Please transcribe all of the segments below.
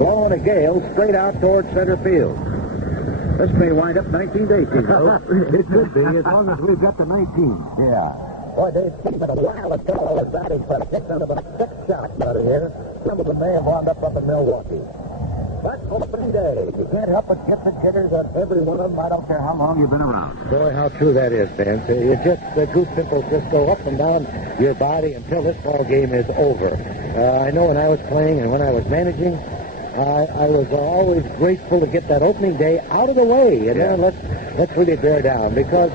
blowing a gale straight out towards center field. This may wind up 19 days, though. It could be, as long as we've got the 19. Yeah. Boy, Dave, speaking of a wild fellow of batting for 6 shots out of here. Some of them may have wound up in Milwaukee. But opening day, you can't help but get the jitters of every one of them. I don't care how long you've been around. Boy, how true that is, Vince. The goose pimples just go up and down your body until this ball game is over. I know when I was playing and when I was managing, I was always grateful to get that opening day out of the way. And then let's really bear down, because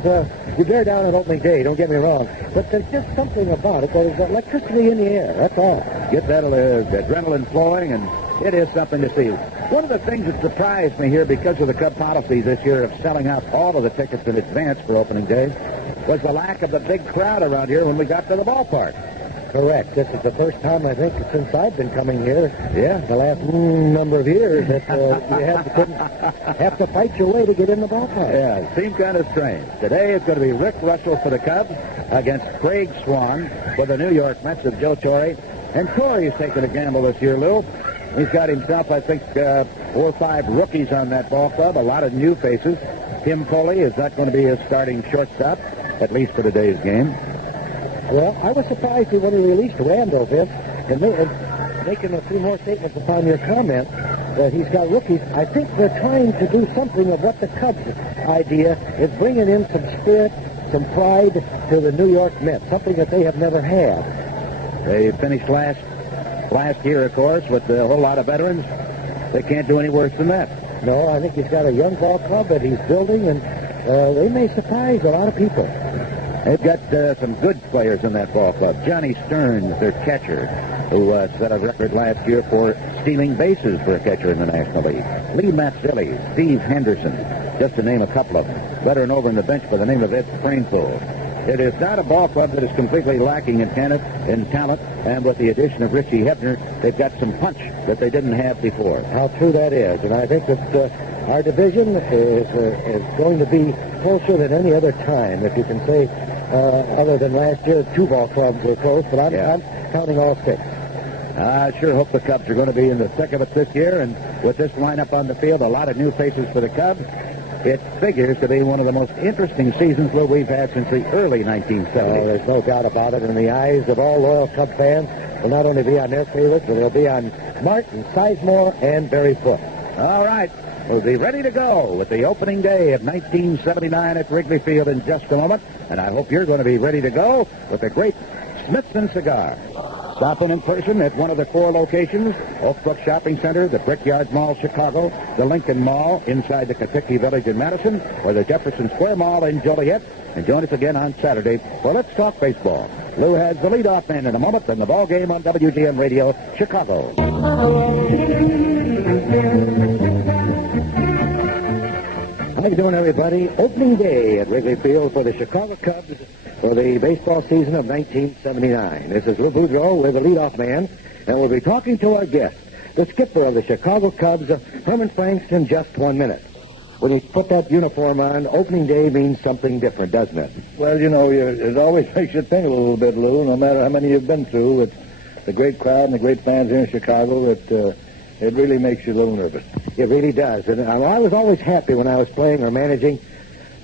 you bear down on opening day, don't get me wrong. But there's just something about it. There's electricity in the air, that's all. Get that adrenaline flowing, and it is something to see. One of the things that surprised me here because of the Cub policy this year of selling out all of the tickets in advance for opening day was the lack of the big crowd around here when we got to the ballpark. Correct. This is the first time, I think, since I've been coming here, the last number of years, that you have to fight your way to get in the ballpark. Yeah, it seemed kind of strange. Today it's going to be Rick Russell for the Cubs against Craig Swan for the New York Mets of Joe Torre. And Torre's taking a gamble this year, Lou. He's got himself, I think, 4 or 5 rookies on that ball club, a lot of new faces. Tim Foley is not going to be his starting shortstop, at least for today's game. Well, I was surprised when he released Randall, Vince, and making a few more statements upon your comment that he's got rookies. I think they're trying to do something of what the Cubs' idea is, bringing in some spirit, some pride to the New York Mets, something that they have never had. They finished last year, of course, with a whole lot of veterans. They can't do any worse than that. No, I think he's got a young ball club that he's building, and they may surprise a lot of people. They've got some good players in that ball club. Johnny Stearns, their catcher, who set a record last year for stealing bases for a catcher in the National League. Lee Mazzilli, Steve Henderson, just to name a couple of them. Veteran over in the bench by the name of Ed Sprainpool. It is not a ball club that is completely lacking in talent, and with the addition of Richie Hebner, they've got some punch that they didn't have before. How true that is, and I think that our division is going to be closer than any other time, if you can say, other than last year, 2 ball clubs were close, but I'm counting all 6. I sure hope the Cubs are going to be in the thick of it this year, and with this lineup on the field, a lot of new faces for the Cubs. It figures to be one of the most interesting seasons that we've had since the early 1970s. There's no doubt about it, and the eyes of all loyal Cub fans will not only be on their favorites, but they'll be on Martin, Sizemore, and Barry Foote. All right. We'll be ready to go with the opening day of 1979 at Wrigley Field in just a moment, and I hope you're going to be ready to go with the great Smithson Cigar. Stopping in person at one of the 4 locations, Oak Brook Shopping Center, the Brickyard Mall, Chicago, the Lincoln Mall inside the Kentucky Village in Madison, or the Jefferson Square Mall in Joliet. And join us again on Saturday for Let's Talk Baseball. Lou has the leadoff man in a moment from the ball game on WGN Radio, Chicago. How you doing, everybody? Opening day at Wrigley Field for the Chicago Cubs for the baseball season of 1979. This is Lou Boudreau with the leadoff man, and we'll be talking to our guest, the skipper of the Chicago Cubs, Herman Franks, in just 1 minute. When you put that uniform on, opening day means something different, doesn't it? Well, you know, it always makes you think a little bit, Lou, no matter how many you've been through. With the great crowd and the great fans here in Chicago, it really makes you a little nervous. It really does. And I was always happy when I was playing or managing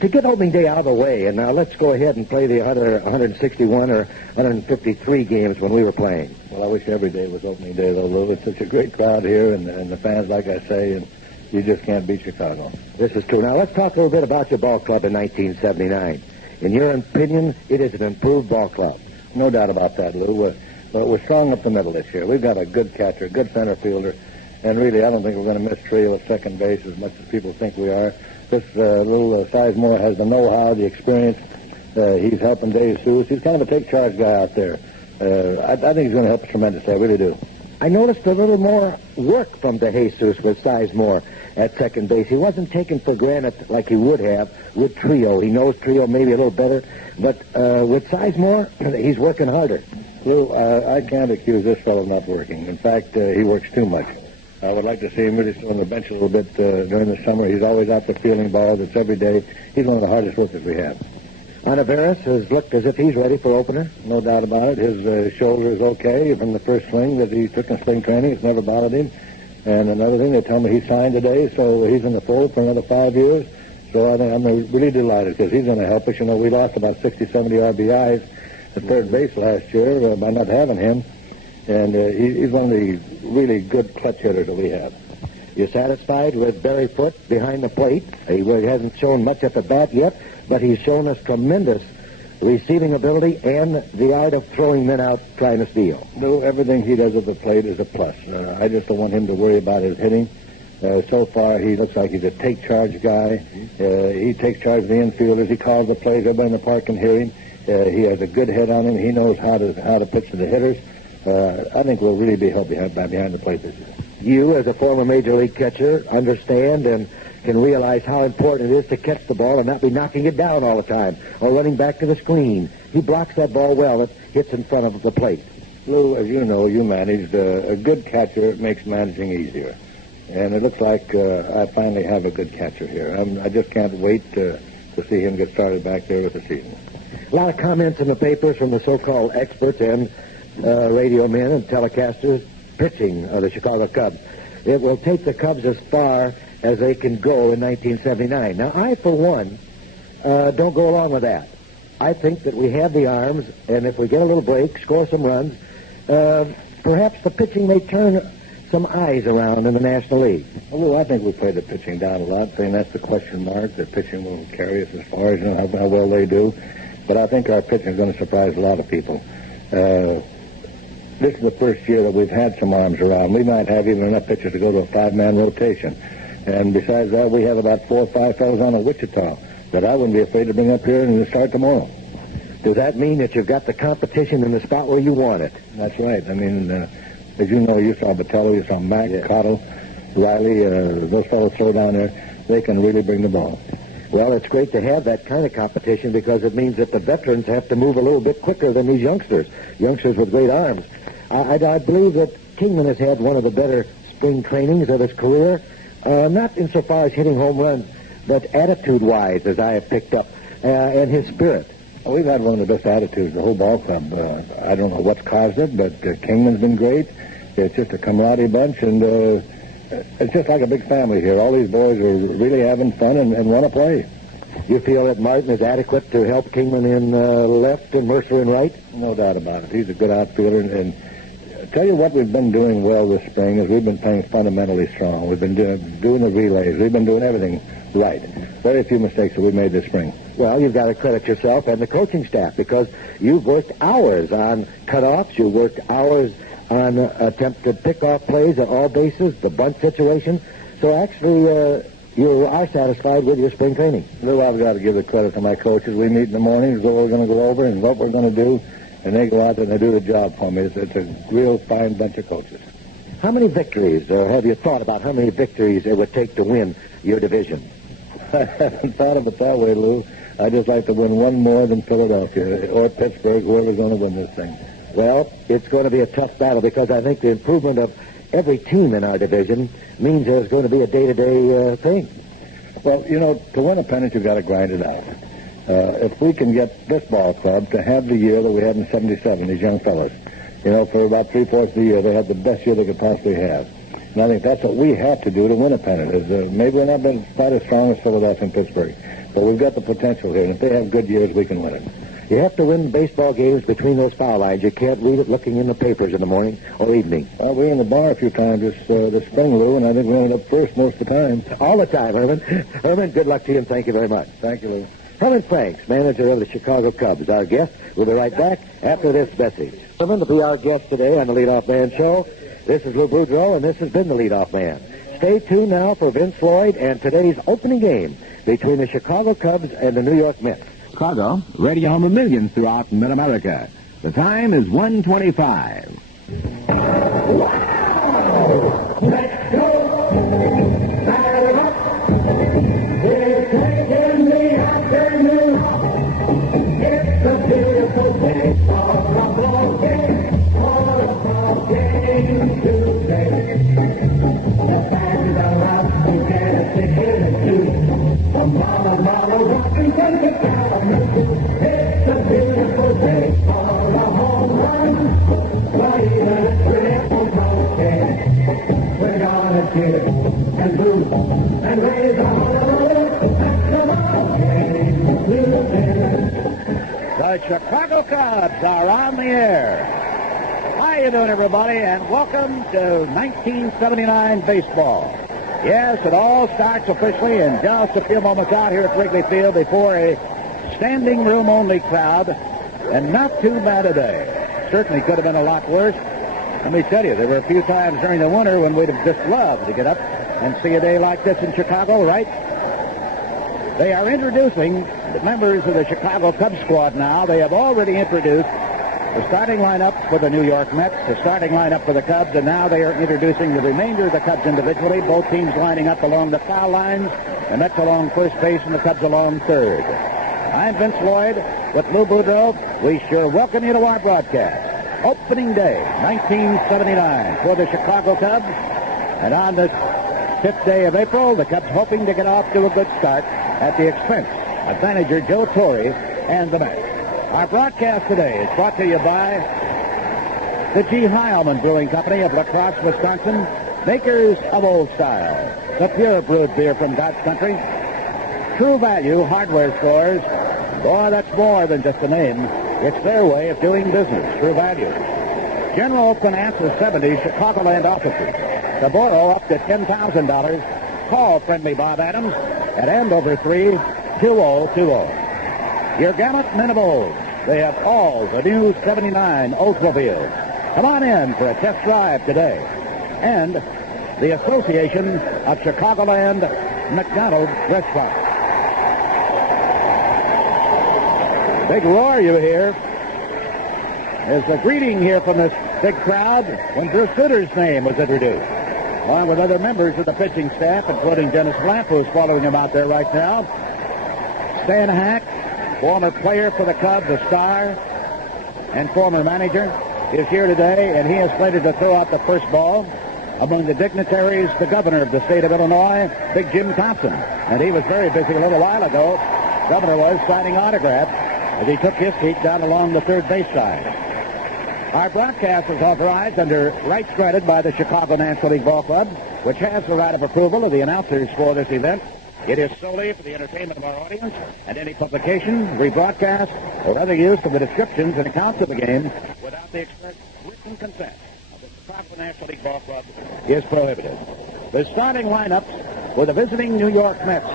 to get opening day out of the way. And now let's go ahead and play the other 161 or 153 games when we were playing. Well, I wish every day was opening day, though, Lou. It's such a great crowd here, and the fans, like I say, and you just can't beat Chicago. This is true. Now, let's talk a little bit about your ball club in 1979. In your opinion, it is an improved ball club. No doubt about that, Lou. We're strong up the middle this year. We've got a good catcher, a good center fielder, and really, I don't think we're going to miss Trio at second base as much as people think we are. This little Sizemore has the know-how, the experience. He's helping Dave Seuss. He's kind of a take-charge guy out there. I think he's going to help us tremendously. I really do. I noticed a little more work from DeJesus with Sizemore at second base. He wasn't taken for granted like he would have with Trio. He knows Trio maybe a little better, but with Sizemore, he's working harder. Lou, I can't accuse this fellow of not working. In fact, he works too much. I would like to see him really sit on the bench a little bit during the summer. He's always out there fielding balls. It's every day. He's one of the hardest workers we have. Anaveras has looked as if he's ready for opener. No doubt about it. His shoulder is okay from the first swing that he took in spring training. It's never bothered him. And another thing, they tell me he signed today, so he's in the fold for another 5 years. So I think I'm really delighted because he's going to help us. You know, we lost about 60, 70 RBIs at third base last year by not having him. And he's one of the really good clutch hitters that we have. You're satisfied with Barry Foote behind the plate? He hasn't shown much at the bat yet, but he's shown us tremendous receiving ability and the art of throwing men out trying to steal. No, everything he does at the plate is a plus. I just don't want him to worry about his hitting. So far, he looks like he's a take-charge guy. He takes charge of the infielders. He calls the plays. Everybody in the park can hear him. He has a good head on him. He knows how to pitch to the hitters. I think we'll really be helped behind the plate this year. You, as a former Major League catcher, understand and can realize how important it is to catch the ball and not be knocking it down all the time or running back to the screen. He blocks that ball well. It hits in front of the plate. Lou, as you know, you managed. A good catcher makes managing easier. And it looks like I finally have a good catcher here. I just can't wait to see him get started back there with the season. A lot of comments in the papers from the so-called experts and radio men and telecasters pitching the Chicago Cubs. It will take the Cubs as far as they can go in 1979. Now, I, for one, don't go along with that. I think that we have the arms, and if we get a little break, score some runs, perhaps the pitching may turn some eyes around in the National League. Well, I think we played the pitching down a lot, saying that's the question mark. The pitching will carry us as far as how well they do. But I think our pitching is going to surprise a lot of people. This is the first year that we've had some arms around. We might have even enough pitchers to go to a 5-man rotation. And besides that, we have about 4 or 5 fellows on at Wichita that I wouldn't be afraid to bring up here and start tomorrow. Does that mean that you've got the competition in the spot where you want it? That's right. I mean, as you know, you saw Botello, you saw Mack, Cottle, Riley, those fellows throw down there. They can really bring the ball. Well, it's great to have that kind of competition because it means that the veterans have to move a little bit quicker than these youngsters with great arms. I believe that Kingman has had one of the better spring trainings of his career, not insofar as hitting home runs, but attitude-wise, as I have picked up, and his spirit. Well, we've had one of the best attitudes, the whole ball club. I don't know what's caused it, but Kingman's been great. It's just a camaraderie bunch, and it's just like a big family here. All these boys are really having fun and want to play. You feel that Martin is adequate to help Kingman in left and Mercer in right? No doubt about it. He's a good outfielder, and tell you what we've been doing well this spring is we've been playing fundamentally strong. We've been doing the relays. We've been doing everything right. Very few mistakes that we made this spring. Well, you've got to credit yourself and the coaching staff because you've worked hours on cutoffs. You've worked hours on attempted pick-off plays at all bases, the bunt situation. So actually, you are satisfied with your spring training. Lou, I've got to give the credit to my coaches. We meet in the mornings, what we're going to go over and what we're going to do, and they go out there and they do the job for me. It's a real fine bunch of coaches. How many victories, or have you thought about how many victories it would take to win your division? I haven't thought of it that way, Lou. I'd just like to win one more than Philadelphia or Pittsburgh, whoever's going to win this thing. Well, it's going to be a tough battle because I think the improvement of every team in our division means there's going to be a day-to-day thing. Well, you know, to win a pennant, you've got to grind it out. If we can get this ball club to have the year that we had in '77, these young fellas, you know, for about 3/4 of the year, they had the best year they could possibly have. And I think that's what we have to do to win a pennant. Maybe we're not been quite as strong as Philadelphia and Pittsburgh, but we've got the potential here. And if they have good years, we can win it. You have to win baseball games between those foul lines. You can't read it looking in the papers in the morning or evening. Well, we were in the bar a few times this spring, Lou, and I think we ended up first most of the time. All the time, Herman. Herman, good luck to you, and thank you very much. Thank you, Lou. Herman Franks, manager of the Chicago Cubs, our guest. We'll be right back after this message. Herman, to be our guest today on the Leadoff Man Show. This is Lou Boudreau, and this has been the Leadoff Man. Stay tuned now for Vince Lloyd and today's opening game between the Chicago Cubs and the New York Mets. Chicago, radio home of millions throughout Mid-America. The time is 1:25. Wow! Let's go! Fire it up! We're taking the afternoon off. It's a beautiful day for a ball game. For a ball game today. The fans are out to get us to hit it too. From Mama, Washington to California. It's a beautiful day for a home run. Not even a triple play. We're gonna and blue, and raise a holler at the ball game. Blue Bears. The Chicago Cubs are on the air. How you doing, everybody, and welcome to 1979 baseball. Yes, it all starts officially in just a few moments out here at Wrigley Field before a standing room-only crowd, and not too bad a day. Certainly could have been a lot worse. Let me tell you, there were a few times during the winter when we'd have just loved to get up and see a day like this in Chicago, right? They are introducing the members of the Chicago Cubs squad now. They have already introduced the starting lineup for the New York Mets, the starting lineup for the Cubs, and now they are introducing the remainder of the Cubs individually, both teams lining up along the foul lines, the Mets along first base and the Cubs along third. I'm Vince Lloyd with Lou Boudreau. We sure welcome you to our broadcast. Opening day, 1979, for the Chicago Cubs. And on this 5th day of April, the Cubs hoping to get off to a good start at the expense of manager Joe Torre and the Mets. Our broadcast today is brought to you by the G. Heilman Brewing Company of La Crosse, Wisconsin, makers of Old Style, the pure brewed beer from God's country. True Value Hardware Stores. Boy, that's more than just a name. It's their way of doing business. True Value. General Finance's 70 Chicagoland offices. To borrow up to $10,000, call friendly Bob Adams at Andover 3-2020. Your gallant men of old, they have all the new 79 Oldsmobiles. Come on in for a test drive today. And the Association of Chicagoland McDonald's Restaurants. Big roar you hear. There's a greeting here from this big crowd when Drew Suter's name was introduced, along with other members of the pitching staff, including Dennis Lamp, who's following him out there right now. Stan Hack, former player for the Cubs, a star, and former manager, is here today, and he is slated to throw out the first ball. Among the dignitaries, the governor of the state of Illinois, Big Jim Thompson. And he was very busy a little while ago. Governor was signing autographs as he took his seat down along the third base side. Our broadcast is authorized under rights granted by the Chicago National League Ball Club, which has the right of approval of the announcers for this event. It is solely for the entertainment of our audience, and any publication, rebroadcast, or other use of the descriptions and accounts of the game without the express written consent of the Chicago National League Ball Club is prohibited. The starting lineups for the visiting New York Mets.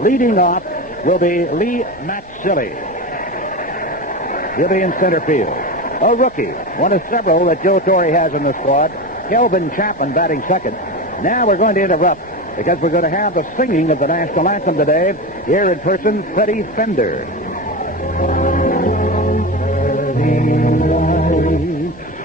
Leading off will be Lee Matzilli. He'll be in center field. A rookie, one of several that Joe Torre has in the squad, Kelvin Chapman batting second. Now we're going to interrupt because we're going to have the singing of the national anthem today. Here in person, Freddie Fender.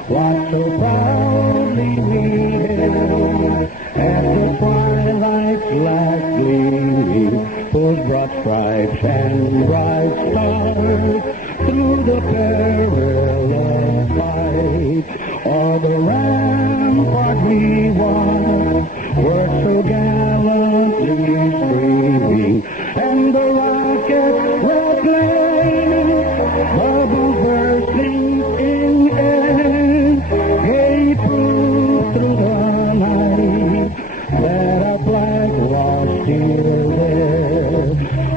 What so proudly we hailed at the twilight's last gleaming, whose broad stripes and bright stars through the perilous fight, o'er the rampart we won, were so gallantly streaming, and the rockets were playing, bubbles bursting in air, gave proof through the night that our flag was still there.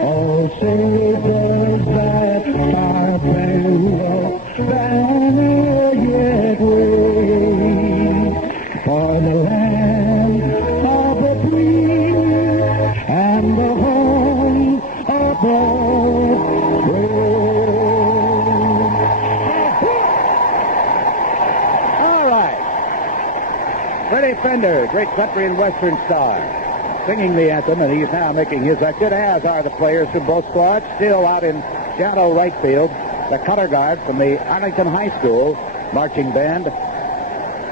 Oh, sailors that star-spangled banner yet wave, for the land of the free and the home of the brave. All right. Freddie Fender, great country and western star, singing the anthem, and he's now making his exit, as are the players from both squads. Still out in shallow right field, the color guard from the Arlington High School marching band.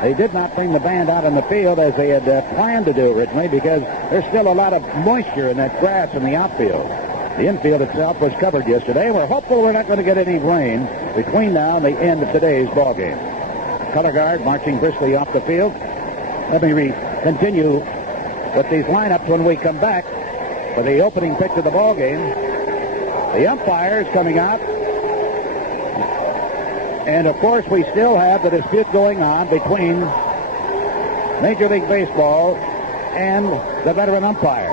They did not bring the band out on the field as they had planned to do originally because there's still a lot of moisture in that grass in the outfield. The infield itself was covered yesterday. We're hopeful we're not going to get any rain between now and the end of today's ball game. Color guard marching briskly off the field. Let me continue with these lineups when we come back for the opening pitch of the ball game. The umpire is coming out. And, of course, we still have the dispute going on between Major League Baseball and the veteran umpires.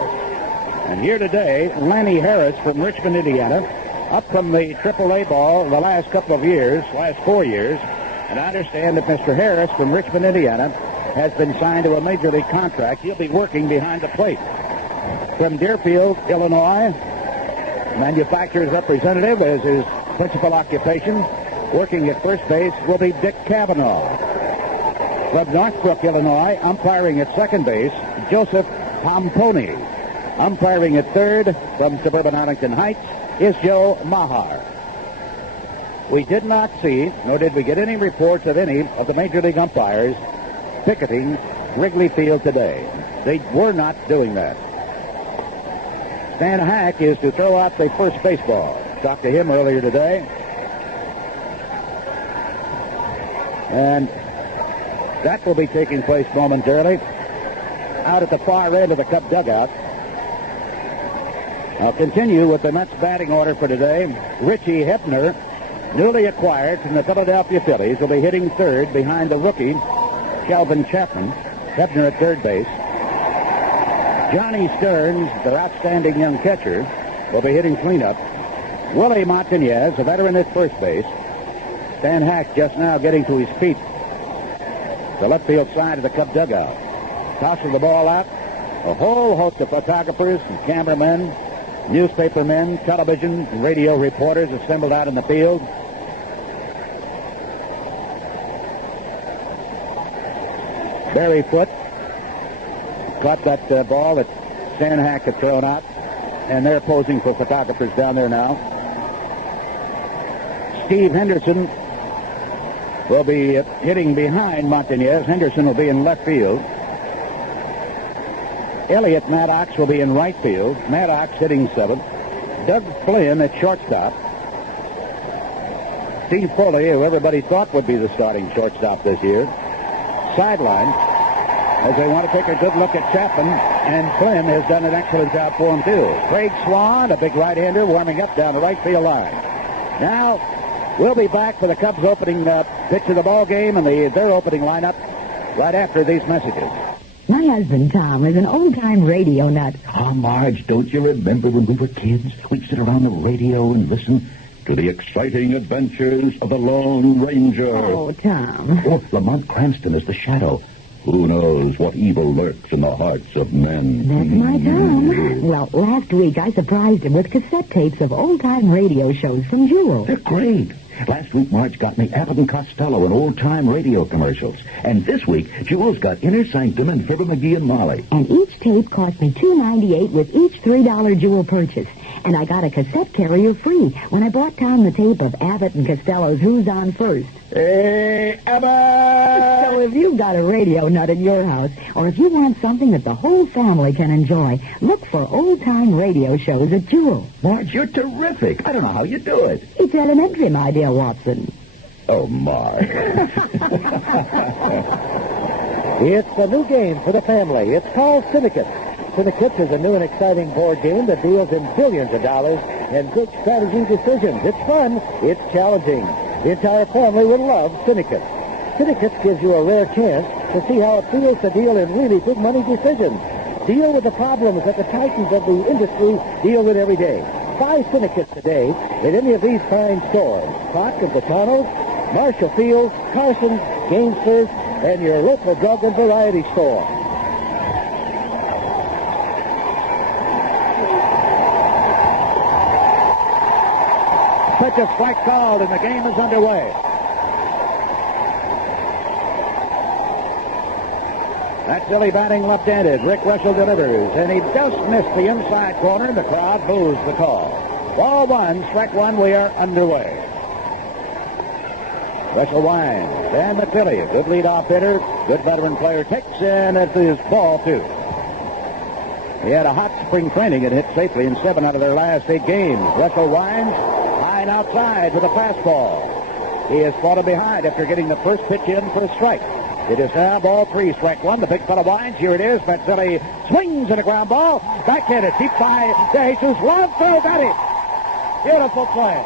And here today, Lanny Harris from Richmond, Indiana, up from the AAA ball the last couple of years, last 4 years. And I understand that Mr. Harris from Richmond, Indiana, has been signed to a major league contract. He'll be working behind the plate. From Deerfield, Illinois, manufacturer's representative as his principal occupation, working at first base, will be Dick Cavanaugh. From Northbrook, Illinois, umpiring at second base, Joseph Pomponi. Umpiring at third from suburban Arlington Heights is Joe Mahar. We did not see, nor did we get any reports of any of the major league umpires picketing Wrigley Field today. They were not doing that. Stan Hack is to throw out the first baseball. Talked to him earlier today. And that will be taking place momentarily out at the far end of the Cub dugout. I'll continue with the Mets batting order for today. Richie Hebner, newly acquired from the Philadelphia Phillies, will be hitting third behind the rookie Calvin Chapman. Hebner at third base. Johnny Stearns, their outstanding young catcher, will be hitting cleanup. Willie Montanez, a veteran at first base. Stan Hack just now getting to his feet. The left field side of the Cub dugout. Tossing the ball out. A whole host of photographers and cameramen, newspapermen, television, and radio reporters assembled out in the field. Barry Foote caught that ball that Stan Hack had thrown out, and they're posing for photographers down there now. Steve Henderson will be hitting behind Montanez. Henderson will be in left field. Elliot Maddox will be in right field. Maddox hitting seventh. Doug Flynn at shortstop. Steve Foley, who everybody thought would be the starting shortstop this year, sideline as they want to take a good look at Chapman, and Flynn has done an excellent job for him, too. Craig Swan, a big right-hander, warming up down the right field line. Now, we'll be back for the Cubs' opening pitch of the ball game and their opening lineup right after these messages. My husband, Tom, is an old-time radio nut. Oh, Marge, don't you remember when we were kids? We'd sit around the radio and listen to the exciting adventures of the Lone Ranger. Oh, Tom. Oh, Lamont Cranston is the Shadow. Who knows what evil lurks in the hearts of men? That's my Tom. Well, last week I surprised him with cassette tapes of old-time radio shows from Jewel. They're great. Last week, Marge got me Abbott and Costello and old-time radio commercials. And this week, Jewel's got Inner Sanctum and Fibber McGee and Molly. And each tape cost me $2.98 with each $3 Jewel purchase. And I got a cassette carrier free when I bought Tom the tape of Abbott and Costello's Who's On First. Hey, Abbott! So if you've got a radio nut in your house, or if you want something that the whole family can enjoy, look for old-time radio shows at Jewel. Marge, you're terrific. I don't know how you do it. It's elementary, my dear Watson. Oh, Marge. It's a new game for the family. It's called Syndicate. Syndicate is a new and exciting board game that deals in billions of dollars and big strategy decisions. It's fun. It's challenging. The entire family would love Syndicate. Syndicate gives you a rare chance to see how it feels to deal in really big money decisions. Deal with the problems that the titans of the industry deal with every day. Buy Syndicate today at any of these fine stores. Procter & Gabbana, Marshall Fields, Carson's, Gamesters, and your local drug and variety store. Pitch a strike called, and the game is underway. That's Billy batting left-handed. Rick Russell delivers, and he just missed the inside corner. The crowd boos the call. Ball one, strike one, we are underway. Russell winds, and McPhilly, a good leadoff hitter, good veteran player, takes in at his ball, too. He had a hot spring training and hit safely in 7 out of their last 8 games. Russell winds, line outside with a fastball. He is fallen behind after getting the first pitch in for a strike. It is now ball 3, strike 1. The big fella winds. Here it is. Mazzilli swings at a ground ball. Backhanded, deep by De Jesus. Long throw, got it. Beautiful play.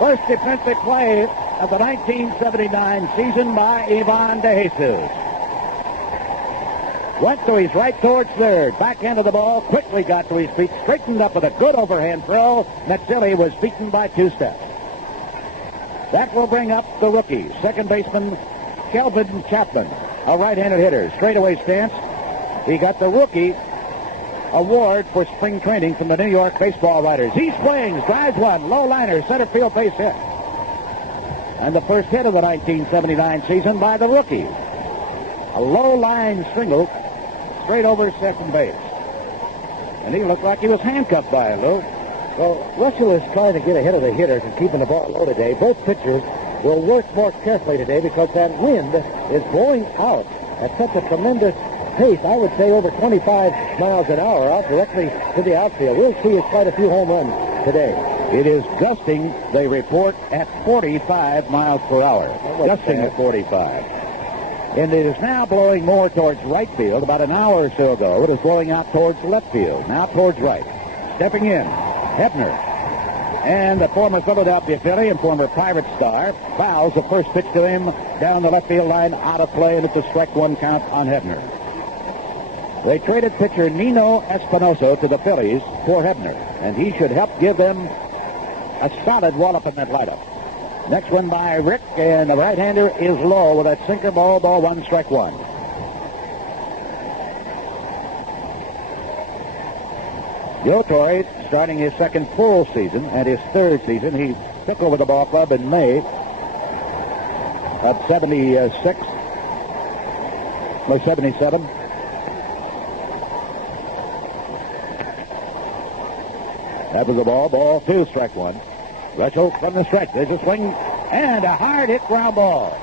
First defensive play of the 1979 season by Ivan DeJesus. Went to his right towards third. Back into the ball. Quickly got to his feet. Straightened up with a good overhand throw. Metzili was beaten by 2 steps. That will bring up the rookie, second baseman Kelvin Chapman, a right-handed hitter. Straightaway stance. He got the rookie award for spring training from the New York baseball writers. He swings, drives one, low liner, center field base hit. And the first hit of the 1979 season by the rookie. A low line single straight over second base. And he looked like he was handcuffed by it, Lou. Well, Russell is trying to get ahead of the hitters and keeping the ball low today. Both pitchers will work more carefully today because that wind is blowing out at such a tremendous pace. I would say over 25 miles an hour out directly to the outfield. We'll see quite a few home runs today. It is gusting, they report, at 45 miles per hour. Gusting at 45. And it is now blowing more towards right field. About an hour or so ago, it was blowing out towards left field. Now towards right. Stepping in, Hebner. And the former Philadelphia Philly and former Pirate star fouls the first pitch to him down the left field line, out of play, and it's a strike one count on Hebner. They traded pitcher Nino Espinosa to the Phillies for Hebner, and he should help give them a solid wallop in that lineup. Next one by Rick, and the right-hander is low with that sinker ball 1, strike 1. Joe Torre starting his second full season and his third season. He took over the ball club in May of 76. No, 77. That was the ball 2, strike 1. Russell from the stretch. There's a swing and a hard hit ground ball.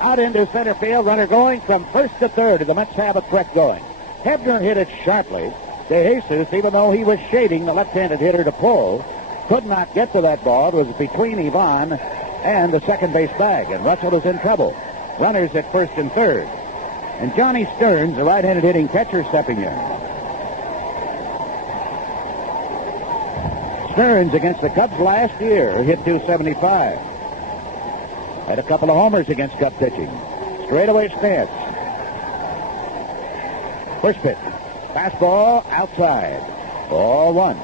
Out into center field. Runner going from first to third. And the Mets have a threat going. Hebner hit it sharply. DeJesus, even though he was shading the left-handed hitter to pull, could not get to that ball. It was between Ivan and the second base bag. And Russell is in trouble. Runners at first and third. And Johnny Stearns, the right-handed hitting catcher, stepping in. Stearns against the Cubs last year hit .275. Had a couple of homers against Cub pitching. Straightaway stance. First pitch. Fastball outside. Ball 1.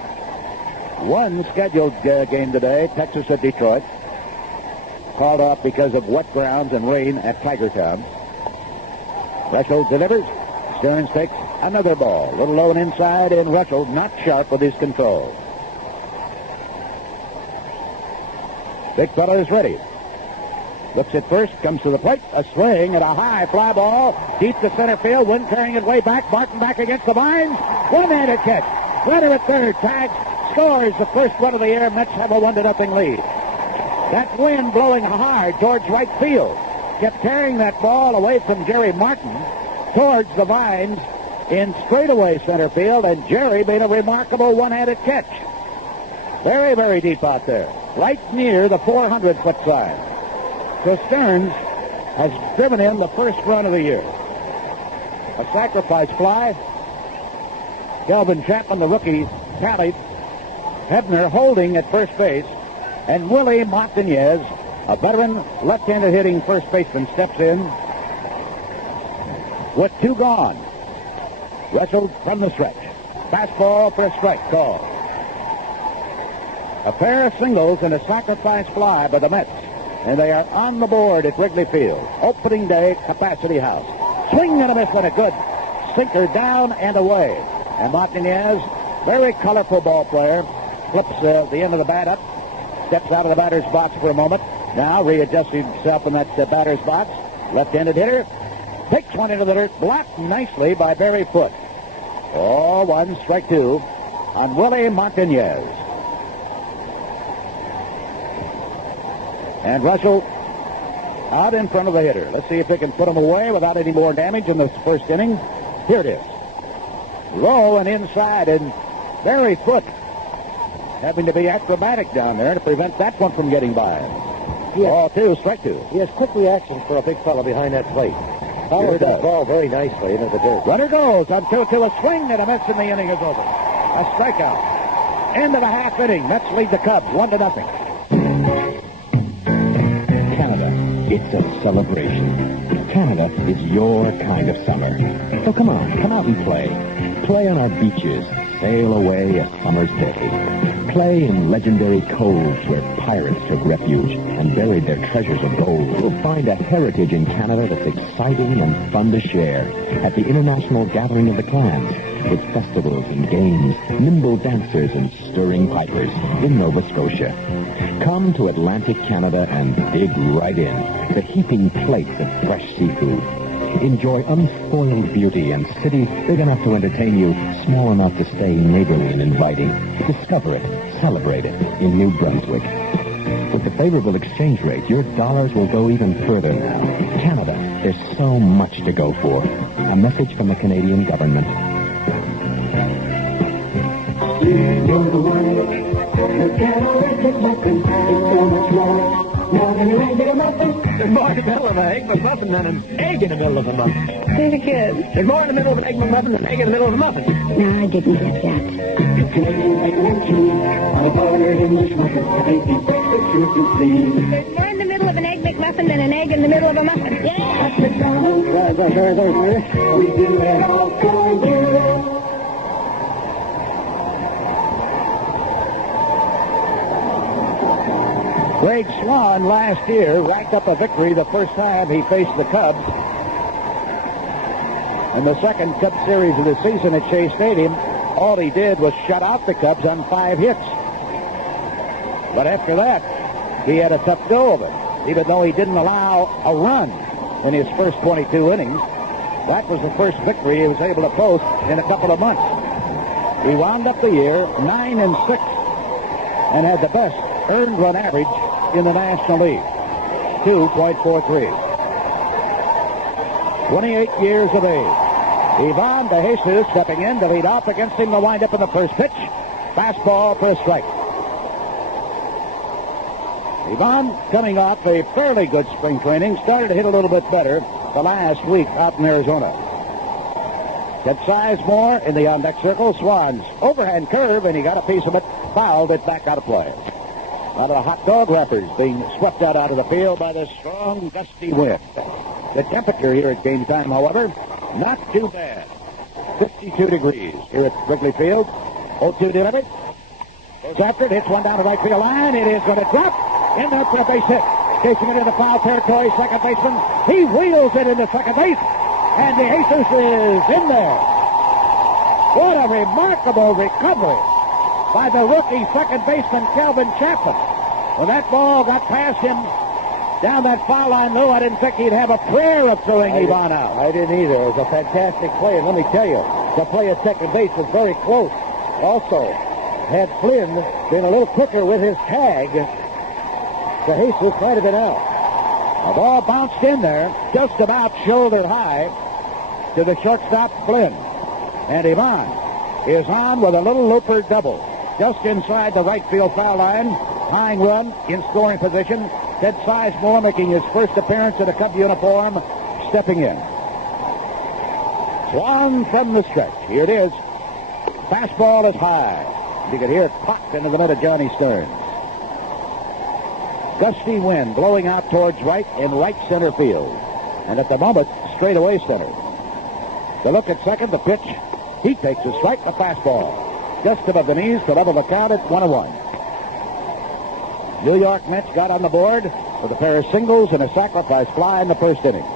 One scheduled game today, Texas at Detroit. Called off because of wet grounds and rain at Tigertown. Russell delivers. Stearns takes another ball. A little low and inside, and Russell not sharp with his control. Big fella is ready. Looks at first, comes to the plate, a swing and a high fly ball deep to center field. Wind carrying it way back. Martin back against the vines. One-handed catch. Runner at third. Tags scores the first run of the year. Mets have a 1-0 lead. That wind blowing hard towards right field kept carrying that ball away from Jerry Martin towards the vines in straightaway center field, and Jerry made a remarkable one-handed catch. Very, very deep out there. Right near the 400-foot sign. So Stearns has driven in the first run of the year. A sacrifice fly. Kelvin Chapman, the rookie, tallied. Hebner holding at first base. And Willie Montañez, a veteran left-handed hitting first baseman, steps in with 2 gone. Wrestled from the stretch. Fastball for a strike call. A pair of singles and a sacrifice fly by the Mets. And they are on the board at Wrigley Field. Opening day, Capacity House. Swing and a miss and a good sinker down and away. And Montañez, very colorful ball player, flips the end of the bat up, steps out of the batter's box for a moment. Now readjusts himself in that batter's box. Left-handed hitter takes one into the dirt, blocked nicely by Barry Foote. Ball 1, strike 2 on Willie Montañez. And Russell out in front of the hitter. Let's see if they can put him away without any more damage in the first inning. Here it is. Low and inside, and Barry Foote having to be acrobatic down there to prevent that one from getting by. Ball 2, strike 2. He has quick reactions for a big fella behind that plate. Followed that ball very nicely into the dirt. Runner goes on 2-2. A swing and a miss, and the inning is over. A strikeout. End of the half inning. Mets lead the Cubs 1-0. It's a celebration. Canada is your kind of summer. So come out and play. Play on our beaches. Sail away a summer's day. Play in legendary coves where pirates took refuge and buried their treasures of gold. You'll find a heritage in Canada that's exciting and fun to share at the International Gathering of the Clans, with festivals and games, nimble dancers and stirring pipers in Nova Scotia. Come to Atlantic Canada and dig right in. The heaping plates of fresh seafood. Enjoy unspoiled beauty and cities big enough to entertain you, small enough to stay neighborly and inviting. Discover it, celebrate it in New Brunswick. With the favorable exchange rate, your dollars will go even further now. Canada, there's so much to go for. A message from the Canadian government. There's more in the middle of an egg McMuffin than an egg in the middle of a muffin. Say it again. There's more in the middle of an egg McMuffin than an egg in the middle of a muffin. No, I didn't get that. There's more in the middle of an egg McMuffin than an egg in the middle of a muffin. Yeah. We do it all for you. Greg Swan last year racked up a victory the first time he faced the Cubs. In the second Cub series of the season at Shea Stadium, all he did was shut out the Cubs on 5 hits. But after that, he had a tough go of it, even though he didn't allow a run in his first 22 innings. That was the first victory he was able to post in a couple of months. He wound up the year 9-6 and had the best earned run average in the National League, 2.43. 28 years of age. Ivan De Jesus stepping in to lead off against him to wind up in the first pitch. Fastball for a strike. Ivan, coming off a fairly good spring training, started to hit a little bit better the last week out in Arizona. Ted Sizemore in the on-deck circle. Swan's overhand curve, and he got a piece of it, fouled it back out of play. Out of the hot dog wrappers being swept out of the field by the strong, gusty wind. The temperature here at game time, however, not too bad. 52 degrees here at Wrigley Field. 0-2 delivered. Goes after it, hits one down the right field line. It is going to drop in there for a base hit. Chasing it into foul territory, second baseman. He wheels it into second base, and De Jesus is in there. What a remarkable recovery by the rookie second baseman, Calvin Chapman. When that ball got past him down that foul line, Lou, I didn't think he'd have a prayer of throwing Ivan out. I didn't either. It was a fantastic play, and let me tell you, the play at second base was very close. Also, had Flynn been a little quicker with his tag, De Jesus might have been out. The ball bounced in there, just about shoulder high, to the shortstop, Flynn. And Ivan is on with a little looper double. Just inside the right field foul line. Tying run in scoring position. Ted Sizemore making his first appearance in a Cub uniform, stepping in. Swan from the stretch. Here it is. Fastball is high. You can hear it popped into the middle of Johnny Stearns. Gusty wind blowing out towards right in right center field. And at the moment, straight away center. The look at second, the pitch. He takes a strike, a fastball. Just above the knees to level the count at 1-1. New York Mets got on the board with a pair of singles and a sacrifice fly in the first inning.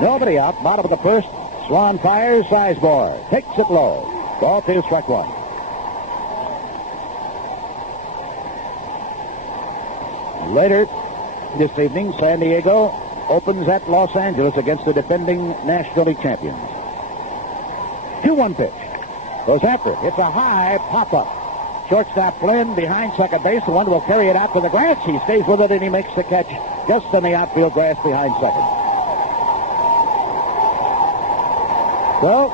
Nobody out, bottom of the first. Swan fires, Sizemore takes it low. Ball 2, strike 1. Later this evening, San Diego opens at Los Angeles against the defending National League champions. 2-1 pitch. Goes after it. It's a high pop-up. Shortstop Flynn behind second base. The one will carry it out to the grass. He stays with it, and he makes the catch just in the outfield grass behind second. So,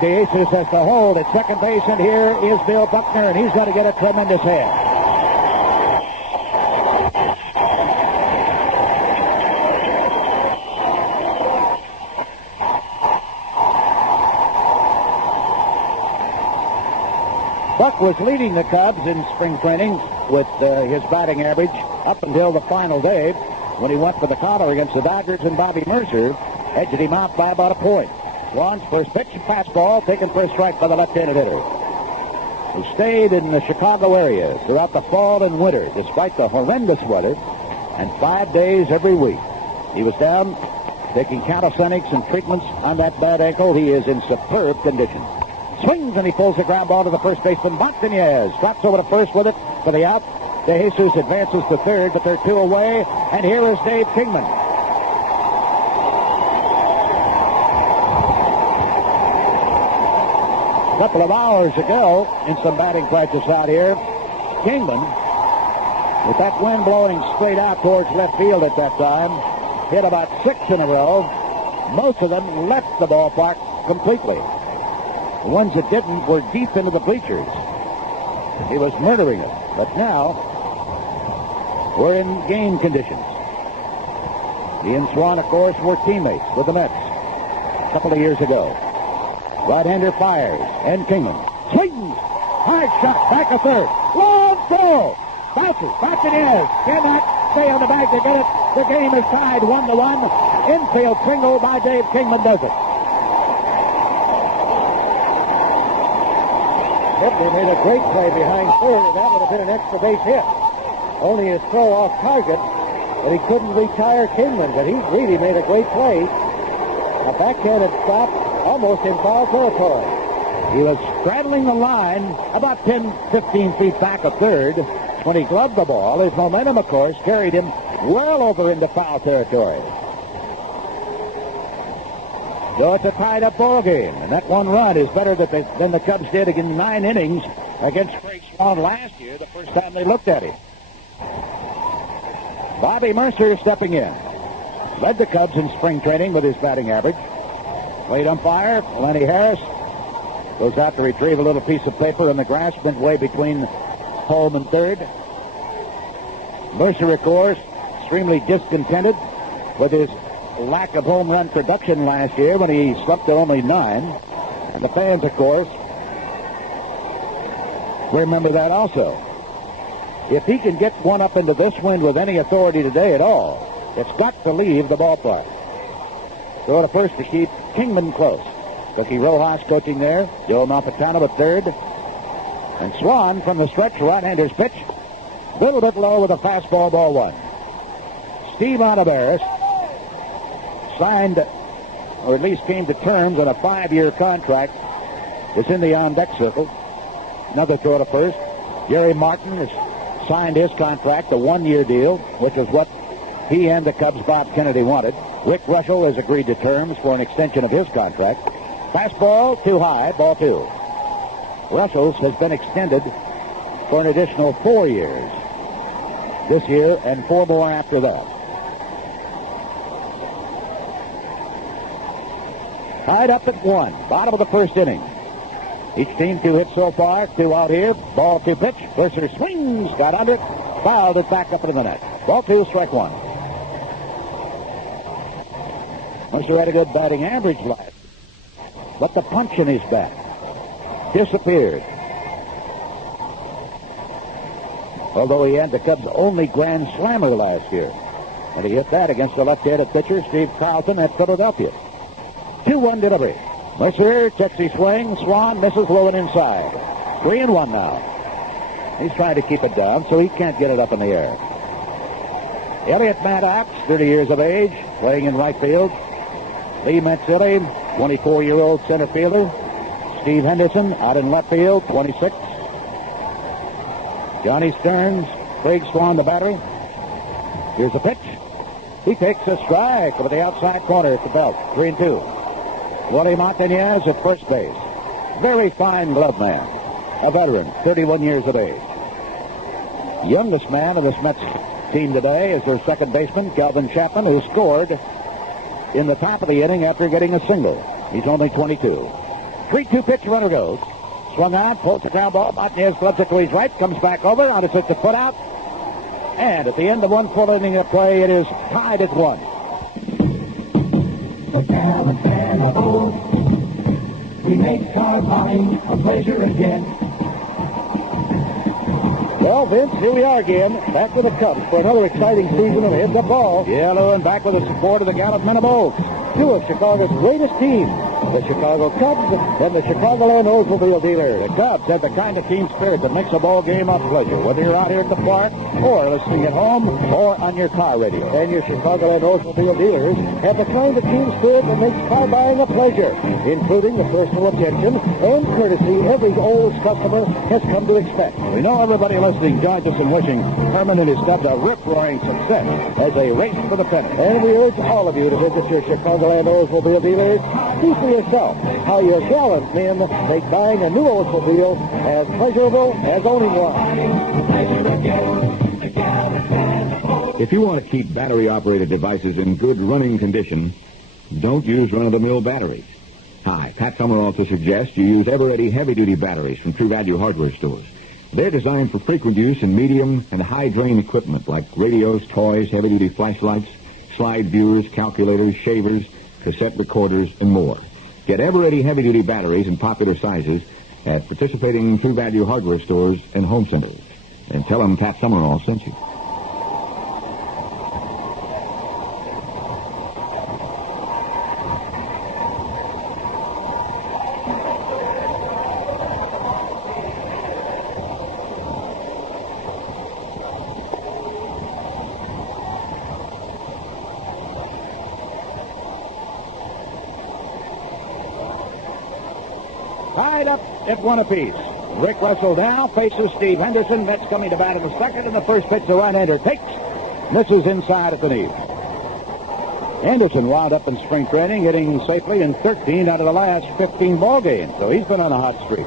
De Jesus has to hold at second base, and here is Bill Buckner, and he's going to get a tremendous hit. Buck was leading the Cubs in spring training with his batting average up until the final day when he went for the collar against the Dodgers, and Bobby Mercer edged him out by about a point. Swan's first pitch, fastball, taken for a strike by the left-handed hitter. He stayed in the Chicago area throughout the fall and winter, despite the horrendous weather, and 5 days every week. He was down taking calisthenics and treatments on that bad ankle. He is in superb condition. Swings, and he pulls the ground ball to the first baseman, Montanez. Drops over to first with it for the out. De Jesus advances to third, but they're two away, and here is Dave Kingman. A couple of hours ago, in some batting practice out here, Kingman, with that wind blowing straight out towards left field at that time, hit about 6 in a row. Most of them left the ballpark completely. The ones that didn't were deep into the bleachers. He was murdering it. But now, we're in game conditions. He and Swan, of course, were teammates with the Mets a couple of years ago. Right-hander fires, and Kingman swings. Hard shot, back a third. Long throw. Bounces, Montanez cannot stay on the bag to get it. The game is tied 1-1. Infield single by Dave Kingman does it. They made a great play behind third, and that would have been an extra base hit. Only his throw off target, and he couldn't retire Kingman, but he really made a great play. A backhanded stop almost in foul territory. He was straddling the line about 10, 15 feet back of third when he gloved the ball. His momentum, of course, carried him well over into foul territory. So it's a tied-up ball game, and that one run is better than the Cubs did in 9 innings against Craig Swan last year, the first time they looked at him. Bobby Mercer stepping in. Led the Cubs in spring training with his batting average. Plate umpire, Lenny Harris, goes out to retrieve a little piece of paper in the grass midway between home and third. Mercer, of course, extremely discontented with his lack of home run production last year when he slumped at only 9. And the fans, of course, remember that also. If he can get one up into this wind with any authority today at all, it's got to leave the ballpark. Throw to first to keep Kingman close. Cookie Rojas coaching there. Joe Malpatano at third. And Swan from the stretch, right-hander's pitch. A little bit low with a fastball, ball 1. Steve Olivares signed, or at least came to terms on a 5-year contract. It's in the on-deck circle. Another throw to first. Gary Martin has signed his contract, a 1-year deal, which is what he and the Cubs' Bob Kennedy wanted. Rick Russell has agreed to terms for an extension of his contract. Fastball, too high, ball 2. Russell's has been extended for an additional 4 years this year and 4 more after that. Tied up at 1, bottom of the first inning. Each team 2 hits so far, 2 out here. Ball 2 pitch. Mercer swings, got under it, fouled it back up into the net. Ball 2, strike 1. Mercer had a good batting average last, but the punch in his bat disappeared. Although he had the Cubs' only grand slammer last year, and he hit that against the left-handed pitcher, Steve Carlton, at Philadelphia. 2-1 delivery. Mercer checks his swing. Swan misses low and inside. 3-1 now. He's trying to keep it down so he can't get it up in the air. Elliot Maddox, 30 years of age, playing in right field. Lee Mazzilli, 24-year-old center fielder. Steve Henderson out in left field, 26. Johnny Stearns, Craig Swan, the batter. Here's the pitch. He takes a strike over the outside corner at the belt. 3-2. Willie Montanez at first base. Very fine glove man. A veteran, 31 years of age. Youngest man of this Mets team today is their second baseman, Calvin Chapman, who scored in the top of the inning after getting a single. He's only 22. 3-2 pitch, runner goes. Swung on, pulls the ground ball. Montanez gloves it to his right, comes back over, on it's to put out. And at the end of 1 full inning of play, it is tied at 1. The talent and the board, we make our buying a pleasure again. Well, Vince, here we are again, back with the Cubs for another exciting season of heads-up ball. Yeah, Lou, and back with the support of the Gallup Men of Oaks. Two of Chicago's greatest teams, the Chicago Cubs and the Chicagoland Oldsmobile dealers. The Cubs have the kind of team spirit that makes a ball game a pleasure, whether you're out here at the park or listening at home or on your car radio. And your Chicagoland Oldsmobile dealers have the kind of team spirit that makes car buying a pleasure, including the personal attention and courtesy every Olds customer has come to expect. We know everybody listening joins us in wishing Herman and his Cubs a rip-roaring success as they race for the pennant. And we urge all of you to visit your Chicagoland Oldsmobile dealers. See for yourself how your gallant men make buying a new Oldsmobile as pleasurable as owning one. If you want to keep battery-operated devices in good running condition, don't use run-of-the-mill batteries. Hi, Pat Summer also suggests you use ever-ready heavy-duty batteries from True Value hardware stores. They're designed for frequent use in medium and high-drain equipment like radios, toys, heavy-duty flashlights, slide viewers, calculators, shavers, cassette recorders, and more. Get ever-ready heavy-duty batteries in popular sizes at participating True Value hardware stores and home centers. And tell them Pat Summerall sent you. Tied up at one apiece. Rick Russell now faces Steve Henderson. Mets coming to bat in the second, and the first pitch the right-hander takes. Misses inside at the knee. Henderson wound up in spring training, hitting safely in 13 out of the last 15 ball games, so he's been on a hot streak.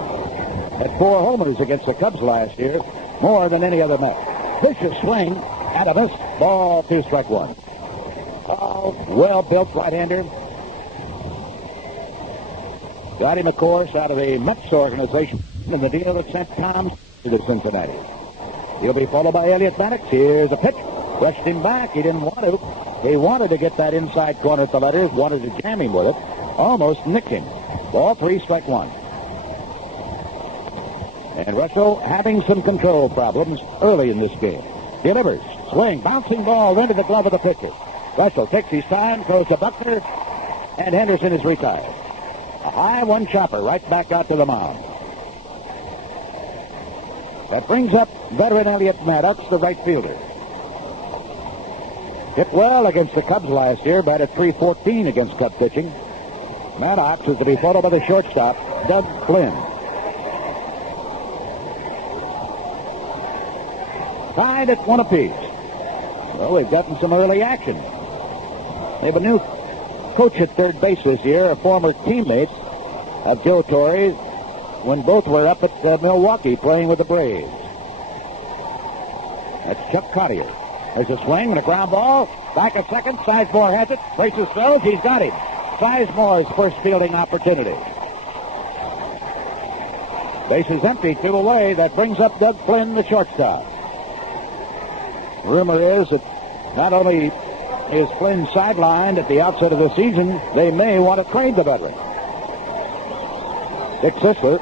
Had 4 homers against the Cubs last year, more than any other Met. Vicious swing, and a miss. Ball 2, strike 1. Oh, well-built right-hander. Got him, of course, out of the Mets organization in the deal that sent Tom to Cincinnati. He'll be followed by Elliott Maddox. Here's a pitch. Rushed him back. He didn't want to. He wanted to get that inside corner at the letters, wanted to jam him with it. Almost nicked him. Ball 3, strike 1. And Russell having some control problems early in this game. Delivers. Swing. Bouncing ball into the glove of the pitcher. Russell takes his time, throws to Buckner, and Henderson is retired. A high one chopper right back out to the mound. That brings up veteran Elliott Maddox, the right fielder. Hit well against the Cubs last year, batted .314 against Cub pitching. Maddox is to be followed by the shortstop, Doug Flynn. Tied at one apiece. Well, we've gotten some early action. They have a new coach at third base this year, a former teammate of Joe Torre when both were up at Milwaukee playing with the Braves. That's Chuck Cottier. There's a swing and a ground ball. Back a second. Sizemore has it. Braces throws. He's got him. Sizemore's first fielding opportunity. Base is empty. 2 away. That brings up Doug Flynn, the shortstop. Rumor is that not only is Flynn sidelined at the outset of the season, they may want to trade the veteran. Dick Sisler,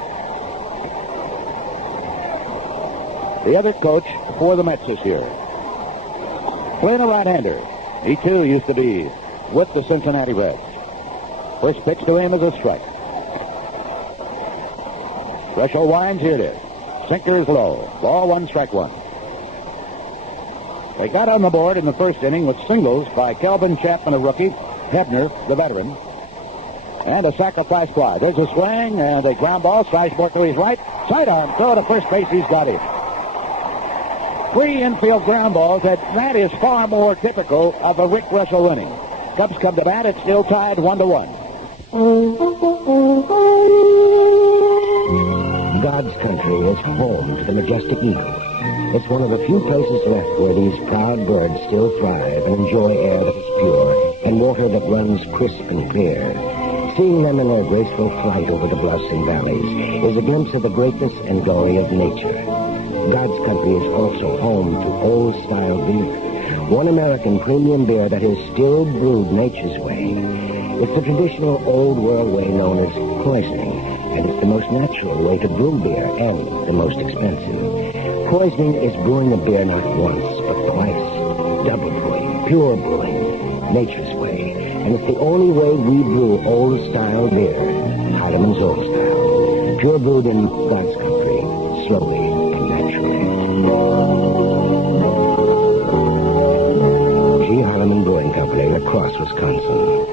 the other coach for the Mets this year. Flynn, a right-hander. He, too, used to be with the Cincinnati Reds. First pitch to him is a strike. Threshold winds. Here it is. Sinker is low. Ball 1, strike 1. They got on the board in the first inning with singles by Kelvin Chapman, a rookie, Hebner, the veteran, and a sacrifice fly. There's a swing and a ground ball. Sizemore to his right. Sidearm throw to first base. He's got him. 3 infield ground balls. That is far more typical of a Rick Russell inning. Cubs come to bat. It's still tied 1-1. God's country is home to the majestic eagle. It's one of the few places left where these proud birds still thrive and enjoy air that is pure and water that runs crisp and clear. Seeing them in their graceful flight over the bluffs and valleys is a glimpse of the greatness and glory of nature. God's country is also home to old-style beer, one American premium beer that is still brewed nature's way. It's the traditional old-world way known as poisoning, and it's the most natural way to brew beer and the most expensive. poisoning is brewing a beer not once, but twice. Double brewing, pure brewing, nature's way. And it's the only way we brew old-style beer, Hardeman's Old Style. Pure brewed in God's country, slowly and naturally. G. Hardeman Brewing Company, La Crosse, Wisconsin.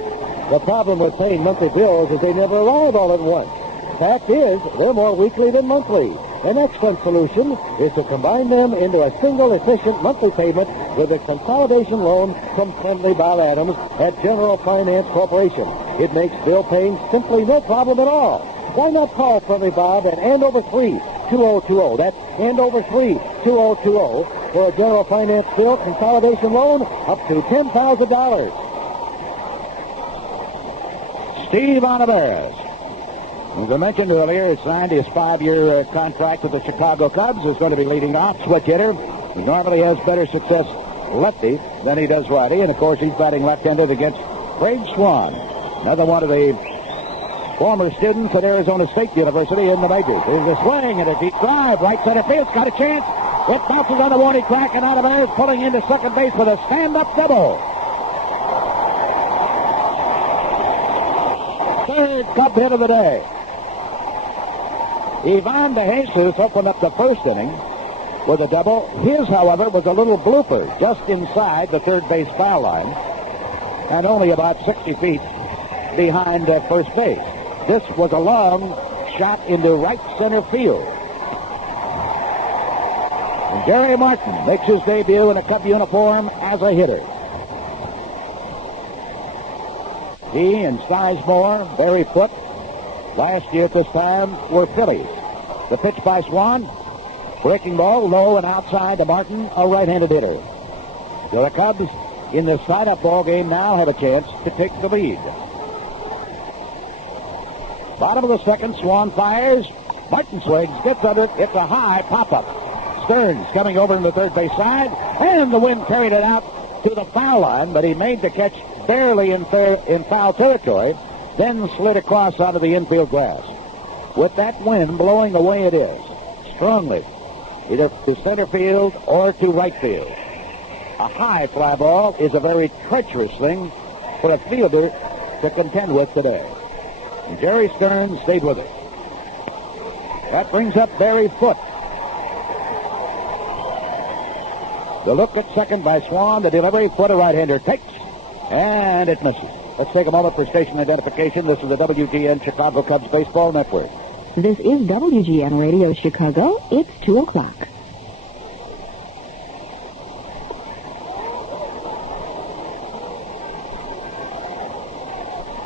The problem with paying monthly bills is they never arrive all at once. Fact is, they're more weekly than monthly. An excellent solution is to combine them into a single efficient monthly payment with a consolidation loan from friendly Bob Adams at General Finance Corporation. It makes bill paying simply no problem at all. Why not call friendly Bob at Andover 3-2020? That's Andover 3-2020 for a General Finance bill consolidation loan up to $10,000. Steve Oliveras, as I mentioned earlier, signed his 5-year contract with the Chicago Cubs. Is going to be leading off, switch hitter. He normally has better success lefty than he does righty, and of course he's batting left-handed against Craig Swan, another one of the former students at Arizona State University in the majors. Here's a swing and a deep drive, right center field's got a chance. It bounces on the warning track, and Oliveras pulling into second base with a stand-up double. Third Cub hit of the day. Ivan De Jesus opened up the first inning with a double. His, however, was a little blooper just inside the third base foul line and only about 60 feet behind first base. This was a long shot into right center field. And Gary Martin makes his debut in a Cub uniform as a hitter. He and Sizemore, Barry Foote, last year at this time were Phillies. The pitch by Swan, breaking ball, low and outside to Martin, a right-handed hitter. So the Cubs in this tied-up ball game now have a chance to take the lead. Bottom of the second, Swan fires. Martin swings, gets under it. It's a high pop-up. Stearns coming over in the third base side, and the wind carried it out to the foul line, but he made the catch barely in foul territory, then slid across onto the infield grass. With that wind blowing the way it is, strongly, either to center field or to right field, a high fly ball is a very treacherous thing for a fielder to contend with today. And Jerry Stearns stayed with it. That brings up Barry Foote. The look at second by Swan, the delivery, Foote, a right-hander, takes, and it misses. Let's take a moment for station identification. This is the WGN Chicago Cubs Baseball Network. This is WGN Radio Chicago. It's 2 o'clock.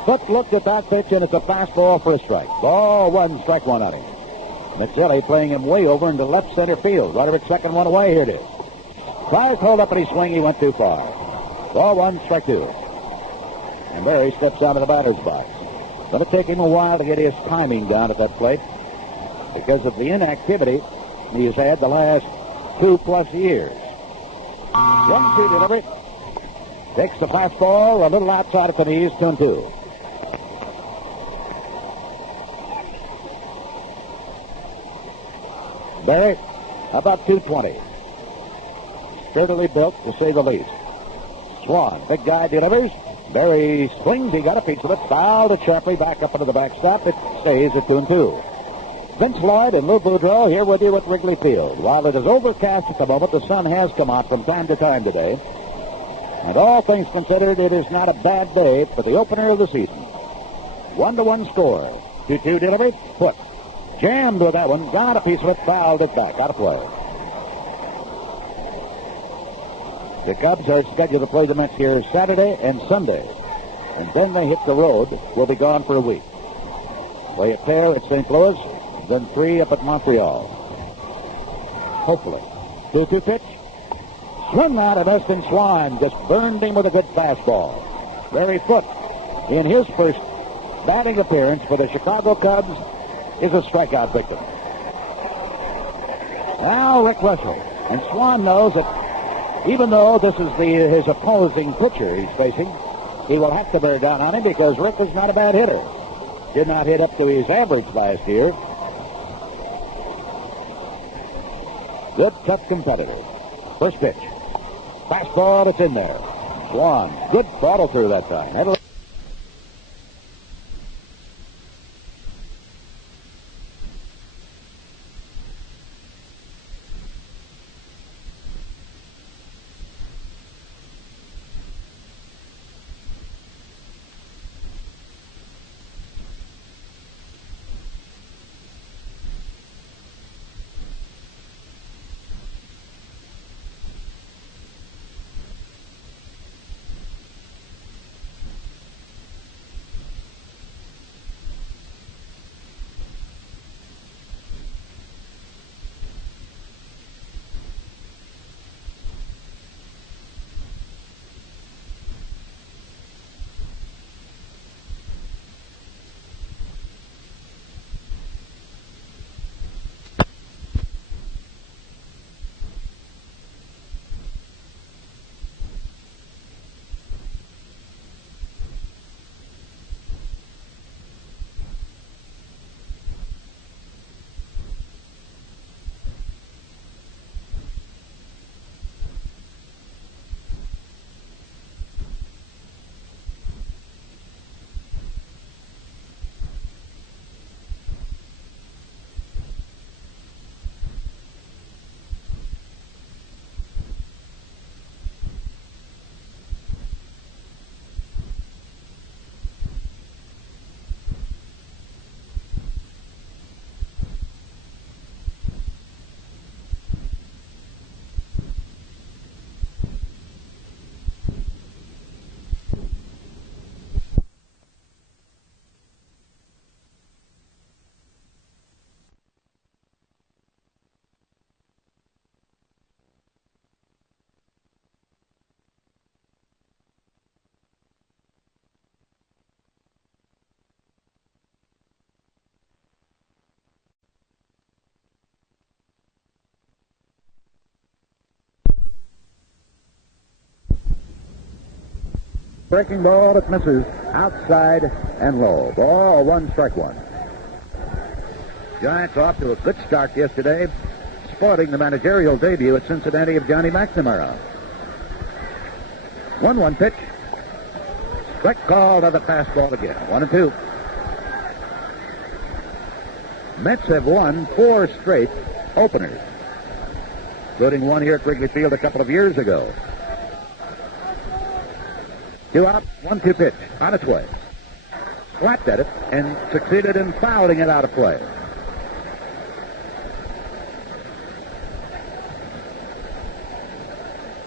Foote looked at that pitch, and it's a fastball for a strike. Ball one, strike one on him. Mazzilli playing him way over into left center field. Runner at second, one away. Here it is. Tries hold up, and he swing. He went too far. Ball one, strike two. And Barry steps out of the batter's box. Going to take him a while to get his timing down at that plate because of the inactivity he's had the last 2+ years. 1-2 delivery. Takes the fastball a little outside at the knees, 2-2. Barry, about 220. Sturdily built, to say the least. Swan, big guy, delivers. Barry swings. He got a piece of it. Fouled it sharply back up into the backstop. It stays at 2-2. Vince Lloyd and Lou Boudreau here with you at Wrigley Field. While it is overcast at the moment, the sun has come out from time to time today. And all things considered, it is not a bad day for the opener of the season. 1-1 score. 2-2 delivery. Foote. Jammed with that one. Got a piece of it. Fouled it back. Out of play. The Cubs are scheduled to play the Mets here Saturday and Sunday. And then they hit the road. Will be gone for a week. Play a pair at St. Louis, then 3 up at Montreal. Hopefully. 2-2 pitch. Swung out of Dustin Swan. Just burned him with a good fastball. Barry Foote, in his first batting appearance for the Chicago Cubs, is a strikeout victim. Now Rick Russell. And Swan knows that even though this is his opposing pitcher he's facing, he will have to bear down on him because Rick is not a bad hitter. Did not hit up to his average last year. Good, tough competitor. First pitch. Fastball, it's in there. Swan, good follow through that time. That'll breaking ball that misses outside and low. Ball 1, strike 1. Giants off to a good start yesterday, sporting the managerial debut at Cincinnati of Johnny McNamara. 1-1 pitch. Strike call to the fastball again. 1-2. Mets have won 4 straight openers, including one here at Wrigley Field a couple of years ago. 2 out, 1-2 pitch, on its way. Slapped at it and succeeded in fouling it out of play.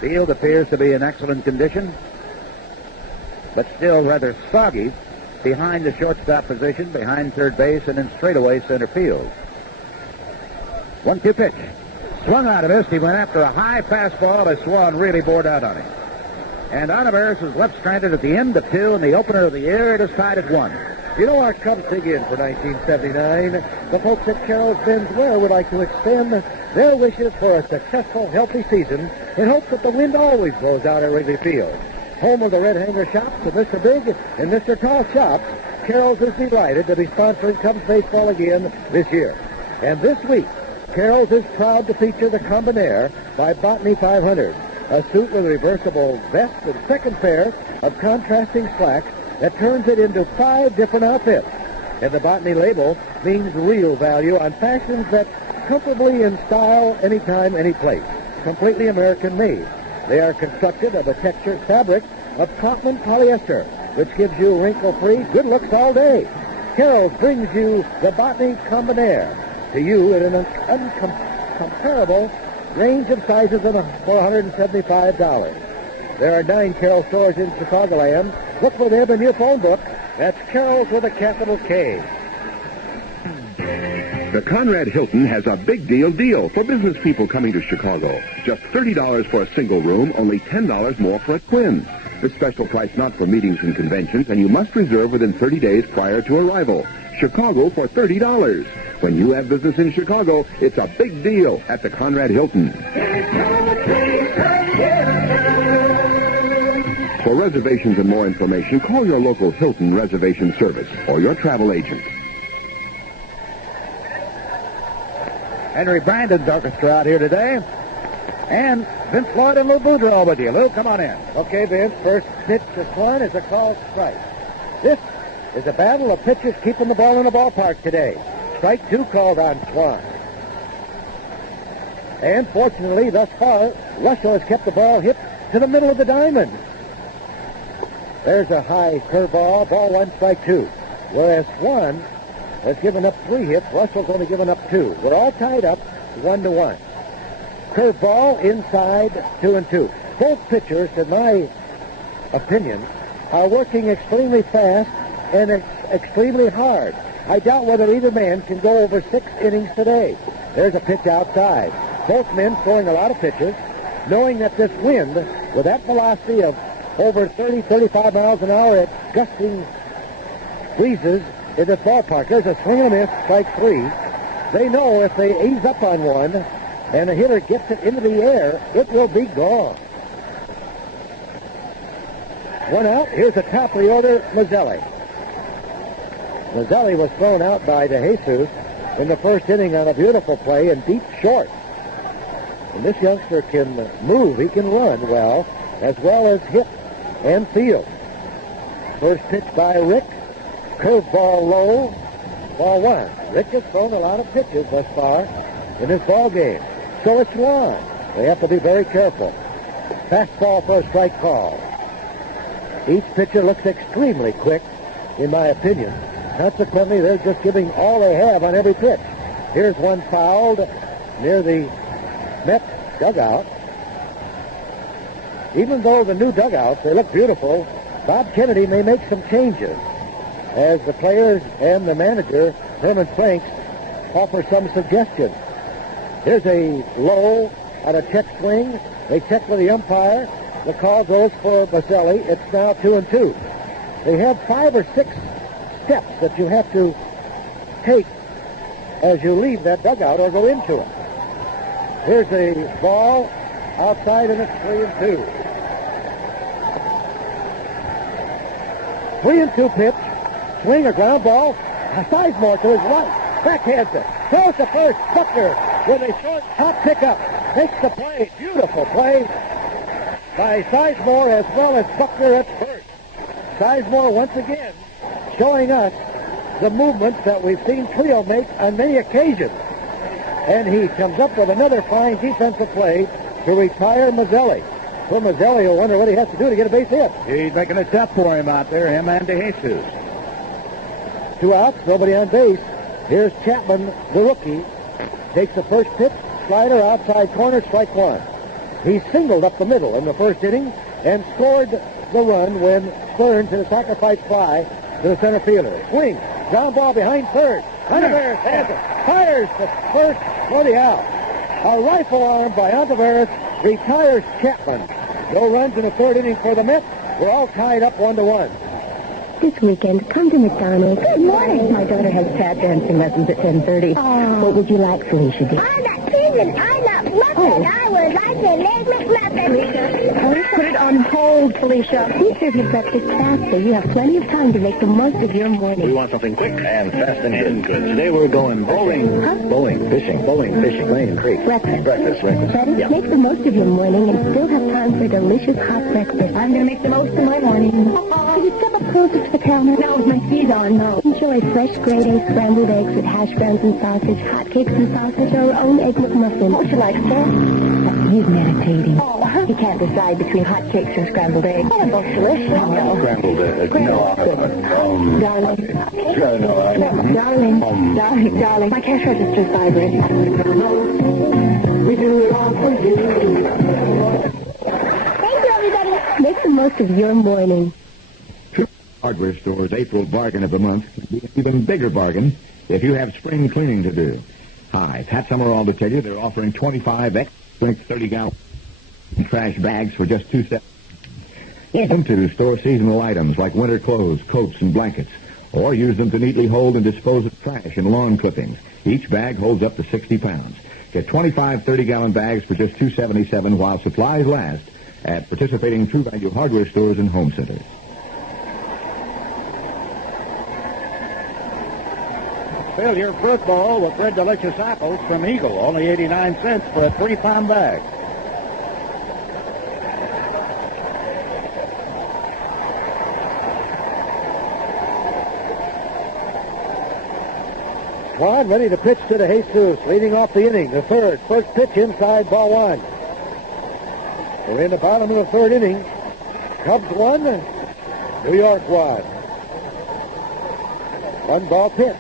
Field appears to be in excellent condition, but still rather soggy behind the shortstop position, behind third base, and in straightaway center field. 1-2 pitch. Swung out of this. He went after a high fastball as Swan really bore out on him. And Oliveris was left stranded at the end of 2 in the opener of the year. It is tied at 1. You know, our Cubs dig in for 1979. The folks at Carol's Ben's Wear would like to extend their wishes for a successful, healthy season in hopes that the wind always blows out at Wrigley Field. Home of the Red Hanger Shops of Mr. Big and Mr. Tall Shops, Carol's is delighted to be sponsoring Cubs baseball again this year. And this week, Carol's is proud to feature the Combinaire by Botany 500, a suit with a reversible vest and second pair of contrasting slacks that turns it into 5 different outfits. And the Botany label means real value on fashions that comfortably in style anytime, any place. Completely American made. They are constructed of a textured fabric of cotton polyester, which gives you wrinkle-free good looks all day. Carol's brings you the Botany Combinaire to you at an uncomparable range of sizes for $175. There are 9 Carol stores in Chicagoland. Look for them in your phone book. That's Carol's with a capital K. The Conrad Hilton has a big deal for business people coming to Chicago. Just $30 for a single room, only $10 more for a twin. This special price not for meetings and conventions, and you must reserve within 30 days prior to arrival. Chicago for $30. When you have business in Chicago, it's a big deal at the Conrad Hilton. For reservations and more information, call your local Hilton Reservation Service or your travel agent. Henry Brandon's orchestra out here today. And Vince Lloyd and Lou Boudreau with you. Lou, come on in. Okay, Vince, first pitch to Swan is a called strike. This is a battle of pitchers keeping the ball in the ballpark today. Strike 2 called on Swan. And fortunately, thus far, Russell has kept the ball hit to the middle of the diamond. There's a high curveball, ball 1, strike 2. Whereas Swan has given up 3 hits, Russell's only given up 2. We're all tied up 1-1. Curveball inside 2-2. Both pitchers, in my opinion, are working extremely fast and extremely hard. I doubt whether either man can go over 6 innings today. There's a pitch outside. Both men throwing a lot of pitches, knowing that this wind, with that velocity of over 30, 35 miles an hour at gusting breezes in this ballpark. There's a swing and a miss, strike 3. They know if they ease up on one and the hitter gets it into the air, it will be gone. 1 out. Here's the top of the order, Mazzelli. Mazzelli was thrown out by DeJesus in the first inning on a beautiful play and deep short. And this youngster can move. He can run well as hit and field. First pitch by Rick. Curveball low. Ball 1. Rick has thrown a lot of pitches thus far in this ball game. So it's long. They have to be very careful. Fastball for a strike call. Each pitcher looks extremely quick, in my opinion. Consequently, they're just giving all they have on every pitch. Here's one fouled near the Mets dugout. Even though the new dugouts, they look beautiful, Bob Kennedy may make some changes as the players and the manager, Herman Franks, offer some suggestions. Here's a low on a check swing. They check with the umpire. The call goes for Mazzelli. It's now 2-2. They have 5 or 6 steps that you have to take as you leave that dugout or go into it. Here's a ball outside, and it's 3-2. 3-2 pitch. Swing, a ground ball. Sizemore to his right. Backhands it. Throws to first. Buckner with a short top pickup. Makes the play. Beautiful play by Sizemore as well as Buckner at first. Sizemore once again showing us the movements that we've seen Trio make on many occasions. And he comes up with another fine defensive play to retire Mazzelli. Well, Mazzelli will wonder what he has to do to get a base hit. He's making it tough for him out there, him and DeJesus. 2 outs, nobody on base. Here's Chapman, the rookie. Takes the first pitch, slider outside corner, strike 1. He singled up the middle in the first inning and scored the run when Stearns hit a sacrifice fly to the center fielder. Swing, ground ball behind third. Ontiveros has it. Fires the first for the out. A rifle arm by Ontiveros retires Chapman. No runs in the third inning for the Mets. We're all tied up 1-1. This weekend, come to McDonald's. Good morning. My daughter has tap dancing lessons at 10:30. Oh. What would you like, Felicia, dear? I'm not teasing. I'm not bluffing. I would like an egg McMuffin. Put it on hold, Felicia. We serve your breakfast fast, so you have plenty of time to make the most of your morning. We want something quick and fast and good. Today we're going bowling. Huh? Bowling, fishing, Lane and Creek. Breakfast. Breakfast. Betty, Yeah. make the most of your morning and still have time for a delicious hot breakfast. I'm going to make the most of my morning. Could you step up closer to the counter? No, with my feet on, no. Enjoy fresh grade A scrambled eggs with hash browns and sausage, hotcakes and sausage, or our own egg McMuffin. What would you like, sir? He's meditating. Oh, he can't decide between hotcakes and scrambled eggs. Oh, they're both delicious. No. Scrambled eggs. Darling. Darling. My cash register's vibrating. We do it all for you. Thank you, everybody. Make the most of your morning. Hardware store's April bargain of the month will be an even bigger bargain if you have spring cleaning to do. Hi, Pat Summerall to tell you they're offering 25 X-strength 30-gallon trash bags for just $2.70. Use them to store seasonal items like winter clothes, coats, and blankets, or use them to neatly hold and dispose of trash and lawn clippings. Each bag holds up to 60 pounds. Get 25 30-gallon bags for just $2.77 while supplies last at participating True Value hardware stores and home centers. Fill your fruit bowl with red delicious apples from Eagle. Only 89 cents for a 3-pound bag. Juan ready to pitch to the Jesus, leading off the inning. The third. First pitch inside, ball one. We're in the bottom of the third inning. Cubs 1, New York 1. 1 ball pitch.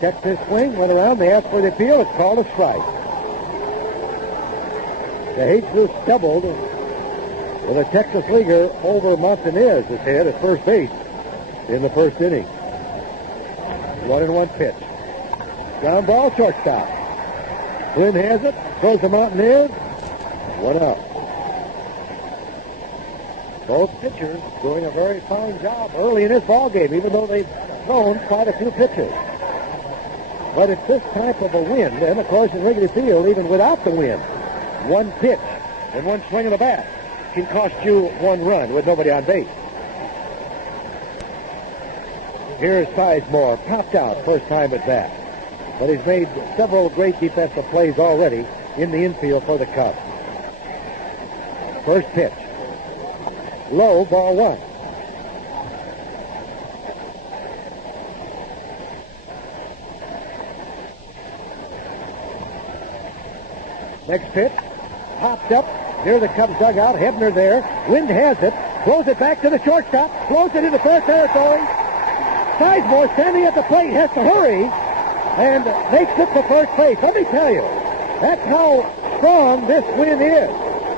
Checked his swing, went around, they asked for the appeal, it's called a strike. The Jesus doubled with a Texas leaguer over Montanez's head at first base in the first inning. 1-1 pitch. Ground ball, shortstop. Flynn has it, throws the Montanez. 1 out. Both pitchers doing a very fine job early in this ball game, even though they've thrown quite a few pitches. But it's this type of a wind, and of course in Wrigley Field, even without the wind, one pitch and one swing of the bat can cost you 1 run with nobody on base. Here's Sizemore, popped out first time at bat. But he's made several great defensive plays already in the infield for the Cubs. First pitch. Low, ball 1. Next pitch, popped up near the Cubs dugout. Hebner there. Wind has it. Throws it back to the shortstop. Throws it into fair territory. Sizemore standing at the plate has to hurry and makes it to first base. Let me tell you, that's how strong this wind is.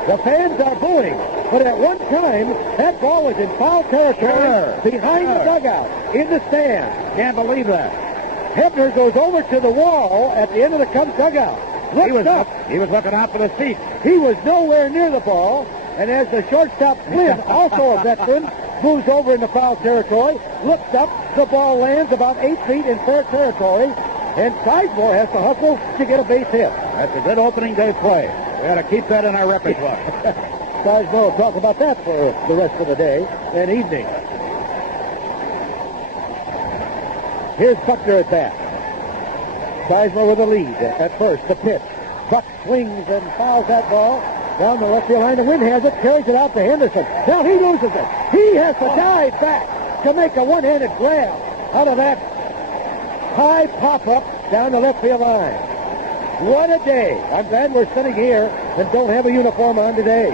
The fans are booing, but at one time, that ball was in foul territory behind the dugout, in the stand. Can't believe that. Hebner goes over to the wall at the end of the Cubs dugout. Looks up. He was looking out for the seat. He was nowhere near the ball, and as the shortstop Flynn, also a veteran, moves over in the foul territory, looks up, the ball lands about 8 feet in fair territory, and Sizemore has to hustle to get a base hit. That's a good opening day play. We ought to keep that in our repertoire. Sizemore will talk about that for the rest of the day and evening. Here's Buckner at bat. Sizemore with the lead at first. The pitch. Buck swings and fouls that ball down the left field line. The wind has it, carries it out to Henderson. Now he loses it. He has to dive back to make a one-handed grab out of that high pop-up down the left field line. What a day. I'm glad we're sitting here and don't have a uniform on today.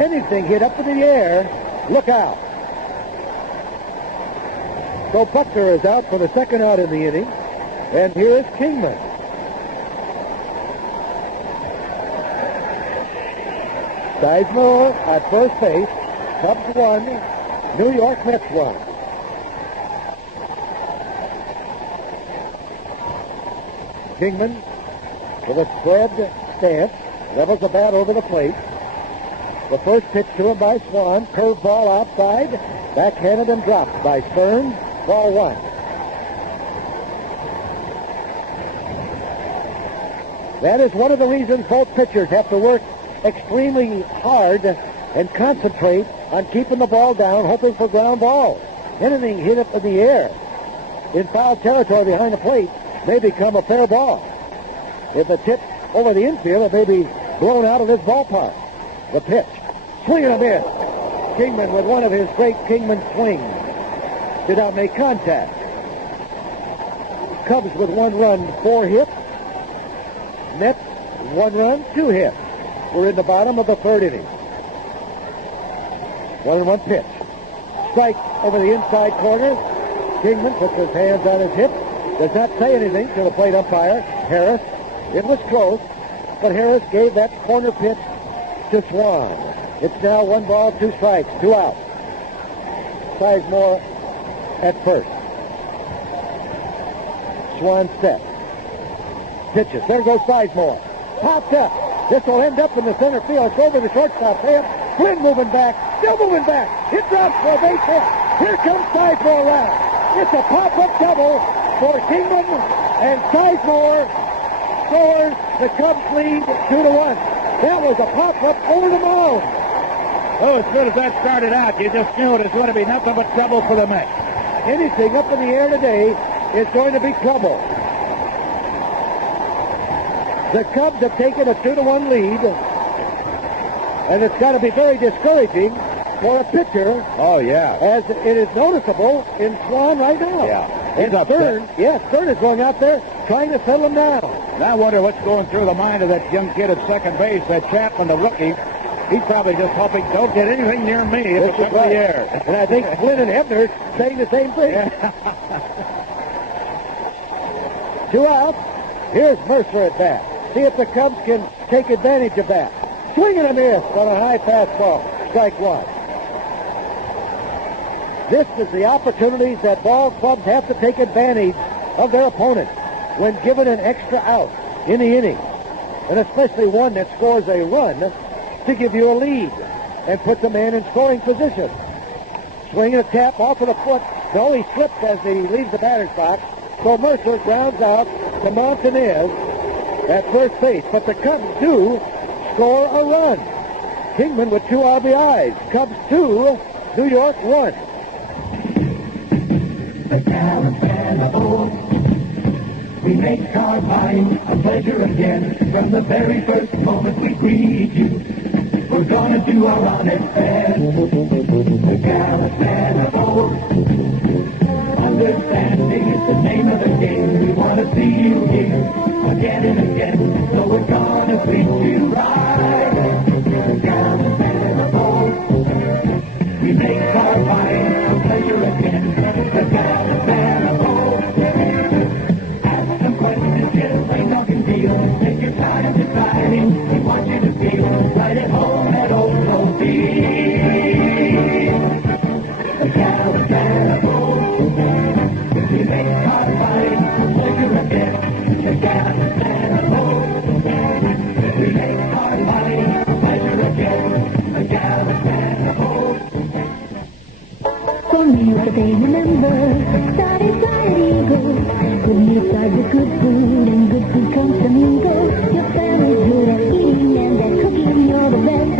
Anything hit up in the air, look out. So Buckner is out for the second out in the inning. And here is Kingman. Sizemore at first base. Cubs 1, New York Mets 1. Kingman with a spread stance, levels the bat over the plate. The first pitch to him by Swan, curveball outside, backhanded and dropped by Stearns, ball 1. That is one of the reasons both pitchers have to work extremely hard and concentrate on keeping the ball down, hoping for ground balls. Anything hit up in the air in foul territory behind the plate may become a fair ball. If it's hit over the infield, it may be blown out of this ballpark. The pitch. Swing and a miss. Kingman with one of his great Kingman swings. Did not make contact. Cubs with 1 run, 4 hits. Mets, 1 run, 2 hits. We're in the bottom of the third inning. 1-1 pitch. Strike over the inside corner. Kingman puts his hands on his hips. Does not say anything to the plate umpire, Harris. It was close, but Harris gave that corner pitch to Swan. It's now 1 ball, 2 strikes, 2 outs. Sizemore at first. Swan set. Pitches. There goes Sizemore. Popped up. This will end up in the center field. It's over the shortstop head. Flynn moving back. Still moving back. It drops for a base hit. Here comes Sizemore around. It's a pop-up double for Kingman, and Sizemore scores the Cubs lead 2-1. That was a pop-up over the mound. Oh, as soon as that started out, you just knew it was going to be nothing but trouble for the Mets. Anything up in the air today is going to be trouble. The Cubs have taken a 2-1 lead, and it's got to be very discouraging for a pitcher. Oh, yeah. As it is noticeable in Swan right now. Yeah. And Stern is going out there trying to settle him down. And I wonder what's going through the mind of that young kid at second base, that Chapman, the rookie. He's probably just hoping, don't get anything near me if it's up in the air. And I think Flynn and Hebner are saying the same thing. 2 outs. Here's Mercer at bat. See if the Cubs can take advantage of that. Swing and a miss on a high fastball. Strike one. This is the opportunities that ball clubs have to take advantage of their opponent when given an extra out in the inning, and especially one that scores a run to give you a lead and put the man in scoring position. Swing and a tap off of the foot. No, he slips as he leaves the batter's box. So Mercer grounds out to Montanez at first base. But the Cubs do score a run. Kingman with 2 RBIs. Cubs 2, New York 1. The talent and the bold. We make our mind a pleasure again. From the very first moment we greet you, we're gonna do our honest best. The gallant and the bold. Understanding is the name of the game. We want to see you here again and again. So we're gonna treat you right. The gallant and the bold. We make our mind a pleasure again. The gallant and the bold. Ask some questions, just plain talk and deal. Take your time deciding. We want you to feel right at home at Old Rosie. The gallant and the bold. We make our mind a pleasure again. The gallant and the bold. We make our mind a pleasure again. The gallant and the bold. For me, what they remember, started Giant Eagle. Good meat starts with good food, and good food comes from Eagle. Your family's good at eating, and at cooking, you're the best.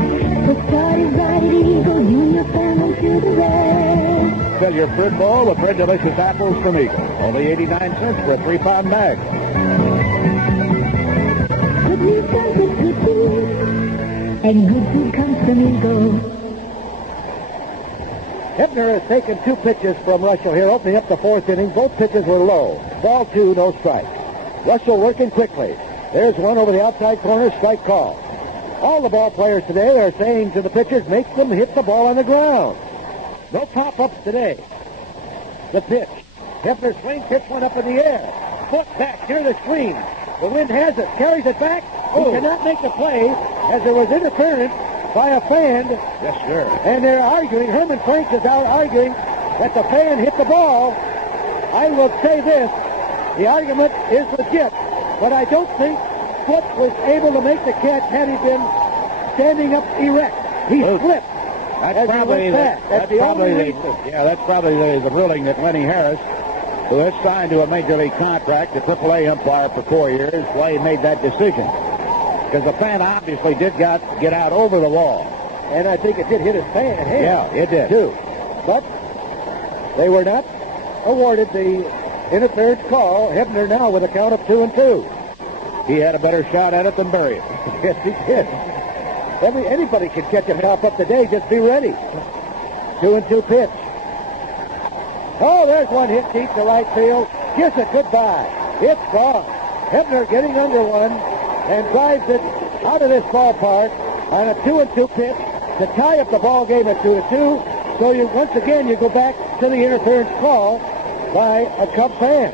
So started Giant Eagle, you and your family do the rest. Fill your fruit bowl with red delicious apples from Eagle. Only 89 cents for a 3-pound bag. Good meat starts with good food, and good food comes from Eagle. Hebner has taken 2 pitches from Russell here, opening up the 4th inning. Both pitches were low. Ball 2, no strikes. Russell working quickly. There's one over the outside corner, strike call. All the ball players today are saying to the pitchers, make them hit the ball on the ground. No pop-ups today. The pitch. Hebner swing, pitch one up in the air. Foot back near the screen. The wind has it, carries it back. He cannot make the play as there was interference by a fan. Yes, sir. And they're arguing. Herman Franks is out arguing that the fan hit the ball. I will say this. The argument is legit, but I don't think Foot was able to make the catch had he been standing up erect. He slipped. That's probably the only reason. Yeah, that's probably the ruling that Lenny Harris, who is signed to a major league contract, the AAA umpire for 4 years, why he made that decision. Because the fan obviously did get out over the wall. And I think it did hit his hand. Yeah, it did. Too. But they were not awarded the interference call. Hebner now with a count of 2-2. He had a better shot at it than Berry. Yes, he did. Anybody can catch a pop up today. Just be ready. 2-2 pitch. Oh, there's one hit deep to right field. Kiss it goodbye. It's gone. Hebner getting under one and drives it out of this ballpark on a 2-2 pitch to tie up the ball game at 2-2. So once again you go back to the interference call by a Cub fan.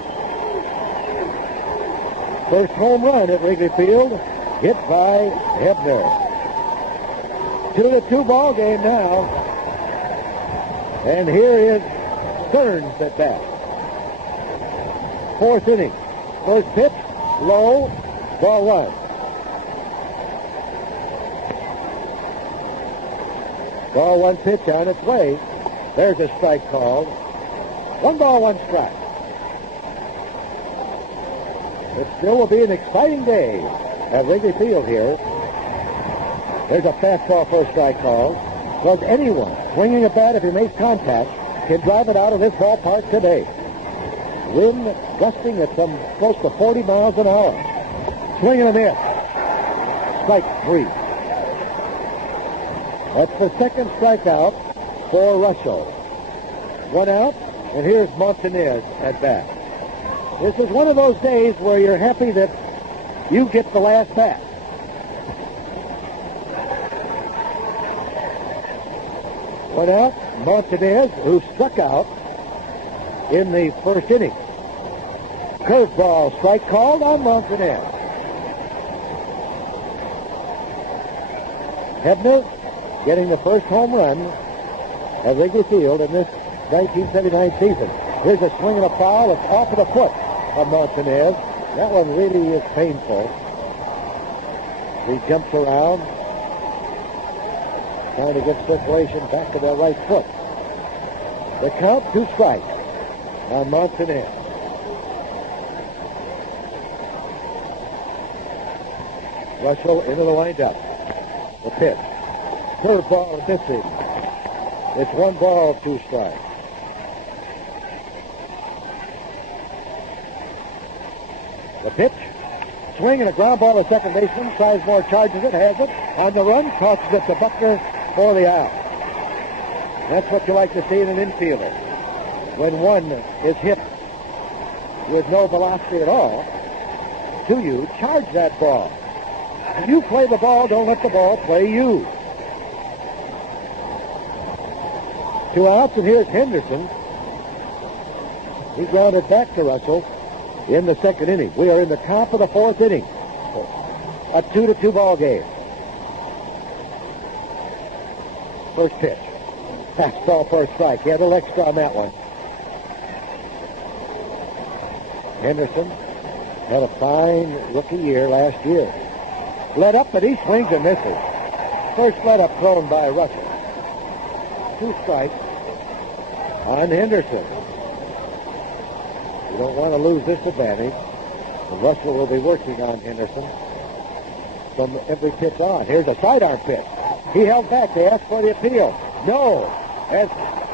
First home run at Wrigley Field, hit by Hebner. 2-2 ball game now. And here is Stearns at bat. 4th inning. First pitch, low, ball 1. Ball 1 pitch on its way. There's a strike called. 1 ball, 1 strike. It still will be an exciting day at Wrigley Field here. There's a fastball for a strike call. Because anyone swinging a bat, if he makes contact, can drive it out of this ballpark today. Wind gusting at some close to 40 miles an hour. Swing and a miss. Strike 3. That's the second strikeout for Russell. 1 out, and here's Montanez at bat. This is one of those days where you're happy that you get the last pass. One out, Montanez, who struck out in the first inning. Curveball strike called on Montanez. Hebner getting the first home run at Wrigley Field in this 1979 season. Here's a swing and a foul. It's off of the foot of Montanez. That one really is painful. He jumps around, trying to get circulation back to the right foot. The count, 2 strikes on Montanez. Russell into the windup. The pitch. Curveball missing. It's 1 ball, 2 strikes. The pitch. Swing and a ground ball to second baseman. Sizemore charges it, has it. On the run, tosses it to Buckner for the out. That's what you like to see in an infielder. When one is hit with no velocity at all, to you, charge that ball. You play the ball, don't let the ball play you. 2 outs, and here's Henderson. He grounded back to Russell in the second inning. We are in the top of the 4th inning. A 2-2 ball game. First pitch. Fastball for a strike. He had a little extra on that one. Henderson had a fine rookie year last year. Led up, but he swings and misses. First let up thrown by Russell. 2 strikes on Henderson. You don't want to lose this advantage. And Russell will be working on Henderson from every pitch on. Here's a sidearm pitch. He held back. They asked for the appeal. No. As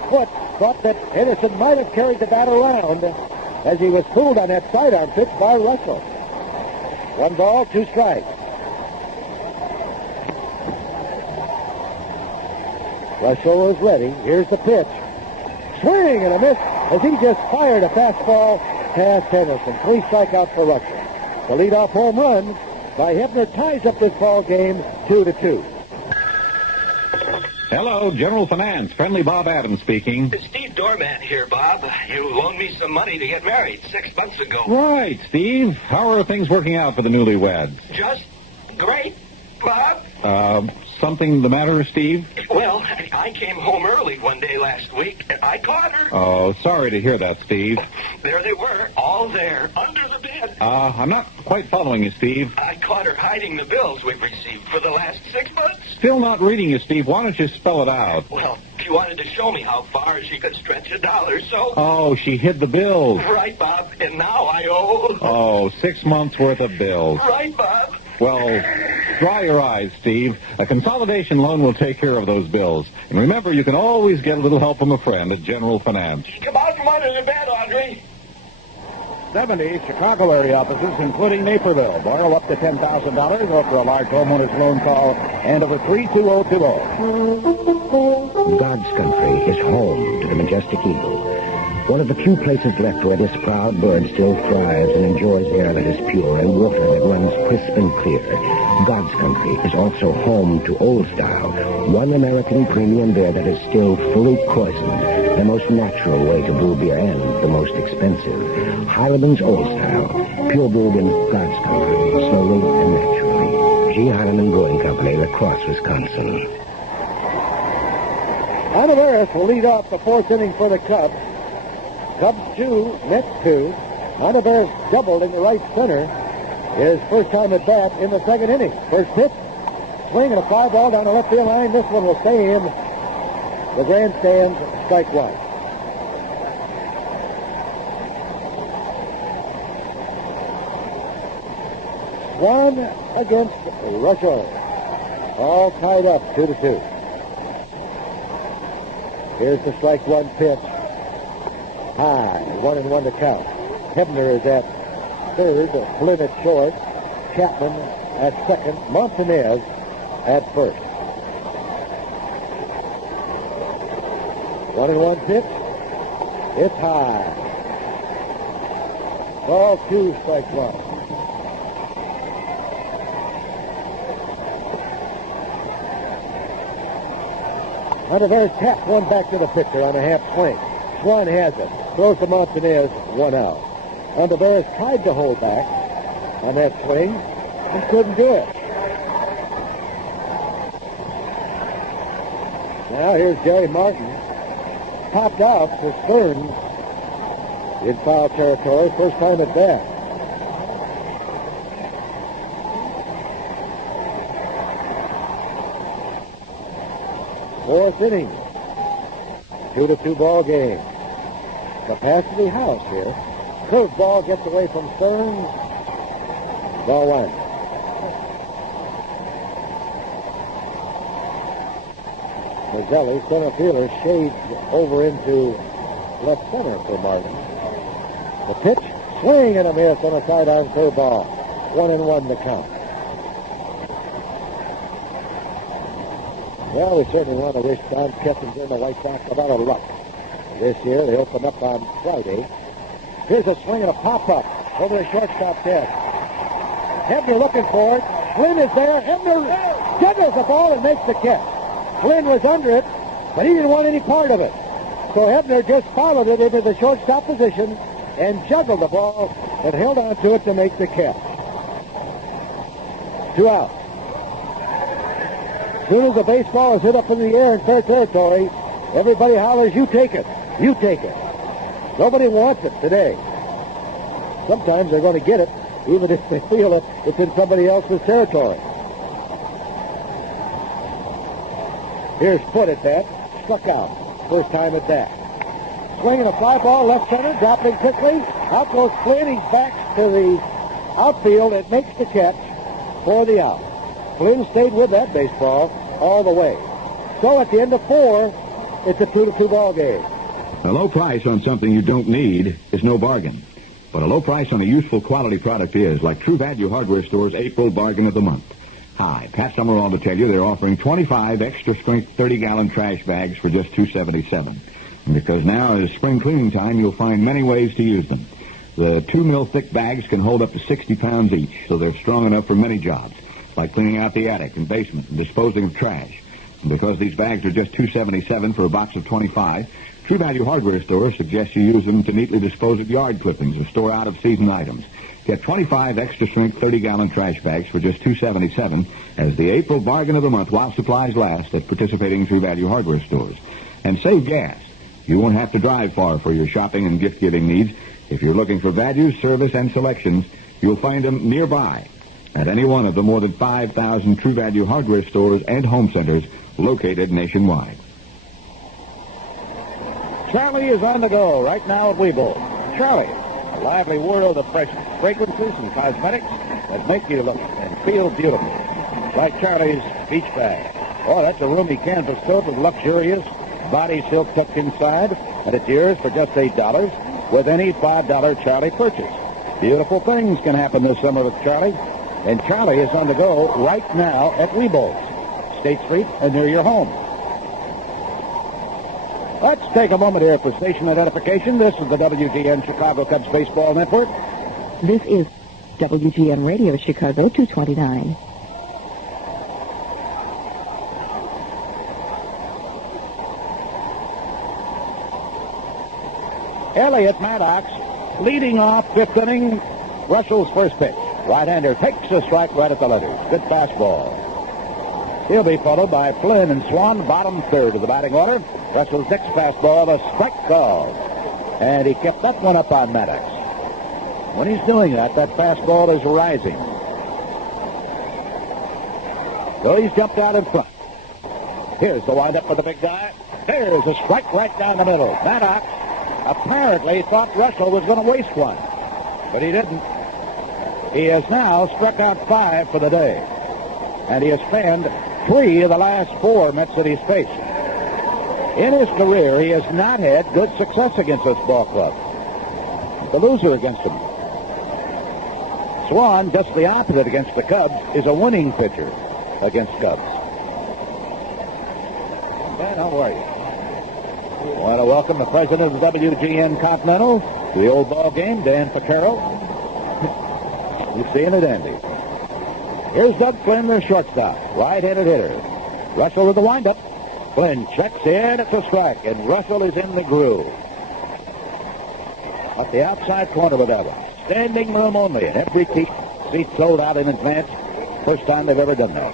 Foote thought that Henderson might have carried the bat around as he was fooled on that sidearm pitch by Russell. 1 ball, 2 strikes. Russell is ready. Here's the pitch. Swing and a miss as he just fired a fastball past Henderson. 3 strikeouts for Russell. The leadoff home run by Hebner ties up this ball game 2-2. Hello, General Finance. Friendly Bob Adams speaking. It's Steve Doorman here, Bob. You loaned me some money to get married 6 months ago. Right, Steve. How are things working out for the newlyweds? Just great, Bob. Something the matter, Steve? Well, I came home early one day last week, and I caught her. Oh, sorry to hear that, Steve. There they were, all there, under the bed. I'm not quite following you, Steve. I caught her hiding the bills we've received for the last 6 months. Still not reading you, Steve. Why don't you spell it out? Well, she wanted to show me how far she could stretch $1, so... Oh, she hid the bills. Right, Bob, and now I owe... Oh, 6 months worth of bills. Right, Bob. Well, dry your eyes, Steve. A consolidation loan will take care of those bills. And remember, you can always get a little help from a friend at General Finance. Come out from under the bed, Audrey. 70 Chicago area offices, including Naperville. Borrow up to $10,000 or for a large homeowner's loan call and over 32020. God's country is home to the majestic eagle. One of the few places left where this proud bird still thrives and enjoys air that is pure and water that runs crisp and clear. God's country is also home to Old Style, one American premium beer that is still fully poisoned, the most natural way to brew beer and the most expensive. Harriman's Old Style, pure brewed in God's country, slowly and naturally. G. Harriman Brewing Company, La Crosse, Wisconsin. Oliveris will lead off the 4th inning for the Cubs. Cubs 2, Mets 2. Oliveris doubled in the right center. His first time at bat in the 2nd inning. First pitch, swing and a fly ball down the left field line. This one will stay in the grandstand, strike 1. One against Russell. All tied up, 2-2. Here's the strike 1 pitch. High, 1-1 to count. Hebner is at third, Flynn at short, Chapman at second, Montanez at first. 1-1 pitch. It's high. Ball 2, strike 1. Rivera taps one back to the pitcher on a half swing. Swan has it. Throws to Montanez, 1 out. Rivera's tried to hold back on that swing and couldn't do it. Now here's Jerry Martin. Popped out for Stearns in foul territory. First time at bat. Fourth inning. 2-2 ball game. Capacity house here. Curveball gets away from Stearns. Ball 1. Mazzelli, center fielder, shades over into left center for Martin. The pitch, swing and a miss on a sidearm curveball. 1-1 the count. Well, we certainly want to wish Don Kessinger and the White Sox a lot of luck. This year, they open up on Friday. Here's a swing and a pop-up over the shortstop's head. Hebner looking for it. Flynn is there. Hebner juggles the ball and makes the catch. Flynn was under it, but he didn't want any part of it. So Hebner just followed it into the shortstop position and juggled the ball and held on to it to make the catch. 2 out. As soon as the baseball is hit up in the air in fair territory, everybody hollers, "You take it. You take it." Nobody wants it today. Sometimes they're going to get it, even if they feel it, it's in somebody else's territory. Here's Foote at bat. Struck out. First time at bat. Swinging a fly ball, left center, dropping quickly. Out goes Flynn. He backs to the outfield and makes the catch for the out. Flynn stayed with that baseball all the way. So at the end of 4, it's a 2-2 ball game. A low price on something you don't need is no bargain. But a low price on a useful quality product is, like True Value Hardware Store's April Bargain of the Month. Hi, Pat Summerall to tell you they're offering 25 extra-strength 30-gallon trash bags for just $2.77. And because now is spring cleaning time, you'll find many ways to use them. The 2 mil thick bags can hold up to 60 pounds each, so they're strong enough for many jobs, like cleaning out the attic and basement and disposing of trash. And because these bags are just $2.77 for a box of 25, True Value Hardware Store suggests you use them to neatly dispose of yard clippings or store out-of-season items. Get 25 extra-strength 30-gallon trash bags for just $2.77 as the April Bargain of the Month while supplies last at participating True Value Hardware stores. And save gas. You won't have to drive far for your shopping and gift-giving needs. If you're looking for values, service, and selections, you'll find them nearby at any one of the more than 5,000 True Value Hardware stores and home centers located nationwide. Charlie is on the go right now at Weeble. Charlie, a lively world of fresh fragrances and cosmetics that make you look and feel beautiful. Like Charlie's beach bag. Oh, that's a roomy canvas coat with luxurious body silk tucked inside, and it's yours for just $8 with any $5 Charlie purchase. Beautiful things can happen this summer with Charlie, and Charlie is on the go right now at Weeble, State Street, and near your home. Let's take a moment here for station identification. This is the WGN Chicago Cubs Baseball Network. This is WGN Radio Chicago 229. Elliott Maddox leading off 5th inning. Russell's first pitch. Right-hander takes a strike right at the letters. Good fastball. He'll be followed by Flynn and Swan, bottom third of the batting order. Russell's next fastball, a strike call. And he kept that one up on Maddox. When he's doing that, that fastball is rising. So he's jumped out in front. Here's the windup for the big guy. There's a strike right down the middle. Maddox apparently thought Russell was going to waste one, but he didn't. He has now struck out 5 for the day, and he has fanned 3 of the last 4 Met City's faced. In his career, he has not had good success against this ball club. the loser against them. Swan, just the opposite against the Cubs, is a winning pitcher against Cubs. Dan, how are you? I want to welcome the president of the WGN Continental to the old ball game, Dan Picaro. You seeing it, Andy? Here's Doug Flynn, their shortstop, right-handed hitter. Russell with the windup. Flynn checks in, it's a strike, and Russell is in the groove. At the outside corner with that one. Standing room only, and every seat sold out in advance. First time they've ever done that.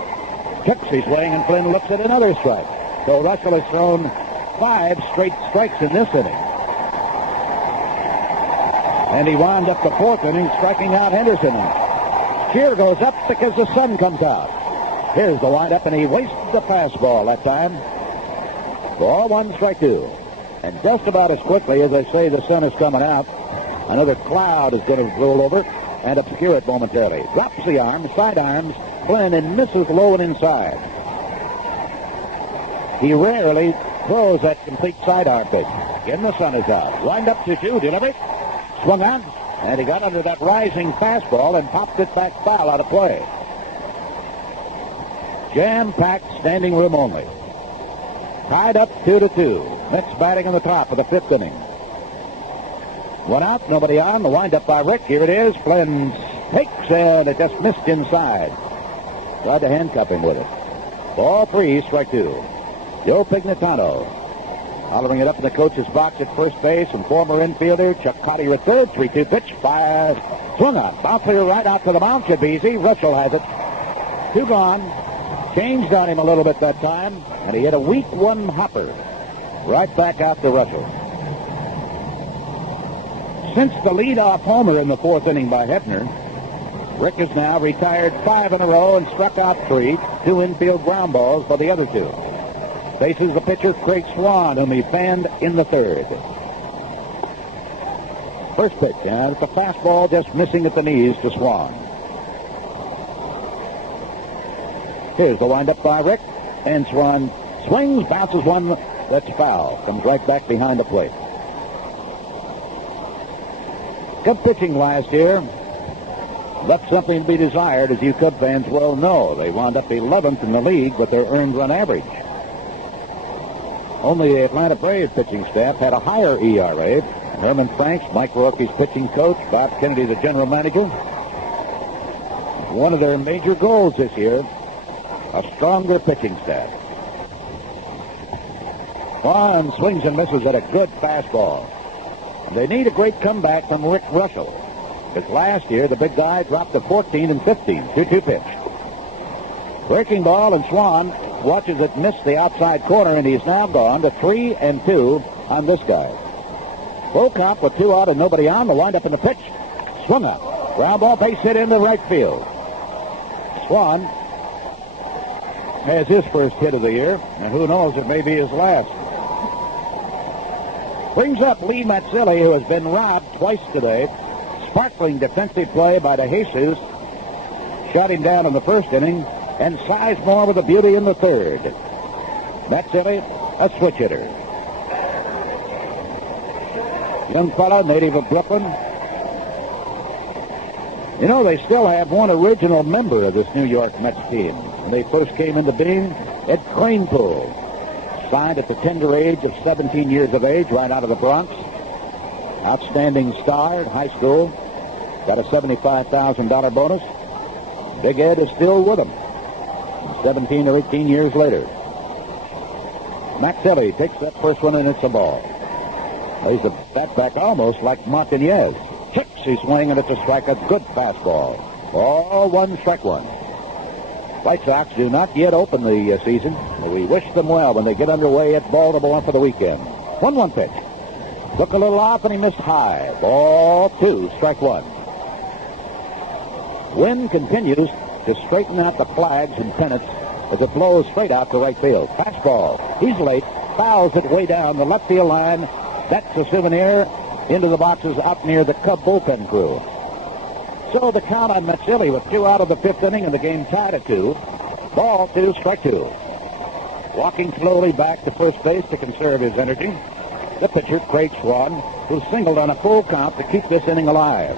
Checks his swing, and Flynn looks at another strike. So Russell has thrown 5 straight strikes in this inning. And he wound up the 4th inning striking out Henderson. Cheer goes up because the sun comes out. Here's the windup, and he wasted the fastball that time. Ball 1, strike 2. And just about as quickly as I say the sun is coming out, another cloud is going to roll over and obscure it momentarily. Drops the arm, side arms, Flynn, and misses low and inside. He rarely throws that complete sidearm pitch. Again, the sun is out. Wind up to 2, delivery. Swung on, and he got under that rising fastball and popped it back foul out of play. Jam-packed, standing room only. Tied up 2-2. Mets batting on the top of the 5th inning. One out, nobody on. The windup by Rick. Here it is. Flynn takes, and it just missed inside. Tried to handcuff him with it. Ball 3, strike 2. Joe Pignatano hollering it up in the coach's box at first base, and former infielder Chuck Cotty at third. 3-2 pitch. Fire. Swung on. Bouncer right out to the mound. Should be easy. Russell has it. 2 gone. Changed on him a little bit that time, and he hit a weak 1 hopper. Right back out to Russell. Since the leadoff homer in the 4th inning by Hefner, Rick has now retired 5 in a row and struck out 3, 2 infield ground balls for the other 2. Faces the pitcher, Craig Swan, whom he fanned in the 3rd. First pitch, and it's a fastball just missing at the knees to Swan. Here's the windup by Rick, and Swan swings, bounces one that's foul. Comes right back behind the plate. Good pitching last year. Left something to be desired, as you Cub fans well know. They wound up 11th in the league with their earned run average. Only the Atlanta Braves pitching staff had a higher ERA. Herman Franks, Mike Rourke's pitching coach, Bob Kennedy, the general manager. One of their major goals this year, a stronger pitching staff. Swan swings and misses at a good fastball. They need a great comeback from Rick Russell. Because last year, the big guy dropped to 14 and 15. 2-2 pitch. Breaking ball, and Swan watches it miss the outside corner, and he's now gone to 3-2 on this guy. Full count with 2 out and nobody on. The windup in the pitch. Swung up. Ground ball, base hit into right field. Swan has his first hit of the year, and who knows, it may be his last. Brings up Lee Mazzilli, who has been robbed twice today. Sparkling defensive play by DeJesus. Shot him down in the 1st inning, and Sizemore with a beauty in the 3rd. Mazzilli, a switch hitter. Young fella, native of Brooklyn. You know, they still have one original member of this New York Mets team. When they first came into being, Ed Kranepool. Signed at the tender age of 17 years of age, right out of the Bronx. Outstanding star at high school. Got a $75,000 bonus. Big Ed is still with him. 17 or 18 years later. Mazzilli takes that first one, and it's a ball. Lays the bat back almost like Martinez. Kicks his swing, and it's a strike. A good fastball. Ball 1, strike 1. White Sox do not yet open the season. We wish them well when they get underway at Baltimore for the weekend. 1-1 pitch. Took a little off, and he missed high. Ball 2, strike 1. Wind continues to straighten out the flags and pennants as it blows straight out to right field. Fastball. He's late. Fouls it way down the left field line. That's a souvenir into the boxes out near the Cub bullpen crew. So the count on Mazzilli with 2 out of the 5th inning, and the game tied at 2. Ball 2, strike 2. Walking slowly back to first base to conserve his energy. the pitcher, Craig Swan, who singled on a full count to keep this inning alive.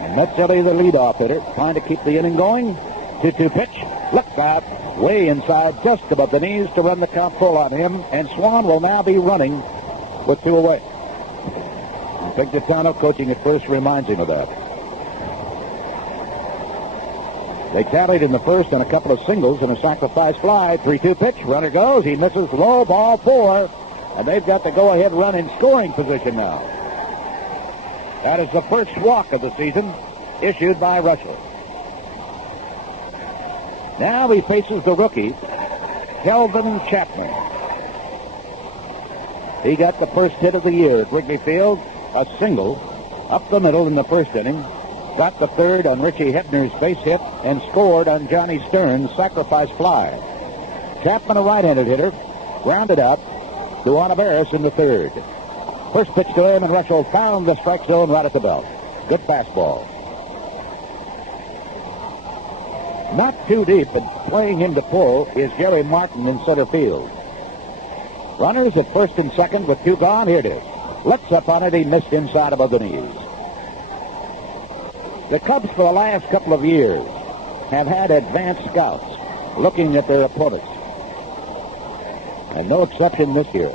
And Metzelli, the leadoff hitter, trying to keep the inning going. 2-2 pitch. Look out. Way inside, just above the knees to run the count full on him. And Swan will now be running with 2 away. And Big Gaetano coaching at first reminds him of that. They tallied in the first on a couple of singles and a sacrifice fly. 3-2 pitch. Runner goes. He misses. Low, ball 4. And they've got the go-ahead run in scoring position now. That is the first walk of the season issued by Russell. Now he faces the rookie, Kelvin Chapman. He got the first hit of the year at Wrigley Field, a single up the middle in the first inning. Got the third on Richie Hebner's base hit and scored on Johnny Stern's sacrifice fly. Chapman, a right-handed hitter, grounded out to Olivares in the third. First pitch to him, and Russell found the strike zone right at the belt. Good fastball. Not too deep, but playing him to pull is Gary Martin in center field. Runners at first and second with 2 gone. Here it is. Looks up on it. He missed inside above the knees. The Cubs for the last couple of years have had advanced scouts looking at their opponents. And no exception this year.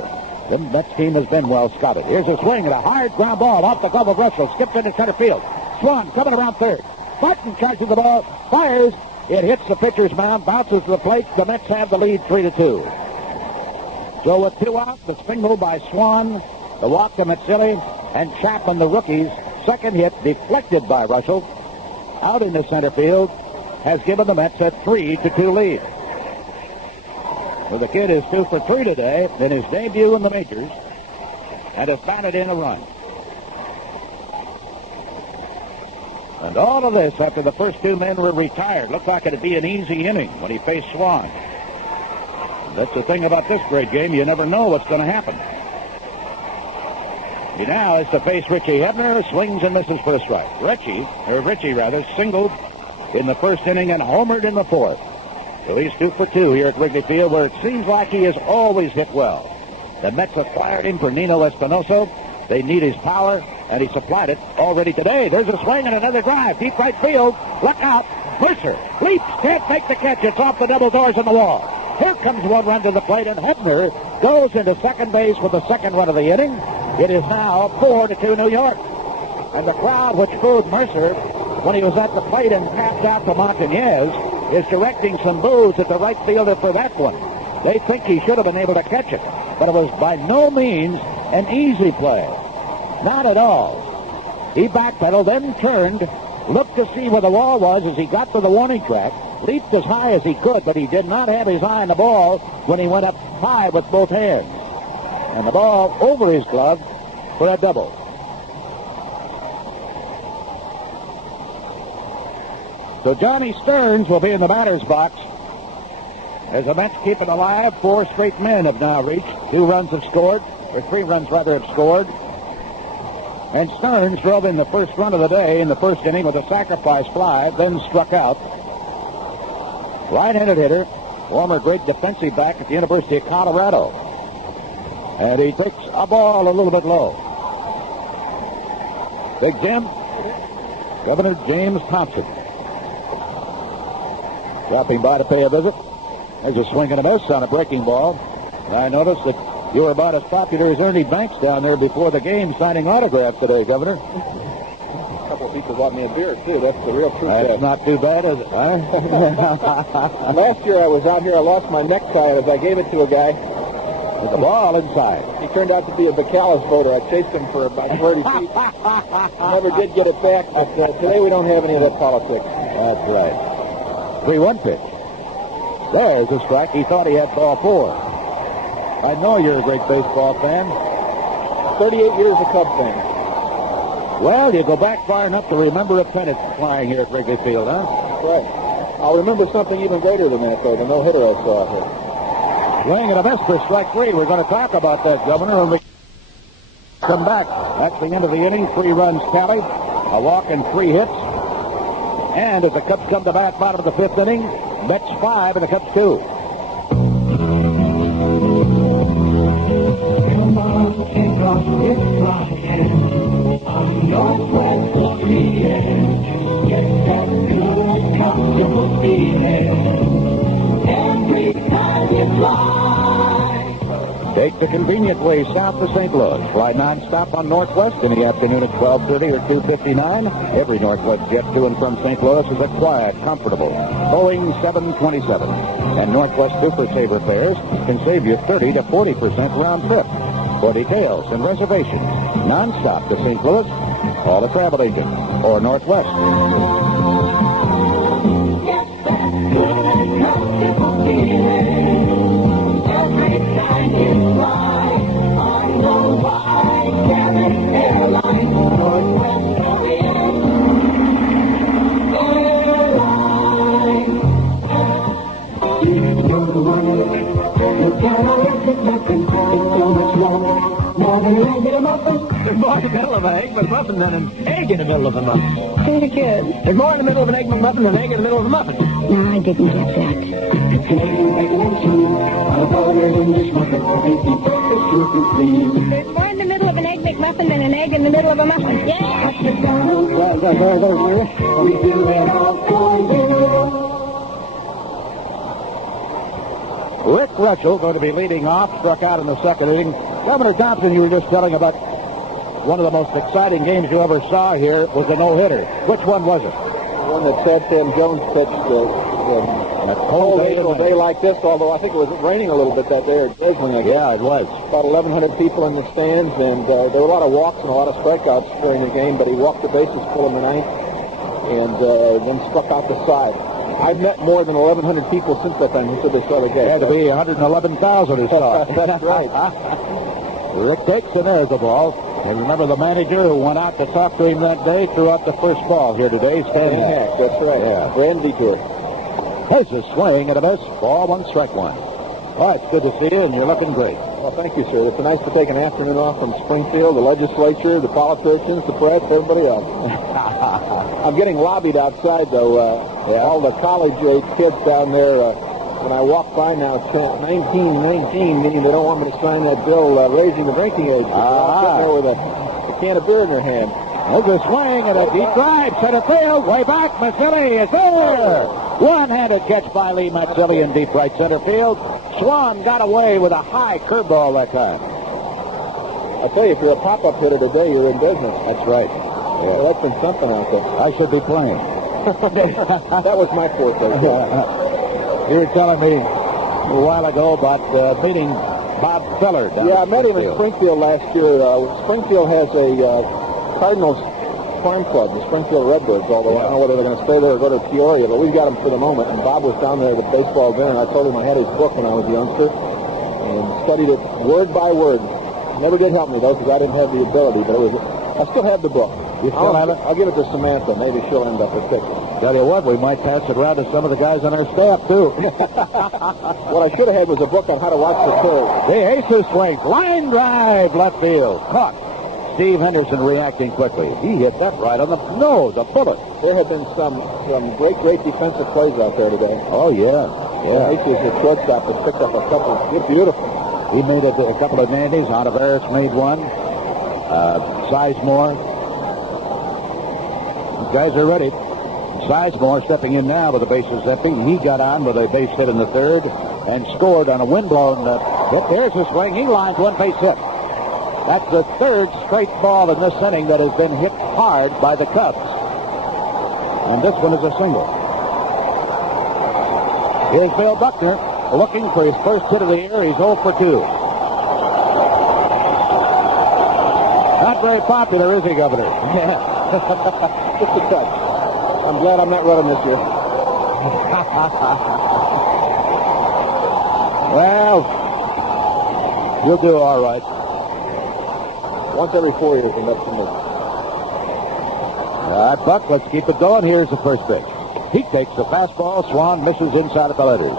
The Mets team has been well scouted. Here's a swing and a hard ground ball off the glove of Russell. Skipped into center field. Swan coming around third. Martin charges the ball. Fires. It hits the pitcher's mound. Bounces to the plate. The Mets have the lead 3-2. So with 2 out, the single by Swan, the walk to Metzelli, and Chapman, the rookie's second hit deflected by Russell out in the center field has given the Mets a 3-2 lead. So the kid is 2 for 3 today in his debut in the majors and has batted in a run. And all of this after the first 2 men were retired. Looked like it'd be an easy inning when he faced Swan. That's the thing about this great game. You never know what's going to happen. He now has to face Richie Hebner. Swings and misses for the strike. Richie singled in the first inning and homered in the fourth. So he's 2 for 2 here at Wrigley Field, where it seems like he has always hit well. The Mets have fired him for Nino Espinosa. They need his power, and he supplied it already today. There's a swing and another drive. Deep right field. Look out. Mercer leaps. Can't make the catch. It's off the double doors on the wall. Here comes one run to the plate, and Hebner goes into second base with the second run of the inning. It is now 4-2 New York. And the crowd, which booed Mercer when he was at the plate and tapped out to Montañez, is directing some boos at the right fielder for that one. They think he should have been able to catch it, but it was by no means an easy play. Not at all. He backpedaled, then turned, looked to see where the wall was as he got to the warning track, leaped as high as he could, but he did not have his eye on the ball when he went up high with both hands. And the ball over his glove for a double. So Johnny Stearns will be in the batter's box as the Mets keep it alive. 4 straight men have now reached. 2 runs have scored, or 3 runs rather have scored. And Stearns drove in the first run of the day in the first inning with a sacrifice fly, then struck out. Right-handed hitter, former great defensive back at the University of Colorado. And he takes a ball a little bit low. Big Jim, Governor James Thompson, dropping by to pay a visit. There's a swing and a miss on a breaking ball. And I noticed that you were about as popular as Ernie Banks down there before the game signing autographs today, Governor. A couple of people bought me a beer, too. That's the real truth. That's not too bad, is it? Huh? Last year I was out here. I lost my necktie as I gave it to a guy. With the ball inside. He turned out to be a Bacalus voter. I chased him for about 30 feet. Never did get it back, but today we don't have any of that politics. That's right. 3-1 pitch. There's a strike. He thought he had ball 4. I know you're a great baseball fan. 38 years a Cub fan. Well, you go back far enough to remember a pennant flying here at Wrigley Field, huh? That's right. I'll remember something even greater than that, though, the no-hitter I saw here. Swing and a miss for strike 3. We're going to talk about that, Governor, when we come back. That's the end of the inning. 3 runs tallied, a walk and 3 hits. And as the Cubs come to bat, bottom of the 5th inning, Mets 5 and the Cubs 2. Come sun is flying on Northwest Freeway. Get that good, comfortable feeling every time you fly. Take the convenient way south to St. Louis. Fly nonstop on Northwest in the afternoon at 12:30 or 2:59. Every Northwest jet to and from St. Louis is a quiet, comfortable Boeing 727. And Northwest Super Saver fares can save you 30 to 40% round trip. For details and reservations, nonstop to St. Louis, call a travel agent or Northwest. Every time you fly on the wide cabin airline, Northwest There's more in the middle of an egg McMuffin than an egg in the middle of a muffin. Say it again. There's more in the middle of an egg McMuffin than an egg in the middle of a muffin. No, I didn't get that. There's more in the middle of an egg McMuffin than an egg in the middle of a muffin. Yeah. Rick Russell going to be leading off, struck out in the second inning. Governor Thompson, you were just telling about one of the most exciting games you ever saw here was a no-hitter. Which one was it? The one that Sad Sam Jones pitched a cold day like this, although I think it was raining a little bit that day, or drizzling, I guess. Yeah, it was. About 1,100 people in the stands, and there were a lot of walks and a lot of strikeouts during the game, but he walked the bases full in the ninth and then struck out the side. I've met more than 1,100 people since that time who said they saw the game. It had to be 111,000 who saw it. That's right. Rick takes and there's the ball. And remember the manager who went out to talk to him that day threw out the first ball here today. Standing Hack, that's right. Yeah. Grand detour. There's a swing and a miss. Ball one, strike one. All right, it's good to see you, and you're looking great. Well, thank you, sir. It's nice to take an afternoon off from Springfield, the legislature, the politicians, the press, everybody else. I'm getting lobbied outside, though. All the college-age kids down there, when I walk by now, it's 19, meaning they don't want me to sign that bill raising the drinking age. I'm sitting there with a can of beer in their hand. There's a swing and a deep drive. Center field. Way back. Mazzilli is there. One-handed catch by Lee Mazzilli in deep right center field. Swan got away with a high curveball that time. I tell you, if you're a pop-up hitter today, you're in business. That's right. Yeah, that's been something out there. I should be playing. That was my forte. You were telling me a while ago about meeting Bob Feller. Yeah, I met him in Springfield last year. Springfield has a Cardinals farm club, the Springfield Redbirds, although I don't know whether they're going to stay there or go to Peoria, but we've got them for the moment. And Bob was down there at the baseball dinner, and I told him I had his book when I was a youngster and studied it word by word. Never did help me, though, because I didn't have the ability, but I still have the book. You still have it? I'll give it to Samantha. Maybe she'll end up with it. Tell you what, we might pass it around to some of the guys on our staff, too. What I should have had was a book on how to watch the third. The aces swings. Line drive, left field. Caught. Steve Henderson reacting quickly. He hit that right on the nose, a bullet. There have been some great defensive plays out there today. Oh, yeah. Aces, the shortstop, has picked up a couple. They're beautiful. He made a couple of dandies. Ontiveros made one. Sizemore. These guys are ready. Sizemore stepping in now with the bases empty. He got on with a base hit in the third and scored on a windblown hit. There's the swing. He lines one base hit. That's the third straight ball in this inning that has been hit hard by the Cubs. And this one is a single. Here's Bill Buckner looking for his first hit of the year. He's 0 for 2. Not very popular, is he, Governor? Just a touch. I'm glad I'm not running this year. Well, you'll do all right. Once every 4 years, and that's the move. All right, Buck, let's keep it going. Here's the first pitch. He takes the fastball. Swan misses inside of the letters.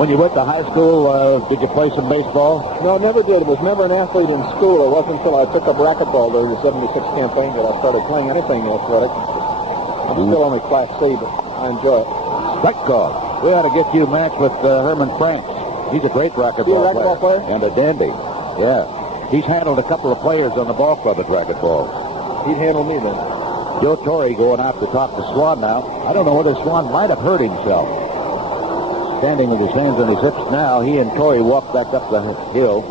When you went to high school, did you play some baseball? No, never did. Was never an athlete in school. It wasn't until I took up racquetball during the 76 campaign that I started playing anything athletic. I'm still only Class C, but I enjoy it. Strike call. We ought to get you matched with Herman Franks. He's a great racquetball player. And a dandy. Yeah. He's handled a couple of players on the ball club at Rabbit Ball. He'd handle me then. Joe Torrey going out to talk to Swan now. I don't know whether Swan might have hurt himself. Standing with his hands on his hips now, he and Torrey walk back up the hill.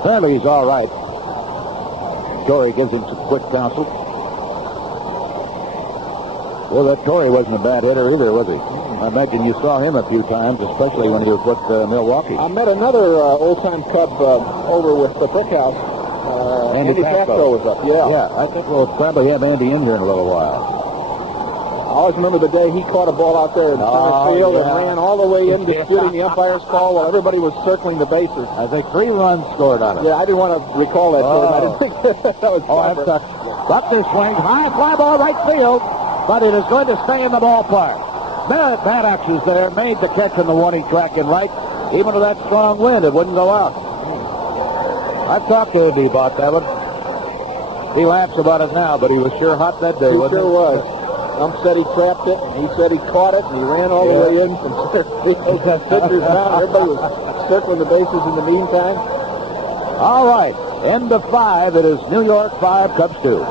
Apparently he's all right. Torrey gives him some quick counsel. Well, that Torrey wasn't a bad hitter either, was he? I imagine you saw him a few times, especially when he was with Milwaukee. I met another old-time Cub over with the Brickhouse. Andy Castro was up, yeah. Yeah, I think we'll probably have Andy in here in a little while. I always remember the day he caught a ball out there in center field and ran all the way in disputing the umpire's call while everybody was circling the bases. I think 3 runs scored on it. Yeah, I didn't want to recall that to him. I didn't think that was that's tough. Buckley swings, high fly ball right field, but it is going to stay in the ballpark. Barrett Maddox is there, made the catch on the warning track in right. Even with that strong wind, it wouldn't go out. I talked to Andy about that one. He laughs about it now, but he was sure hot that day, wasn't he? Sure was. Some said he trapped it, and he said he caught it, and he ran all the way in from center field. That pitcher's mound. Everybody was circling the bases in the meantime. All right, end of 5. It is New York 5, Cubs 2.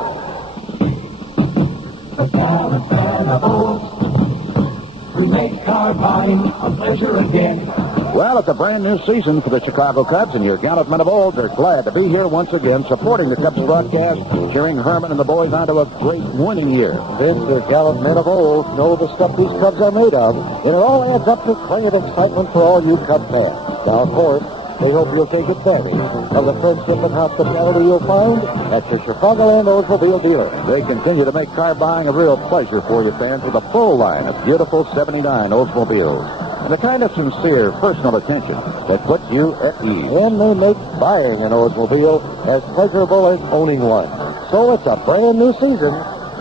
We make car buying a pleasure again. Well, it's a brand new season for the Chicago Cubs, and your gallant men of old are glad to be here once again, supporting the Cubs broadcast, cheering Herman and the boys onto a great winning year. Vince, the gallant men of old know the stuff these Cubs are made of, and it all adds up to plenty of excitement for all you Cub fans. Now, of course, they hope you'll take advantage of the friendship and hospitality you'll find at your Chicagoland Oldsmobile dealer. They continue to make car buying a real pleasure for you fans with a full line of beautiful 79 Oldsmobiles. And the kind of sincere personal attention that puts you at ease. And they make buying an Oldsmobile as pleasurable as owning one. So it's a brand new season.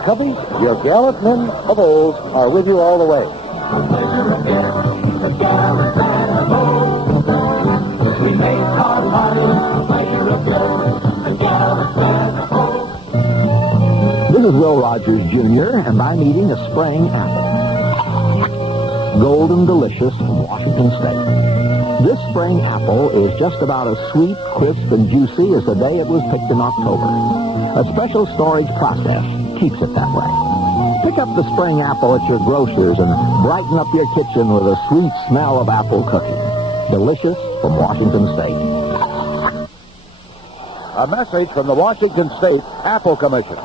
Cubbies, your gallant men of old are with you all the way. We make car buying a pleasure again. The gallant men of old. This is Will Rogers, Jr., and I'm eating a spring apple. Golden delicious from Washington State. This spring apple is just about as sweet, crisp, and juicy as the day it was picked in October. A special storage process keeps it that way. Pick up the spring apple at your grocer's and brighten up your kitchen with a sweet smell of apple cooking. Delicious from Washington State. A message from the Washington State Apple Commission.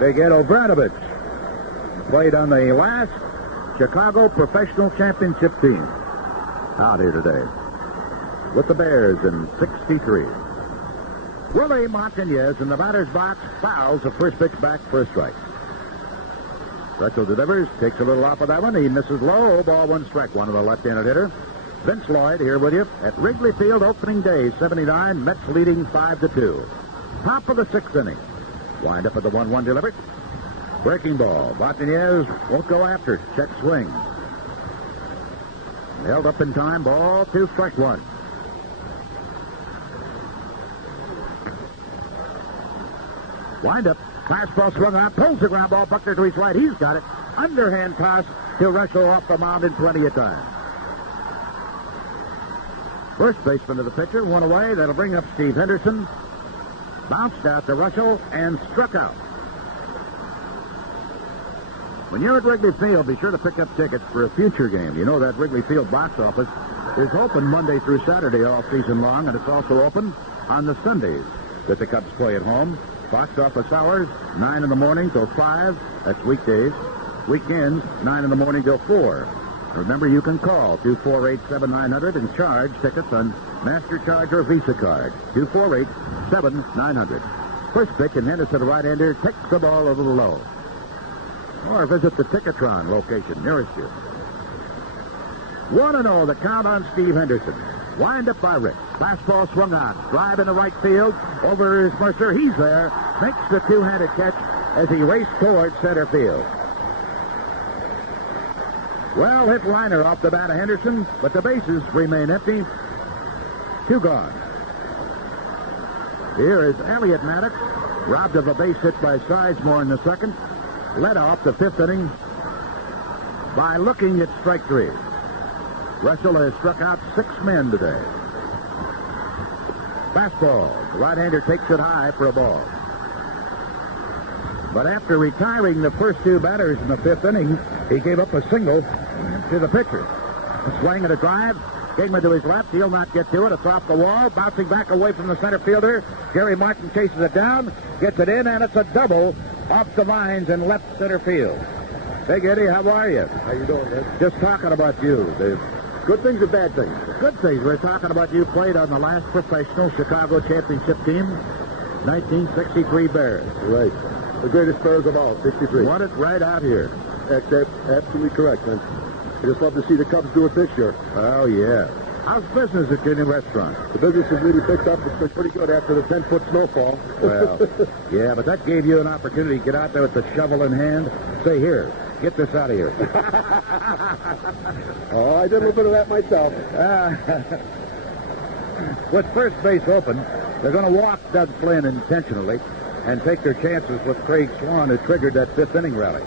Big Ed Obranovich played on the last Chicago Professional Championship team out here today with the Bears in '63. Willie Montañez in the batter's box fouls the first pitch back for a strike. Russell delivers, takes a little off of that one. He misses low. Ball one, strike one of the left-handed hitter. Vince Lloyd here with you at Wrigley Field, opening day, 79. Mets leading 5-2. Top of the sixth inning. Wind up at the 1-1 delivered. Breaking ball. Montañez won't go after it. Check swing. Held up in time. Ball two, strike one. Wind up. Fastball swung out. Pulls the ground ball. Buckner to his right. He's got it. Underhand toss. He'll Russell off the mound in plenty of time. First baseman of the pitcher. One away. That'll bring up Steve Henderson. Bounced out to Russell and struck out. When you're at Wrigley Field, be sure to pick up tickets for a future game. You know that Wrigley Field box office is open Monday through Saturday all season long, and it's also open on the Sundays that the Cubs play at home. Box office hours, 9 in the morning till 5. That's weekdays. Weekends, 9 in the morning till 4. Remember, you can call 248-7900 and charge tickets on MasterCard or Visa card. 248-7900. First pitch, and Henderson, a right-hander, takes the ball a little low. Or visit the Ticketron location nearest you. 1-0, the count on Steve Henderson. Wind up by Rick. Fastball swung on. Drive in the right field. Over is Mercer. He's there. Makes the two-handed catch as he raced towards center field. Well hit liner off the bat of Henderson, but the bases remain empty. 2 gone. Here is Elliott Maddox, robbed of a base hit by Sizemore in the second. Led off the 5th inning by looking at strike 3. Russell has struck out 6 men today. Fastball. The right-hander takes it high for a ball. But after retiring the first 2 batters in the 5th inning, he gave up a single to the pitcher. A swing and a drive. Kingman to his left. He'll not get to it. It's off the wall. Bouncing back away from the center fielder. Jerry Martin chases it down. Gets it in, and it's a double off the lines in left center field. Big Eddie, how are you? How you doing, Ed? Just talking about you. The good things or bad things? Good things. We're talking about you played on the last professional Chicago championship team, 1963 Bears. Right. The greatest Bears of all, 63. Won it right out here. That's absolutely correct, man. I just love to see the Cubs do it this year. Oh, yeah. How's business at your new restaurant? The business has really picked up. It's been pretty good after the 10-foot snowfall. Well, yeah, but that gave you an opportunity to get out there with the shovel in hand. Say, here, get this out of here. Oh, I did a little bit of that myself. With first base open, they're going to walk Doug Flynn intentionally and take their chances with Craig Swan, who triggered that 5th inning rally.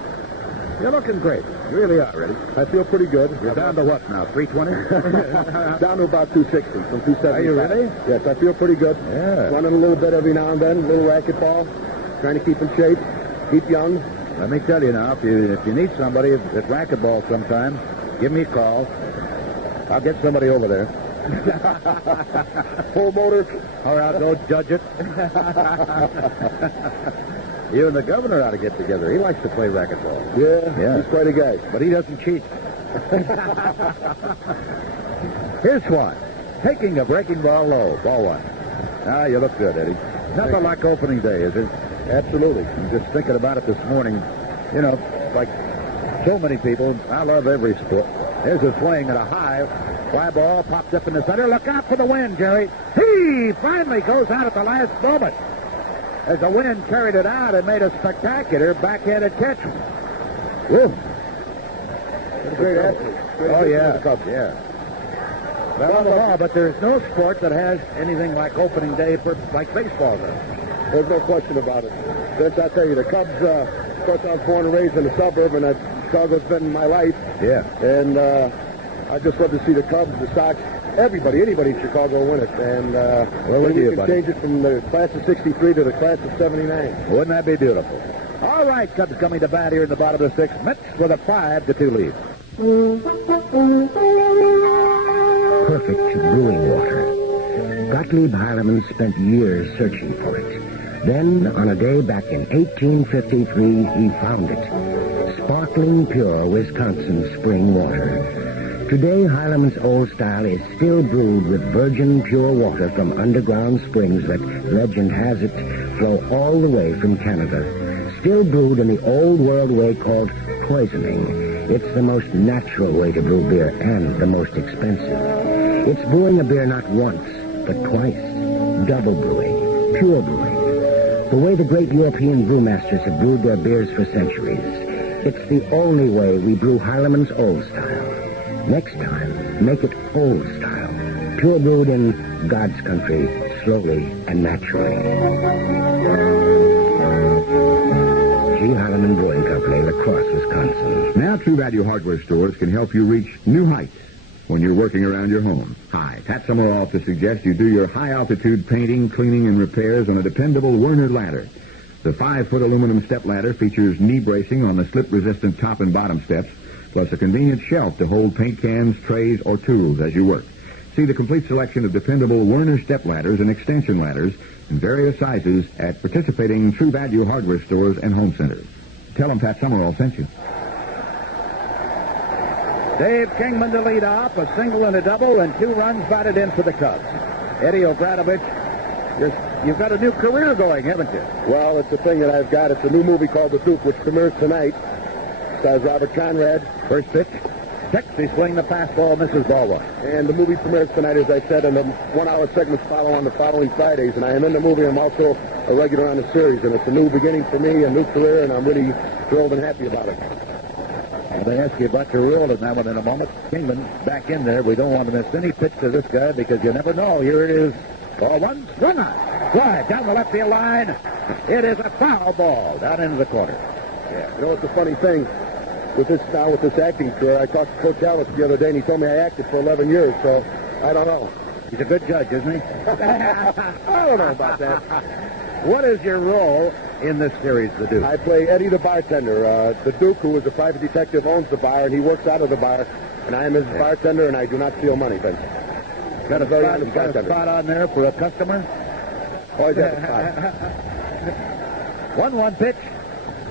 You're looking great. You really are, Eddie. I feel pretty good. You're down to what now, 320? Down to about 260 from 270. Are you really? Yes, I feel pretty good. Yeah. Running a little bit every now and then, a little racquetball, trying to keep in shape, keep young. Let me tell you now, if you need somebody at racquetball sometime, give me a call. I'll get somebody over there. Full motor. Or I'll go judge it. You and the governor ought to get together. He likes to play racquetball. Yeah, he's quite a guy. But he doesn't cheat. Here's Swan. Taking a breaking ball low. Ball 1. Ah, you look good, Eddie. Nothing like opening day, is it? Absolutely. I'm just thinking about it this morning. You know, like so many people, I love every sport. There's a swing at a high. Fly ball popped up in the center. Look out for the wind, Jerry. He finally goes out at the last moment. As the wind carried it out and made a spectacular backhanded catch. Woo. What a great athlete. Oh, yeah. Yeah. Well, but there's no sport that has anything like opening day like baseball does. There's no question about it. Vince, I tell you, the Cubs, of course, I was born and raised in the suburb, and Chicago's been my life. Yeah. And I just love to see the Cubs, the Sox, anybody in Chicago win it. And we can change it from the class of 63 to the class of 79. Wouldn't that be beautiful? All right, Cubs coming to bat here in the bottom of the 6th. Mets with a 5-2 lead. Perfect brewing water. Gottlieb Heilemann spent years searching for it. Then, on a day back in 1853, he found it. Sparkling, pure Wisconsin spring water. Today, Heileman's Old Style is still brewed with virgin pure water from underground springs that, legend has it, flow all the way from Canada. Still brewed in the old world way called poisoning. It's the most natural way to brew beer and the most expensive. It's brewing a beer not once, but twice. Double brewing, pure brewing. The way the great European brewmasters have brewed their beers for centuries. It's the only way we brew Heileman's Old Style. Next time, make it old style. Pure brewed in God's country, slowly and naturally. G. Heileman Brewing Company, La Crosse, Wisconsin. Now True Value Hardware stores can help you reach new heights when you're working around your home. Hi, Pat Summerall to suggest you do your high-altitude painting, cleaning, and repairs on a dependable Werner ladder. The 5-foot aluminum step ladder features knee bracing on the slip-resistant top and bottom steps, plus a convenient shelf to hold paint cans, trays, or tools as you work. See the complete selection of dependable Werner step ladders and extension ladders in various sizes at participating True Value Hardware stores and home centers. Tell them Pat Summerall sent you. Dave Kingman to lead off, a single and a double, and 2 runs batted in for the Cubs. Eddie Ogradovich, you've got a new career going, haven't you? Well, it's a thing that I've got. It's a new movie called The Duke, which premieres tonight. Stars Robert Conrad. First pitch. Texas swing the fastball, misses ball one. And the movie premieres tonight, as I said, and the 1-hour segments follow on the following Fridays. And I am in the movie. I'm also a regular on the series. And it's a new beginning for me, a new career, and I'm really thrilled and happy about it. I'm going to ask you about your rule in that one in a moment. Kingman back in there. We don't want to miss any pitch to this guy because you never know. Here it is. Ball one, swung on. Drive down the left field line. It is a foul ball down into the corner. Yeah. You know, it's a funny thing. With this acting career, I talked to Coach Ellis the other day, and he told me I acted for 11 years, so I don't know. He's a good judge, isn't he? I don't know about that. What is your role in this series, The Duke? I play Eddie the bartender. The Duke, who is a private detective, owns the bar, and he works out of the bar, and I am his bartender, and I do not steal money, Vince. Got a spot on there for a customer? Always have a spot. 1-1 pitch.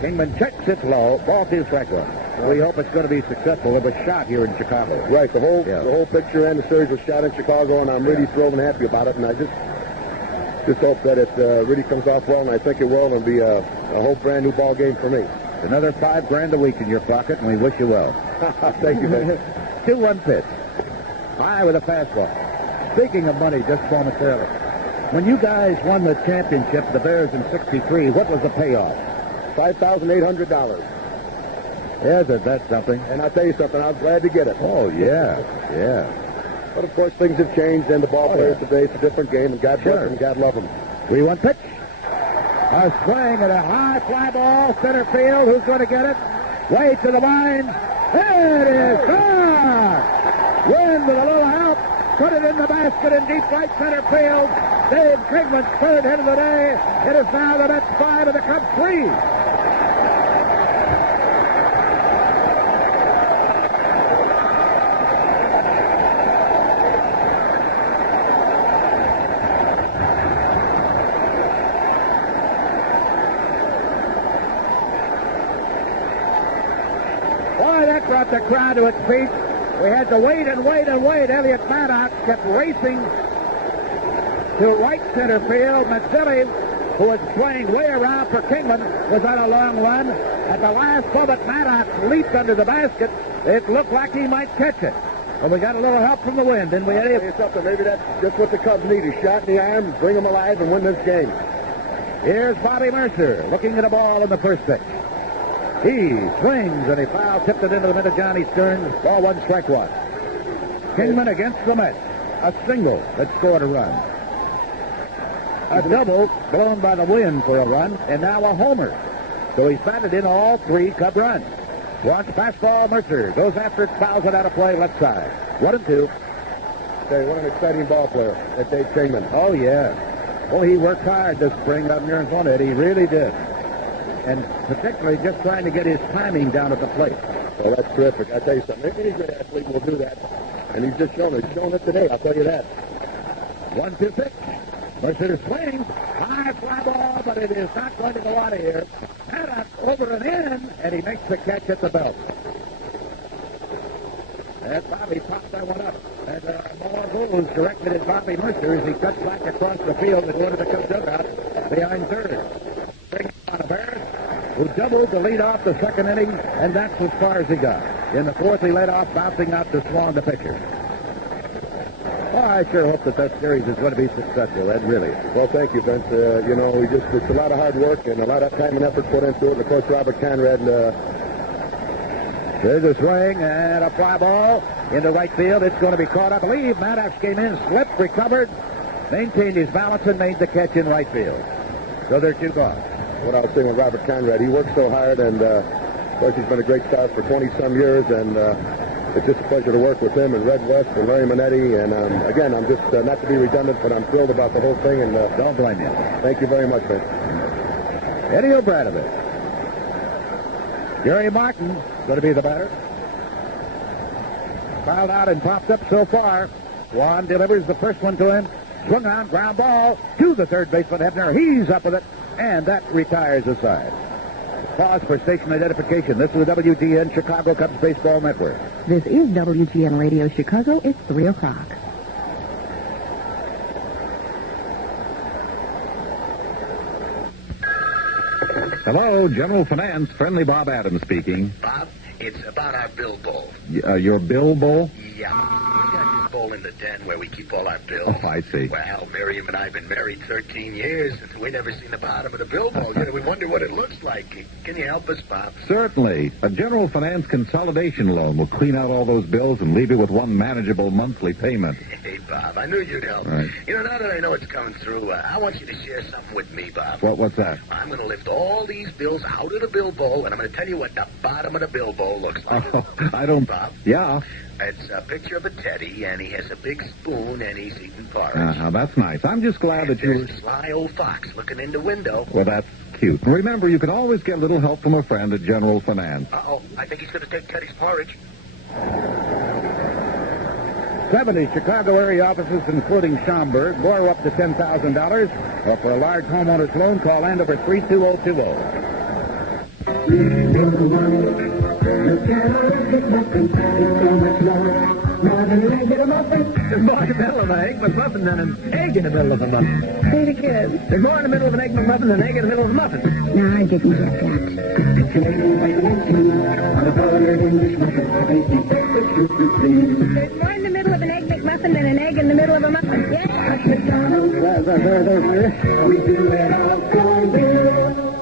Kingman checks it low. Ball 2, strike 1. We hope it's going to be successful. It was shot here in Chicago. Right. The whole picture and the series was shot in Chicago, and I'm really thrilled and happy about it. And I just hope that it really comes off well, and I think it will, and be a whole brand new ball game for me. Another $5,000 a week in your pocket, and we wish you well. Thank you, man. 2-1 pitch. High with a fastball. Speaking of money, just momentarily. When you guys won the championship, the Bears in '63, what was the payoff? $5,800. Yeah, that's something. And I'll tell you something, I was glad to get it. Oh, yeah. But, of course, things have changed, and the ball players today, it's a different game, and God bless them, God love them. 3-1 pitch. A swing and a high fly ball, center field. Who's going to get it? Way to the line. It is gone! Wind with a little help. Put it in the basket in deep right center field. Dave Kingman's 3rd hit of the day. It is now the Mets 5 and the Cubs 3. Boy, that brought the crowd to its feet. We had to wait and wait and wait. Elliot Maddox kept racing to right center field. Mazzilli, who was playing way around for Kingman, was on a long run. At the last moment, Maddox leaped under the basket. It looked like he might catch it. But we got a little help from the wind, didn't we, Eddie? Maybe that's just what the Cubs need. A shot in the arm, bring them alive, and win this game. Here's Bobby Mercer looking at a ball in the first pitch. He swings and he tipped it into the middle of Johnny Stern. Ball 1, strike 1. Kingman against the Mets. A single that scored a run. A double blown by the wind for a run, and now a homer. So he's batted in all 3 Cub runs. Watch fastball, Mercer goes after it, fouls it out of play, left side. 1-2. Say, what an exciting ball player, that Dave Kingman. Oh, yeah. Well, he worked hard this spring up in Arizona. He really did. And particularly just trying to get his timing down at the plate. Well, that's terrific. I tell you something. Any great athlete will do that. And he's just shown it. He's shown it today, I'll tell you that. 1-2 pitch. Mercer swings. High fly ball, but it is not going to go out of here. Paddock over and in, and he makes the catch at the belt. That's Bobby He popped that one up. And more goals directed at Bobby Mercer as he cuts back across the field and one of the Cub dugout behind third. Bring on a Barrett, who doubled to lead off the second inning, and that's as far as he got. In the fourth, he led off, bouncing out to Swan, the pitcher. Well, I sure hope that series is going to be successful, Ed, really. Well, thank you, Vince. It's a lot of hard work and a lot of time and effort put into it. And, of course, Robert Conrad. There's a swing and a fly ball into right field. It's going to be caught, I believe. Maddox came in, slipped, recovered, maintained his balance, and made the catch in right field. So they're two gone. What I was saying with Robert Conrad, he worked so hard, and, of course, he's been a great star for 20-some years, and it's just a pleasure to work with him and Red West and Larry Manetti. And, again, I'm just, not to be redundant, but I'm thrilled about the whole thing, and don't blame you. Thank you very much, Vince. Eddie O'Bradovich. Jerry Martin going to be the batter. Fouled out and popped up so far. Juan delivers the first one to him. Swung on, ground ball to the third baseman, Hebner. He's up with it, and that retires the side. Pause for station identification. This is the WGN Chicago Cubs Baseball Network. This is WGN Radio Chicago. It's 3 o'clock. Hello, General Finance. Friendly Bob Adams speaking. Bob, it's about our bill bowl. Your bill bowl? Yeah. We got this bowl in the den where we keep all our bills. Oh, I see. Well, Miriam and I have been married 13 years, and we never seen the bottom of the bill bowl. We wonder what it looks like. Can you help us, Bob? Certainly. A General Finance consolidation loan will clean out all those bills and leave you with one manageable monthly payment. Hey, Bob, I knew you'd help. Right. Now that I know it's coming through, I want you to share something with me, Bob. What's that? I'm going to lift all these bills out of the bill bowl, and I'm going to tell you what the bottom of the bill bowl looks like. Oh, I don't... Bob? Yeah? It's a picture of a teddy, and he has a big spoon, and he's eating porridge. That's nice. I'm just glad that you... There's a sly old fox looking in the window. Well, that's cute. Remember, you can always get a little help from a friend at General Finance. Uh-oh. I think he's going to take Teddy's porridge. 70 Chicago area offices, including Schaumburg, borrow up to $10,000. Or for a large homeowner's loan, call Landover 32020. There's more in the middle of an Egg McMuffin than an egg in the middle of a muffin. Say it again. There's more in the middle of an Egg McMuffin than an egg in the middle of a muffin. No, I didn't get that. There's more in the middle of an Egg McMuffin than an egg in the middle of a muffin. Yeah. We do it all for you.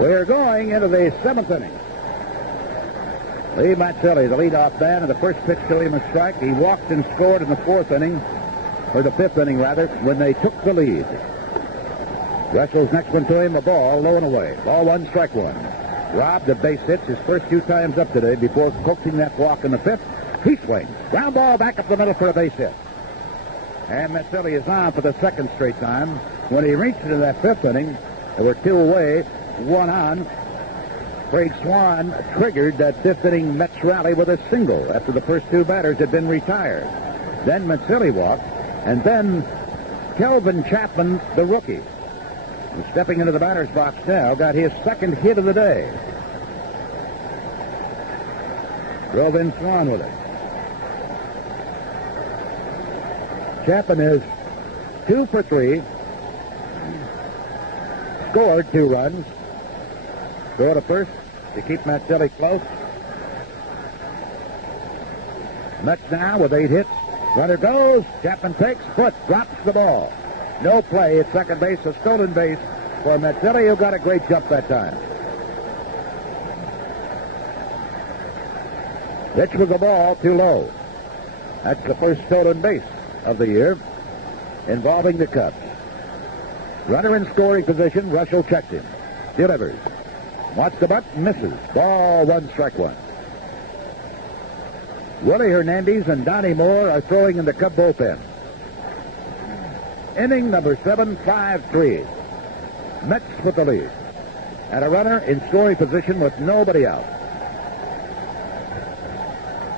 We're going into the seventh inning. Lee Mazzilli, the leadoff man, and the first pitch to him a strike. He walked and scored in the fourth inning, or the fifth inning, rather, when they took the lead. Russell's next one to him, a ball, low and away. Ball one, strike one. Robbed of base hits his first few times up today before coaxing that walk in the fifth. He swings. Ground ball back up the middle for a base hit. And Mazzilli is on for the second straight time. When he reached into that fifth inning, there were two away, one on. Craig Swan triggered that fifth inning Mets rally with a single after the first two batters had been retired. Then Mazzilli walked, and then Kelvin Chapman, the rookie, who's stepping into the batter's box now, got his second hit of the day. Drove in Swan with it. Chapman is 2 for 3. Scored 2 runs. Throw to first to keep Mazzilli close. Mets now with 8 hits. Runner goes. Chapman takes. Foot drops the ball. No play at second base. A stolen base for Mazzilli, who got a great jump that time. Pitch with the ball too low. That's the first stolen base of the year involving the Cubs. Runner in scoring position. Russell checks him. Delivers. Wants the butt, misses. Ball one, strike one. Willie Hernandez and Donnie Moore are throwing in the Cub bullpen. Inning number 7, 5-3. Mets with the lead. And a runner in scoring position with nobody out.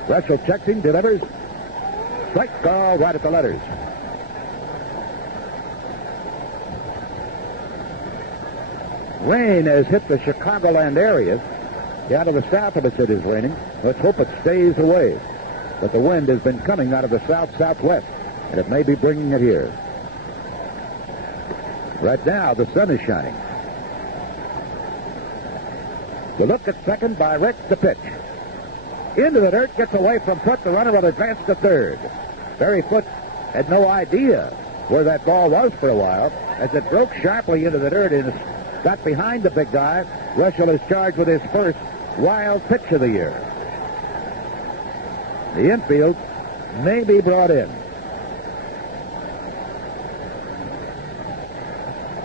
Russell checks him, delivers. Strike call right at the letters. Rain has hit the Chicagoland area, Yeah, to the south of us it is raining. Let's hope it stays away. But the wind has been coming out of the south-southwest, and it may be bringing it here. Right now, the sun is shining. The look at second by Rick, the pitch. Into the dirt, gets away from Foot. The runner will advance to third. Barry Foot had no idea where that ball was for a while as it broke sharply into the dirt and got behind the big guy. Russell is charged with his first wild pitch of the year. The infield may be brought in.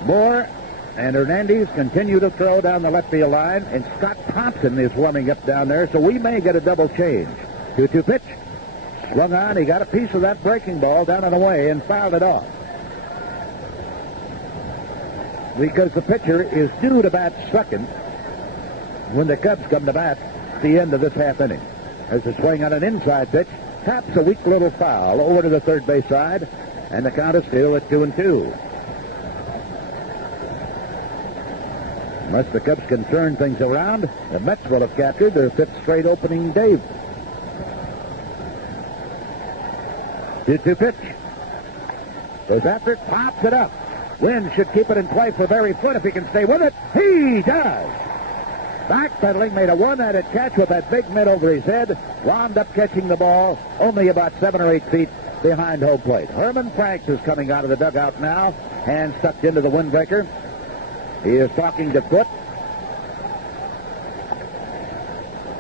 Moore and Hernandez continue to throw down the left field line, and Scott Thompson is warming up down there, so we may get a double change. 2-2 pitch. Swung on. He got a piece of that breaking ball down and away and fouled it off. Because the pitcher is due to bat second when the Cubs come to bat at the end of this half inning. As a swing on an inside pitch, taps a weak little foul over to the third base side, and the count is still at 2-2. Unless the Cubs can turn things around, the Mets will have captured their fifth straight opening day. 2-2 pitch. Goes after it, pops it up. Wynn should keep it in play for Barry Foot if he can stay with it. He does. Backpedaling, made a one-handed catch with that big mitt over his head. Wound up catching the ball only about 7 or 8 feet behind home plate. Herman Franks is coming out of the dugout now, hands tucked into the windbreaker. He is talking to Foot.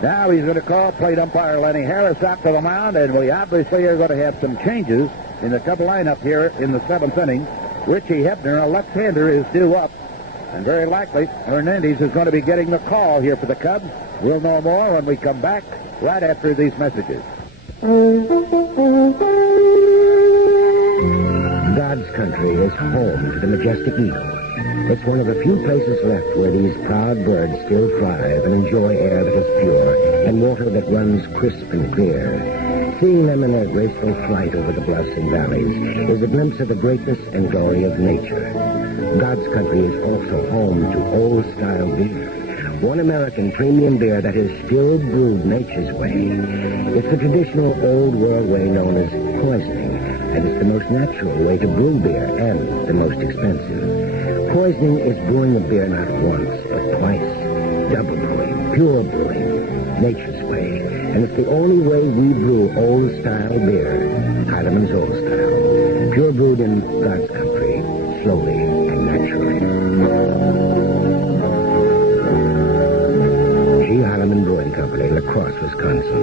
Now he's going to call plate umpire Lenny Harris out to the mound, and we obviously are going to have some changes in the Cub lineup here in the 7th inning. Richie Hebner, a left-hander, is due up, and very likely Hernandez is going to be getting the call here for the Cubs. We'll know more when we come back right after these messages. God's country is home to the majestic eagle. It's one of the few places left where these proud birds still thrive and enjoy air that is pure and water that runs crisp and clear. Seeing them in their graceful flight over the bluffs and valleys is a glimpse of the greatness and glory of nature. God's country is also home to old-style beer. One American premium beer that is still brewed nature's way. It's the traditional old-world way known as poisoning, and it's the most natural way to brew beer and the most expensive. Poisoning is brewing a beer not once, but twice. Double brewing, pure brewing, nature's way. And it's the only way we brew old-style beer, Heideman's Old Style. Pure brewed in God's country, slowly and naturally. G. Heideman Brewing Company, La Crosse, Wisconsin.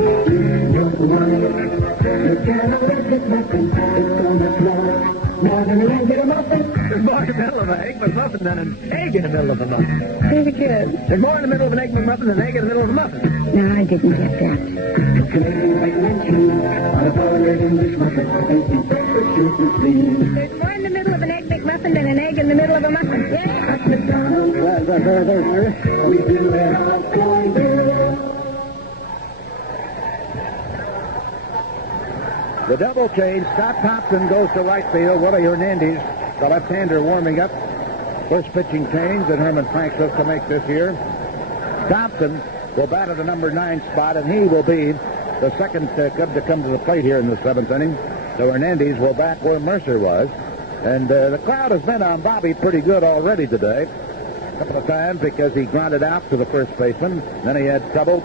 More than an egg in a muffin. There's more in the middle of an egg McMuffin than an egg in the middle of a muffin. Say it again. There's more in the middle of an egg McMuffin than an egg in the middle of a muffin. No, I didn't get that. There's more in the middle of an egg McMuffin than an egg in the middle of a muffin. Yeah. At McDonald's, we do it all for you. The double change. Scott Thompson goes to right field. Willie Hernandez, the left-hander, warming up. First pitching change that Herman Franks looks to make this year. Thompson will bat at the number 9 spot, and he will be the second Cub to come to the plate here in the 7th inning. So Hernandez will bat where Mercer was. And the crowd has been on Bobby pretty good already today. A couple of times because he grounded out to the first baseman. Then he had trouble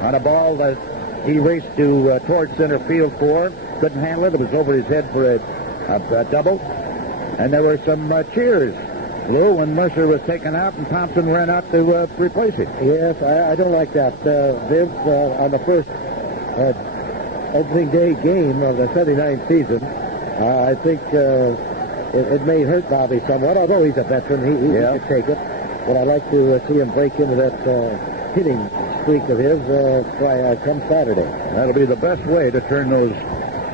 on a ball that he raced to towards center field for. Couldn't handle it. It was over his head for a double. And there were some cheers, Lou, when Mercer was taken out and Thompson ran out to replace him. Yes, I don't like that. Viv, on the first opening day game of the 79th season, I think it may hurt Bobby somewhat, although he's a veteran. He could take it. But I'd like to see him break into that hitting streak of his come Saturday. That'll be the best way to turn those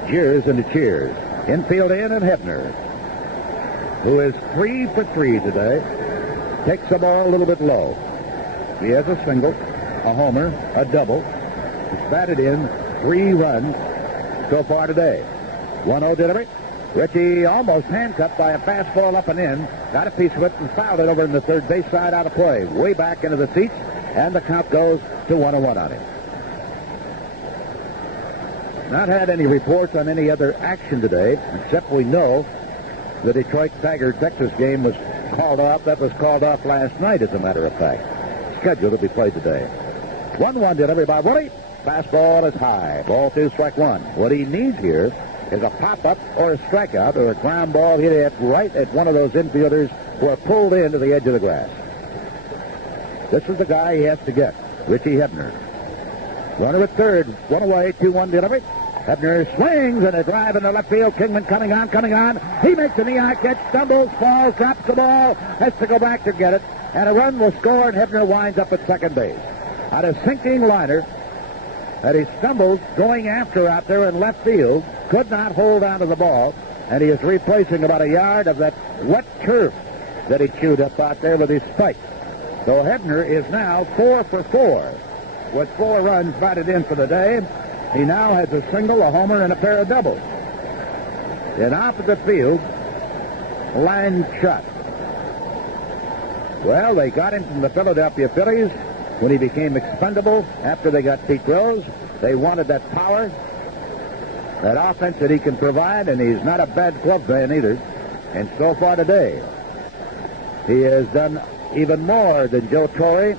jeers into cheers. Infield in, and Hebner, who is 3 for 3 today, takes the ball a little bit low. He has a single, a homer, a double. He's batted in 3 runs so far today. 1-0 delivery. Richie almost handcuffed by a fastball up and in. Got a piece of it and fouled it over in the third base side out of play. Way back into the seats. And the count goes to 1-1 on him. Not had any reports on any other action today, except we know the Detroit Tiger-Texas game was called off. That was called off last night, as a matter of fact. Scheduled to be played today. 1-1 delivery by Woody. Fastball is high. Ball 2, strike 1. What he needs here is a pop-up or a strikeout or a ground ball hit at right at one of those infielders who are pulled into the edge of the grass. This is the guy he has to get, Richie Hebner. Runner at third, one away, 2-1 delivery. Hebner swings and a drive in the left field. Kingman coming on. He makes a knee-high catch, stumbles, falls, drops the ball, has to go back to get it, and a run will score, and Hebner winds up at second base. On a sinking liner that he stumbled going after out there in left field, could not hold on to the ball, and he is replacing about a yard of that wet turf that he chewed up out there with his spike. So Hebner is now 4 for 4 with 4 runs batted in for the day. He now has a single, a homer, and a pair of doubles. In opposite field, line shot. Well, they got him from the Philadelphia Phillies when he became expendable after they got Pete Rose. They wanted that power, that offense that he can provide, and he's not a bad glove man either. And so far today, he has done even more than Joe Torre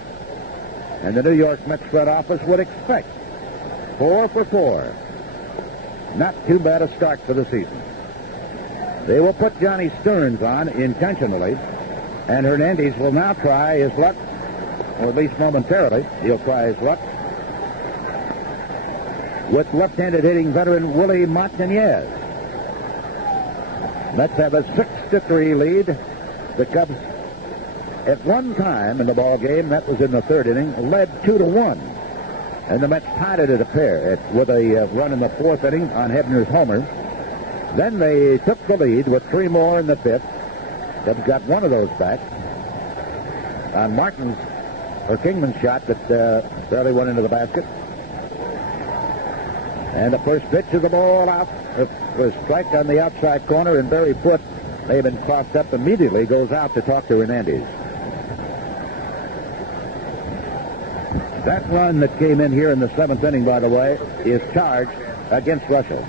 and the New York Mets front office would expect. 4 for 4. Not too bad a start for the season. They will put Johnny Stearns on intentionally, and Hernandez will now try his luck, or at least momentarily, he'll try his luck with left-handed hitting veteran Willie Martinez. Mets have a 6-3 lead. The Cubs, at one time in the ball game, that was in the third inning, led 2-1. And the Mets tied it at a pair with a run in the fourth inning on Hebner's homer. Then they took the lead with 3 more in the fifth. Cubs got one of those back on Kingman's shot that barely went into the basket. And the first pitch of the ball out was strike on the outside corner, and Barry Foote, they have been crossed up immediately, goes out to talk to Hernandez. That run that came in here in the 7th inning, by the way, is charged against Russell.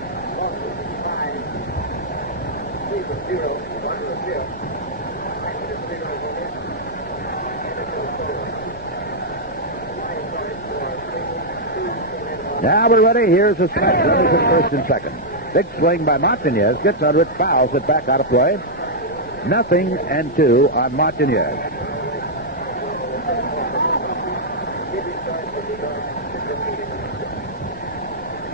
Now we're ready. Here's a strike. Runners at first and second. Big swing by Martinez. Gets under it, fouls it back out of play. 0-2 on Martinez.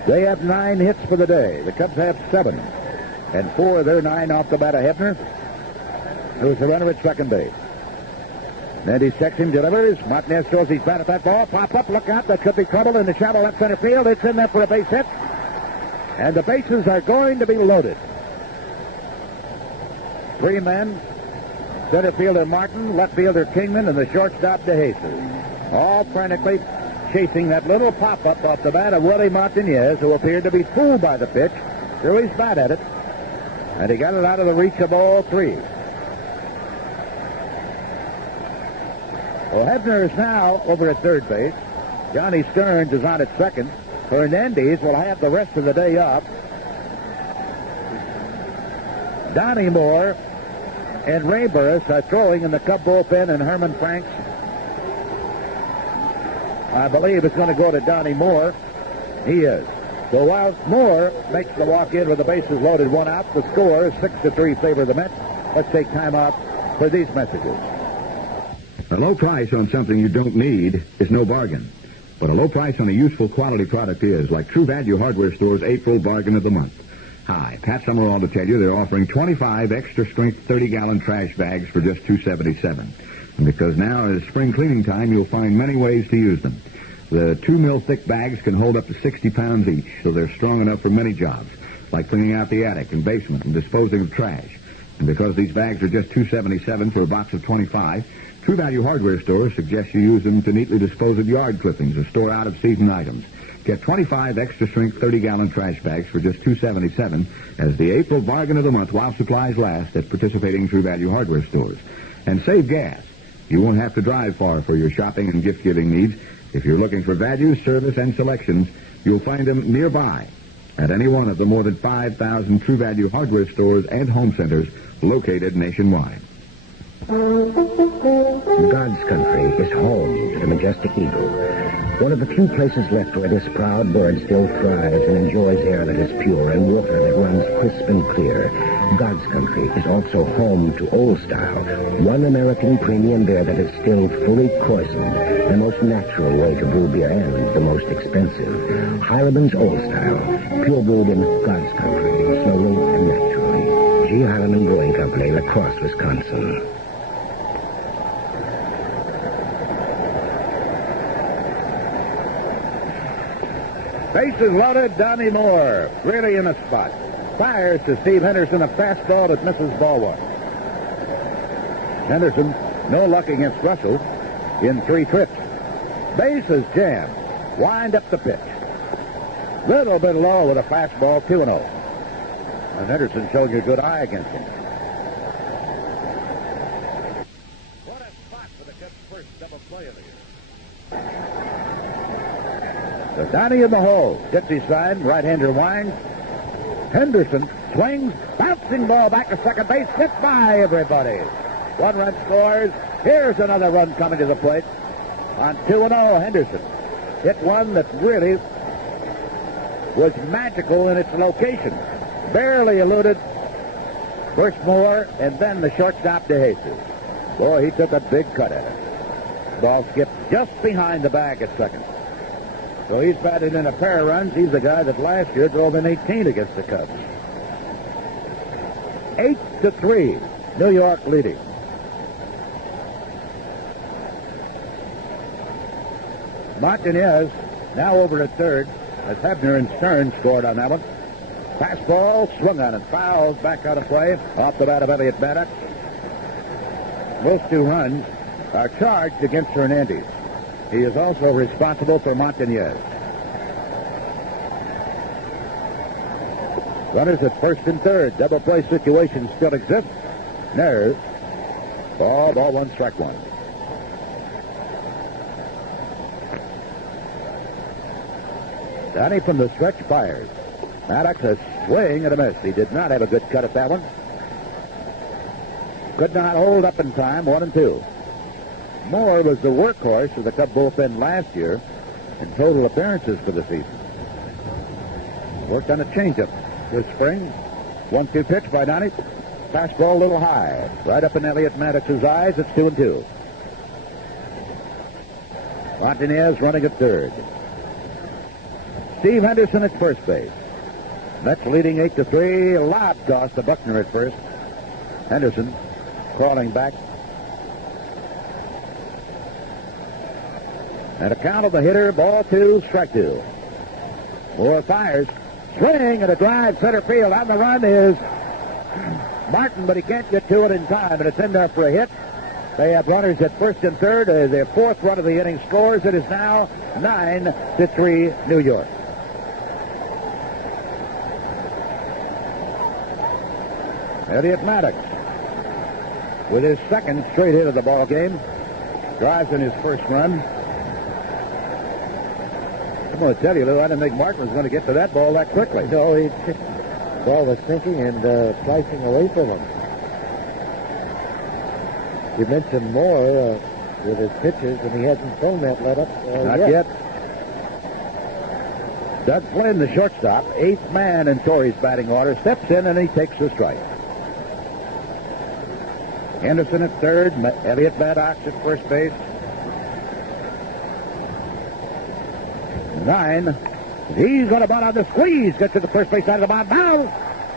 They have 9 hits for the day. The Cubs have 7. And 4 of their 9 off the bat of Hebner, who's the runner at second base. Andy checks him, delivers. Martinez throws his bat at that ball. Pop up, look out. That could be trouble in the shallow left center field. It's in there for a base hit. And the bases are going to be loaded. 3 men. Center fielder Martin, left fielder Kingman, and the shortstop DeJesus. All frantically chasing that little pop-up off the bat of Willie Martinez, who appeared to be fooled by the pitch. Threw his bat at it. And he got it out of the reach of all 3. Well, Hebner is now over at third base. Johnny Stearns is on at second. Hernandez will have the rest of the day off. Donnie Moore and Ray Burris are throwing in the Cub bullpen, and Herman Franks, I believe, is going to go to Donnie Moore. He is. So while Moore makes the walk-in with the bases loaded, 1 out, the score is 6-3 favor the Mets. Let's take time out for these messages. A low price on something you don't need is no bargain. But a low price on a useful quality product is, like True Value Hardware Store's April Bargain of the Month. Hi, Pat Summerall to tell you they're offering 25 extra-strength 30-gallon trash bags for just $2.77. And because now is spring cleaning time, you'll find many ways to use them. The 2 thick bags can hold up to 60 pounds each, so they're strong enough for many jobs, like cleaning out the attic and basement and disposing of trash. And because these bags are just $2.77 for a box of 25, True Value Hardware Store suggests you use them to neatly dispose of yard clippings or store out-of-season items. Get 25 extra-strength 30-gallon trash bags for just $2.77 as the April Bargain of the Month while supplies last at participating True Value Hardware stores. And save gas. You won't have to drive far for your shopping and gift-giving needs. If you're looking for value, service, and selections, you'll find them nearby at any one of the more than 5,000 True Value hardware stores and home centers located nationwide. God's country is home to the majestic eagle, one of the few places left where this proud bird still thrives and enjoys air that is pure and water that runs crisp and clear. God's country is also home to Old Style, one American premium beer that is still fully coarsened, the most natural way to brew beer and the most expensive. Heileman's Old Style, pure brewed in God's country, slowly and naturally. G. Heileman Brewing Company, La Crosse, Wisconsin. Bases loaded, Donnie Moore really in a spot. Fires to Steve Henderson, a fastball that misses ball one. Henderson, no luck against Russell in 3 trips. Bases jammed. Wind up the pitch. Little bit low with a fastball, 2-0. And Henderson showing a good eye against him. What a spot for the Cubs' first double play of the year. So Donnie in the hole. Gets his sign. Right-hander winds. Henderson swings. Bouncing ball back to second base. Hit by everybody. 1 run scores. Here's another run coming to the plate. On 2-0, Henderson hit one that really was magical in its location. Barely eluded first Moore and then the shortstop DeJesus. Boy, he took a big cut at it. Ball skipped just behind the bag at second. So he's batted in a pair of runs. He's the guy that last year drove in 18 against the Cubs. 8-3, New York leading. Martinez now over at third as Hebner and Stern scored on that one. Fastball swung on and fouled back out of play off the bat of Elliott Maddox. Those 2 runs are charged against Hernandez. He is also responsible for Montañez. Runners at first and third. Double play situation still exists. There's ball 1, strike 1. Donnie from the stretch fires. Maddox a swing and a miss. He did not have a good cut at that one. Could not hold up in time. 1-2. Moore was the workhorse of the Cub bullpen last year in total appearances for the season. Worked on a changeup this spring. 1-2 pitch by Donnie. Fastball a little high. Right up in Elliott Maddox's eyes. It's 2-2. Martinez running at third. Steve Henderson at first base. Mets leading 8-3. Lob toss to Buckner at first. Henderson crawling back. And a count of the hitter, ball 2, strike 2. Moore fires. Swing and a drive center field. On the run is Martin, but he can't get to it in time, and it's in there for a hit. They have runners at first and third. Their 4th run of the inning scores. It is now 9-3 New York. Elliott Maddox with his 2nd straight hit of the ball game. Drives in his first run. I'm going to tell you, Lou, I didn't think Martin was going to get to that ball that quickly. No, the ball was sinking and slicing away from him. You mentioned Moore with his pitches, and he hasn't thrown that let up Not yet. Doug Flynn, the shortstop, 8th man in Torrey's batting order, steps in and he takes the strike. Henderson at third, Elliott Maddox at first base. 9. He's going to bunt on the squeeze. Gets to the first base side of the mound. Now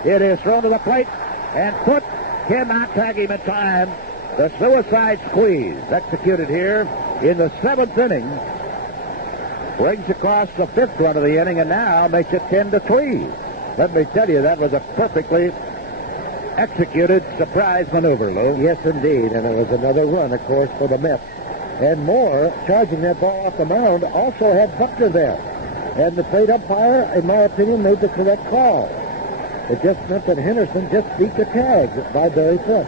it is thrown to the plate, and Foote cannot tag him in time. The suicide squeeze executed here in the 7th inning brings across the 5th run of the inning and now makes it 10-3. Let me tell you, that was a perfectly executed surprise maneuver, Lou. Yes, indeed, and it was another run, of course, for the Mets. And Moore, charging that ball off the mound, also had Buckner there. And the plate umpire, in my opinion, made the correct call. It just meant that Henderson just beat the tag by Barry Foote.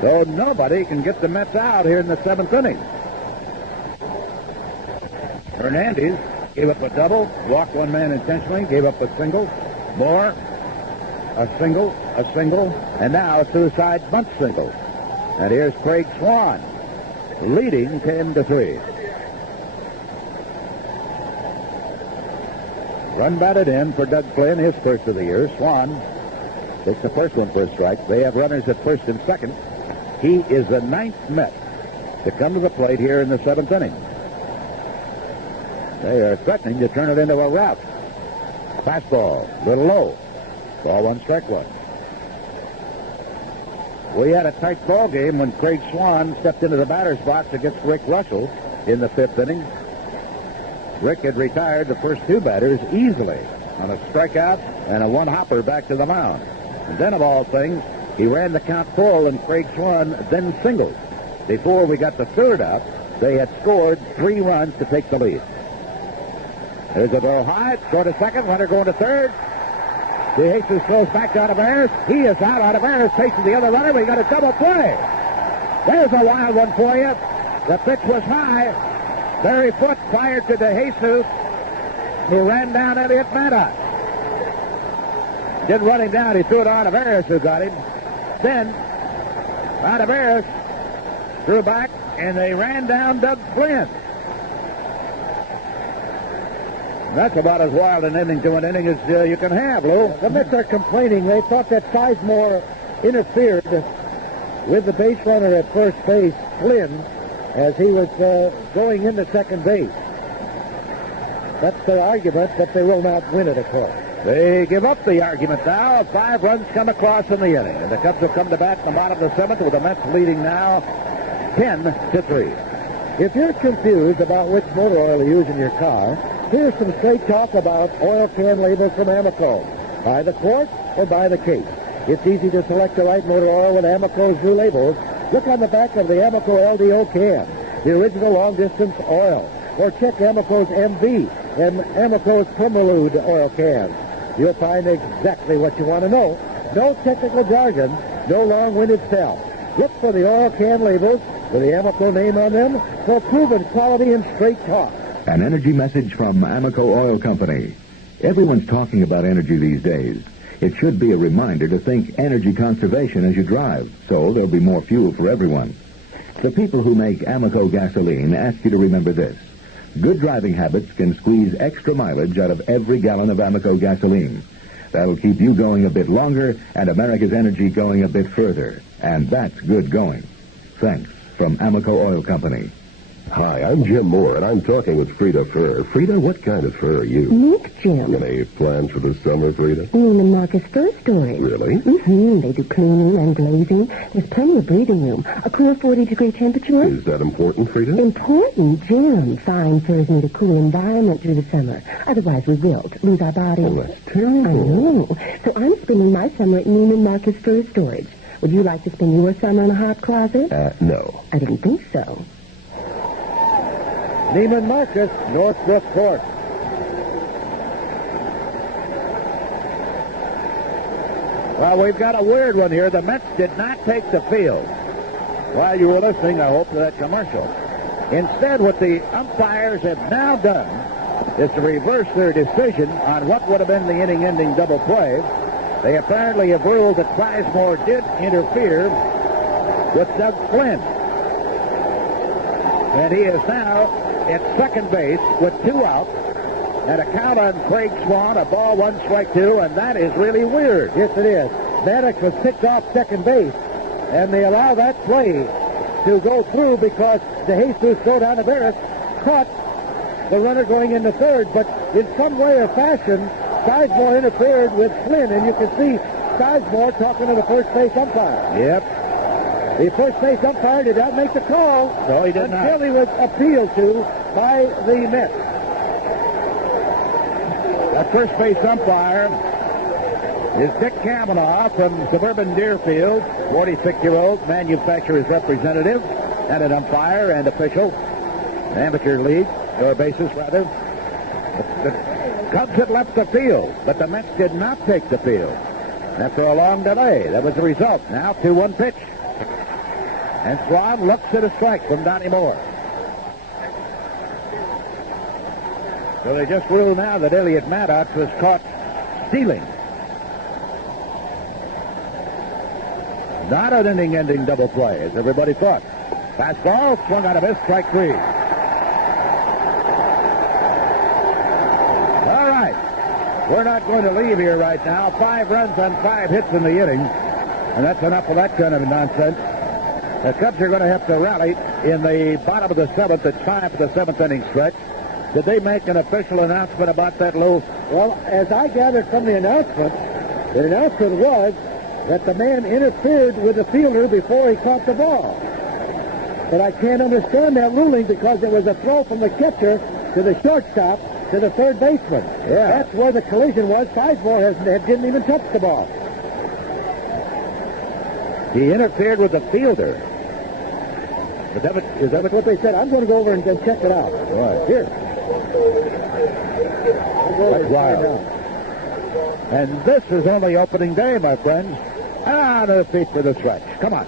So nobody can get the Mets out here in the 7th inning. Hernandez gave up a double, walked one man intentionally, gave up a single, more, a single, and now a suicide bunt single. And here's Craig Swan, leading 10-3. Run batted in for Doug Flynn, his first of the year. Swan takes the first one for a strike. They have runners at first and second. He is the 9th Met to come to the plate here in the 7th inning. They are threatening to turn it into a rout. Fastball, little low. Ball 1, strike 1. We had a tight ball game when Craig Swan stepped into the batter's box against Rick Russell in the 5th inning. Rick had retired the first 2 batters easily on a strikeout and a 1-hopper back to the mound. And then, of all things, he ran the count full, and Craig Swan then singled. Before we got the 3rd out, they had scored 3 runs to take the lead. There's a ball high, going to second, runner going to third. DeJesus throws back to Olivares. He is out. Olivares faces the other runner. We got a double play. There's a wild one for you. The pitch was high. Barry Foote fired to DeJesus, who ran down Elliott Maddox. Didn't run him down. He threw it to Olivares, who got him. Then Olivares threw back, and they ran down Doug Flynn. That's about as wild an ending to an inning as you can have, Lou. The Mets are complaining. They thought that Sizemore interfered with the base runner at first base, Flynn, as he was going into second base. That's their argument, but they will not win it, of course. They give up the argument now. 5 runs come across in the inning. And the Cubs will come to bat in the bottom of the 7th with the Mets leading now 10-3. If you're confused about which motor oil to use in your car, here's some straight talk about oil can labels from Amoco. Buy the quart or buy the case. It's easy to select the right motor oil with Amoco's new labels. Look on the back of the Amoco LDO can, the original long-distance oil. Or check Amoco's MV and Amoco's Permalude oil cans. You'll find exactly what you want to know. No technical jargon, no long-winded spell. Look for the oil can labels with the Amoco name on them for proven quality and straight talk. An energy message from Amoco Oil Company. Everyone's talking about energy these days. It should be a reminder to think energy conservation as you drive, so there'll be more fuel for everyone. The people who make Amoco gasoline ask you to remember this. Good driving habits can squeeze extra mileage out of every gallon of Amoco gasoline. That'll keep you going a bit longer and America's energy going a bit further. And that's good going. Thanks from Amoco Oil Company. Hi, I'm Jim Moore, and I'm talking with Frida Fur. Frida, what kind of fur are you? Mink, Jim. Any plans for the summer, Frida? Neiman Marcus Fur Storage. Really? Mm-hmm. They do cleaning and glazing. There's plenty of breathing room. A cool 40-degree temperature. Is that important, Frida? Important, Jim. Fine furs need a cool environment through the summer. Otherwise, we wilt, lose our bodies. Oh, that's terrible. I know. So I'm spending my summer at Neiman Marcus Fur Storage. Would you like to spend your summer in a hot closet? No. I didn't think so. Neiman Marcus, Northbrook Court. Well, we've got a weird one here. The Mets did not take the field. While you were listening, I hope, to that commercial. Instead, what the umpires have now done is to reverse their decision on what would have been the inning-ending double play. They apparently have ruled that Sizemore did interfere with Doug Flynn. And he is now at second base with 2 outs and a count on Craig Swan, a ball, 1 strike 2, and that is really weird. Yes, it is. Maddox was picked off second base, and they allow that play to go through because DeJesus threw down Olivares caught the runner going into third, but in some way or fashion, Sizemore interfered with Flynn, and you can see Sizemore talking to the first base umpire. Yep. The first base umpire did not make the call no, he did until he was appealed to by the Mets. That first base umpire is Dick Cavanaugh from suburban Deerfield, 46-year-old manufacturer's representative and an umpire and official, amateur league, or basis rather. The Cubs had left the field, but the Mets did not take the field. After a long delay, that was the result. Now 2-1 pitch. And Swan looks at a strike from Donnie Moore. So they just ruled now that Elliot Maddox was caught stealing. Not an inning-ending double play, as everybody thought. Fastball swung out of his, strike 3. All right. We're not going to leave here right now. 5 runs on 5 hits in the inning. And that's enough of that kind of nonsense. The Cubs are going to have to rally in the bottom of the 7th. It's time for the 7th inning stretch. Did they make an official announcement about that, Lou? Well, as I gathered from the announcement was that the man interfered with the fielder before he caught the ball. But I can't understand that ruling because it was a throw from the catcher to the shortstop to the third baseman. Yeah. That's where the collision was. Sizemore didn't even touch the ball. He interfered with the fielder. But is that what they said? I'm going to go over and check it out. Right. Here. Wow. And this is only opening day, my friends. On the feet for the stretch. Come on.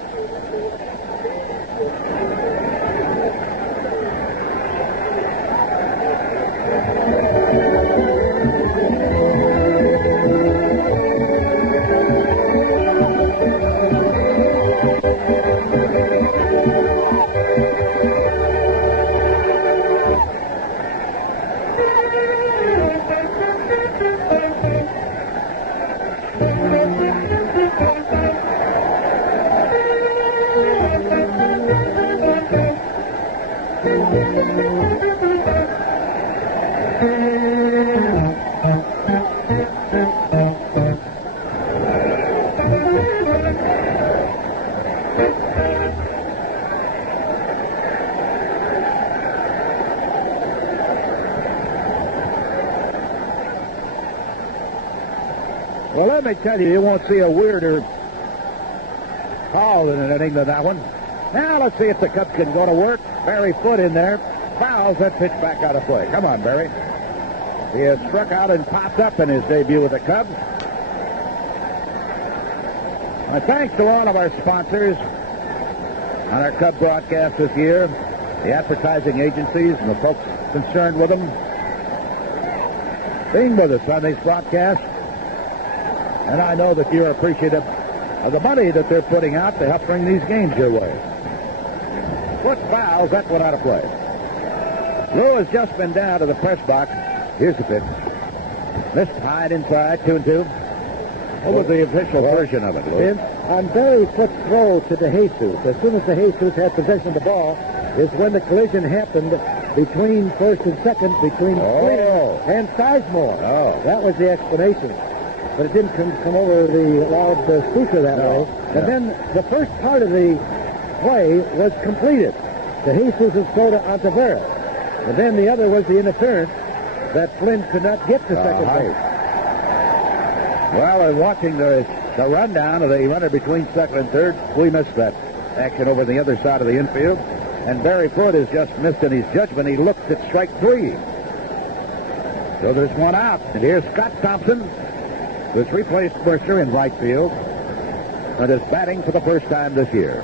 Well, let me tell you won't see a weirder call in an inning than that one. Now let's see if the Cubs can go to work. Barry Foote in there. Fouls that pitch back out of play. Come on, Barry. He has struck out and popped up in his debut with the Cubs. My thanks to all of our sponsors on our Cub broadcast this year, the advertising agencies and the folks concerned with them, being with us on these broadcasts. And I know that you're appreciative of the money that they're putting out to help bring these games your way. Foot fouls that one out of play. Lou has just been down to the press box. Here's the pitch. Missed high and inside, 2-2. What was the official version of it, Lou? On Barry Foote's throw to DeJesus, as soon as DeJesus had possession of the ball, is when the collision happened between first and second, between Flynn and Sizemore. Oh. That was the explanation. But it didn't come over the loud speaker that way. And then the first part of the play was completed. DeJesus' throw to Ontiveros. And then the other was the interference that Flynn could not get to second base. Well, in watching the rundown of the runner between second and third, we missed that action over the other side of the infield. And Barry Foote has just missed in his judgment. He looked at strike 3. So there's one out. And here's Scott Thompson, who's replaced Mercer in right field, and is batting for the first time this year.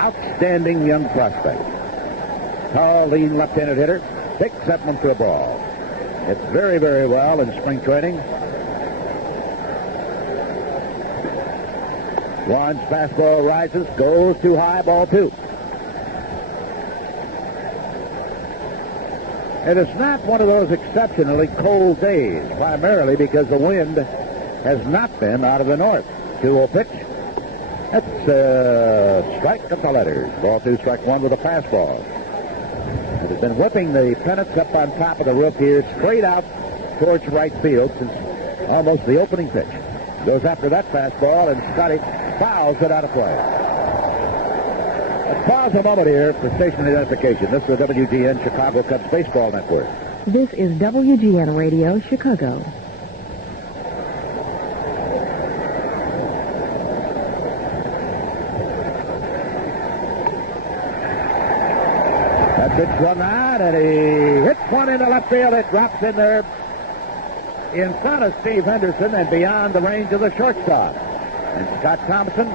Outstanding young prospect. Tall, lean, left-handed hitter. Takes that one to a ball. It's very, very well in spring training. Juan's fastball rises, goes too high, ball 2. And it's not one of those exceptionally cold days, primarily because the wind has not been out of the north. 2-0 pitch. That's strike of the letters. Ball 2, strike 1 with a fastball. It has been whipping the pennants up on top of the roof here, straight out towards right field since almost the opening pitch. Goes after that fastball, and Scotty fouls it out of play. Let's pause a moment here for station identification. This is the WGN Chicago Cubs Baseball Network. This is WGN Radio, Chicago. That pitch one out, and he hits one into left field. It drops in there in front of Steve Henderson and beyond the range of the shortstop. And Scott Thompson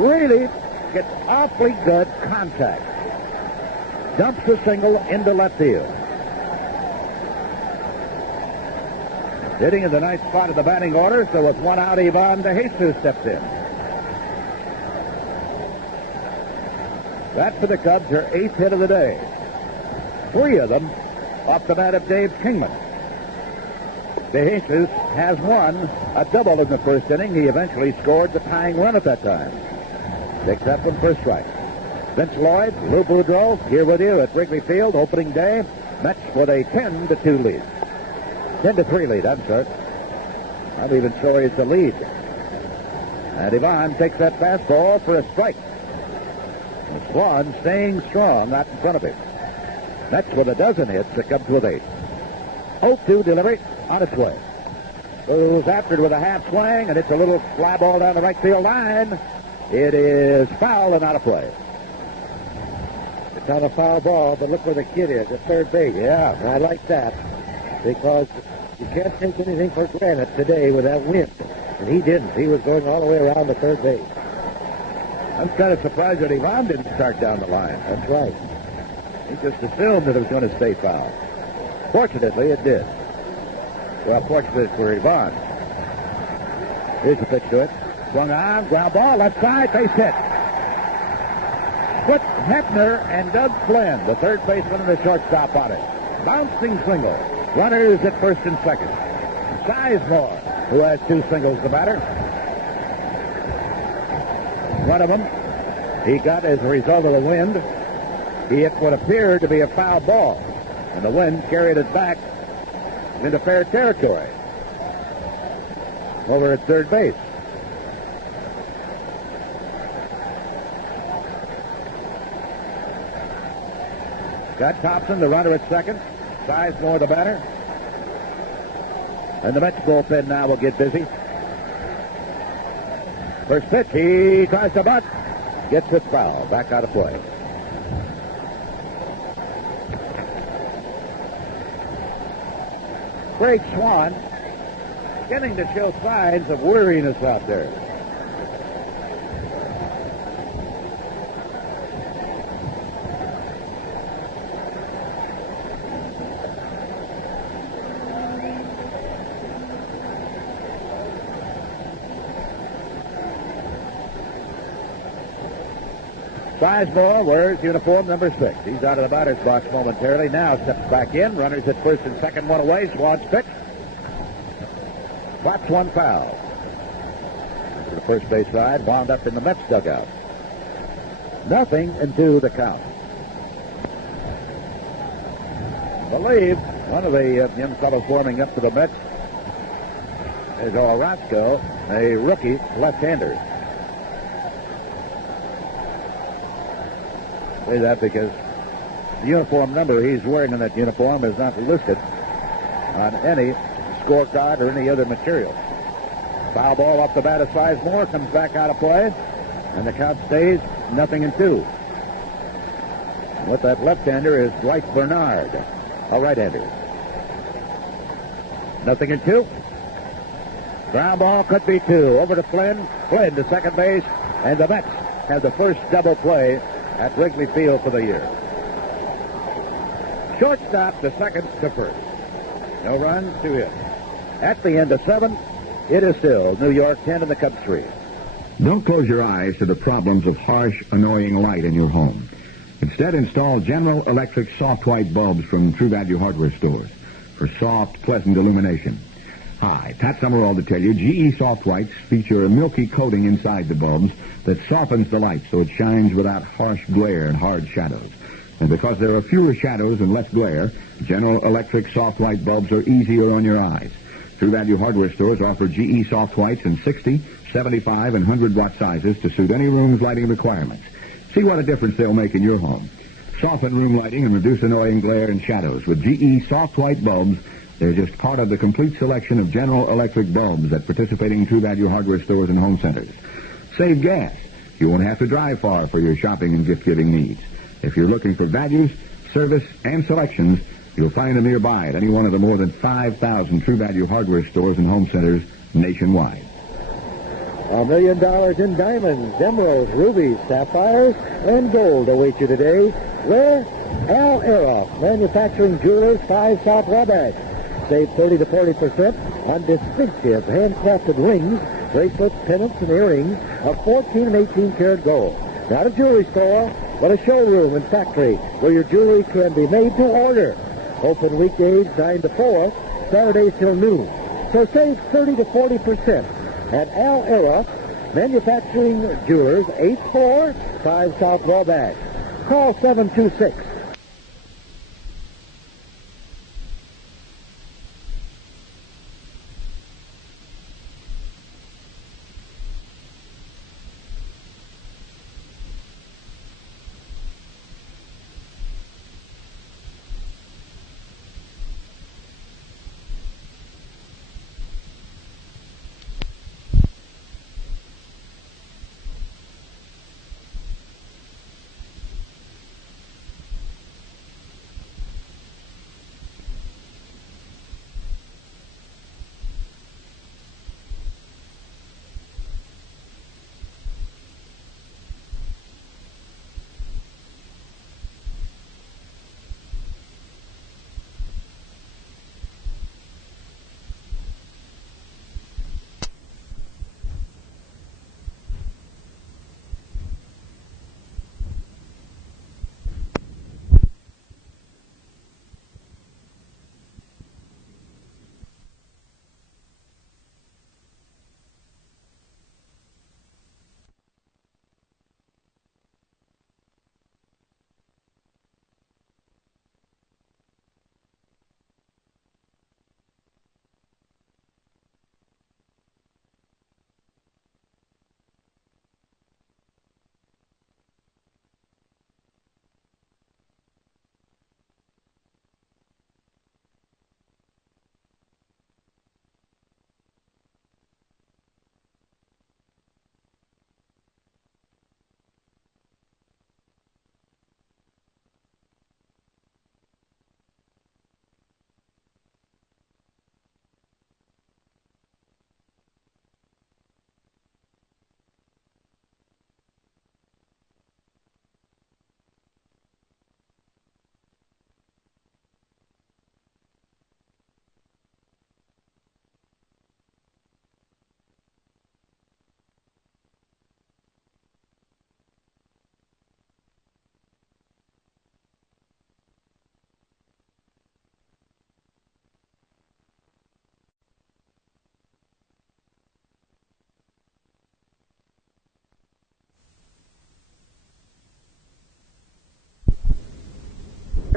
really pocket. Awfully good contact. Dumps the single into left field. Hitting in the ninth spot of the batting order, so with one out, Ivan De Jesus steps in. That for the Cubs, her 8th hit of the day. 3 of them off the bat of Dave Kingman. De Jesus has won a double in the first inning. He eventually scored the tying run at that time. Takes that one for a strike. Vince Lloyd, Lou Boudreau, here with you at Wrigley Field, opening day. Mets with a 10-2 lead. 10-3 lead, I'm sorry. I'm even sorry it's a lead. And Ivan takes that fastball for a strike. And Swan staying strong out in front of him. Mets with a dozen hits, the Cubs with 8. 0-2 delivery on its way. Goes after it with a half swing, and it's a little fly ball down the right field line. It is foul and out of play. It's not a foul ball, but look where the kid is, at third base. Yeah, I like that, because you can't take anything for granted today with that wind. And he didn't. He was going all the way around to third base. I'm kind of surprised that Ivan didn't start down the line. That's right. He just assumed that it was going to stay foul. Fortunately, it did. Well, fortunately for Ivan. Here's the pitch to it. Swung on, ground ball, left side, base hit. Put Hefner and Doug Flynn, the third baseman and the shortstop, on it. Bouncing single. Runners at first and second. Sizemore, who has 2 singles the batter. One of them he got as a result of the wind. He hit what appeared to be a foul ball, and the wind carried it back into fair territory over at third base. Scott Thompson, the runner at second. Sizemore, the batter. And the Mets bullpen now will get busy. First pitch, he tries to bunt. Gets it foul. Back out of play. Craig Swan beginning to show signs of weariness out there. Sizemore wears uniform number 6. He's out of the batter's box momentarily. Now steps back in. Runners at first and second, one away. Swan's pitch. Slaps one foul. To the first base side, wound up in the Mets dugout. 0-2 the count. I believe one of the young fellows warming up for the Mets is Orozco, a rookie left-hander. Say that because the uniform number he's wearing in that uniform is not listed on any scorecard or any other material. Foul ball off the bat of Sizemore, comes back out of play, and the count stays 0-2. With that left-hander is Bryce Bernard, a right-hander. 0-2. Ground ball could be 2. Over to Flynn. Flynn to second base, and the Mets have the first double play at Wrigley Field for the year. Shortstop to second to first. No runs, 2 hits. At the end of 7, it is still New York 10 and the Cubs 3. Don't close your eyes to the problems of harsh, annoying light in your home. Instead, install General Electric soft white bulbs from True Value hardware stores for soft, pleasant illumination. Hi, Pat Summerall to tell you, GE Soft Whites feature a milky coating inside the bulbs that softens the light so it shines without harsh glare and hard shadows. And because there are fewer shadows and less glare, General Electric soft white bulbs are easier on your eyes. True Value hardware stores offer GE Soft Whites in 60, 75, and 100-watt sizes to suit any room's lighting requirements. See what a difference they'll make in your home. Soften room lighting and reduce annoying glare and shadows with GE Soft White bulbs. They're just part of the complete selection of General Electric bulbs at participating True Value hardware stores and home centers. Save gas. You won't have to drive far for your shopping and gift-giving needs. If you're looking for values, service, and selections, you'll find them nearby at any one of the more than 5,000 True Value hardware stores and home centers nationwide. $1 million in diamonds, emeralds, rubies, sapphires, and gold await you today. Where? Al Era, Manufacturing Jewelers, 5 South Wabash. Save 30 to 40% on distinctive handcrafted rings, bracelets, pendants, and earrings of 14 and 18 karat gold. Not a jewelry store, but a showroom and factory where your jewelry can be made to order. Open weekdays 9 to 4, Saturdays till noon. So save 30 to 40% at Al Era, Manufacturing Jewelers, 845 South Wabash. Call 726.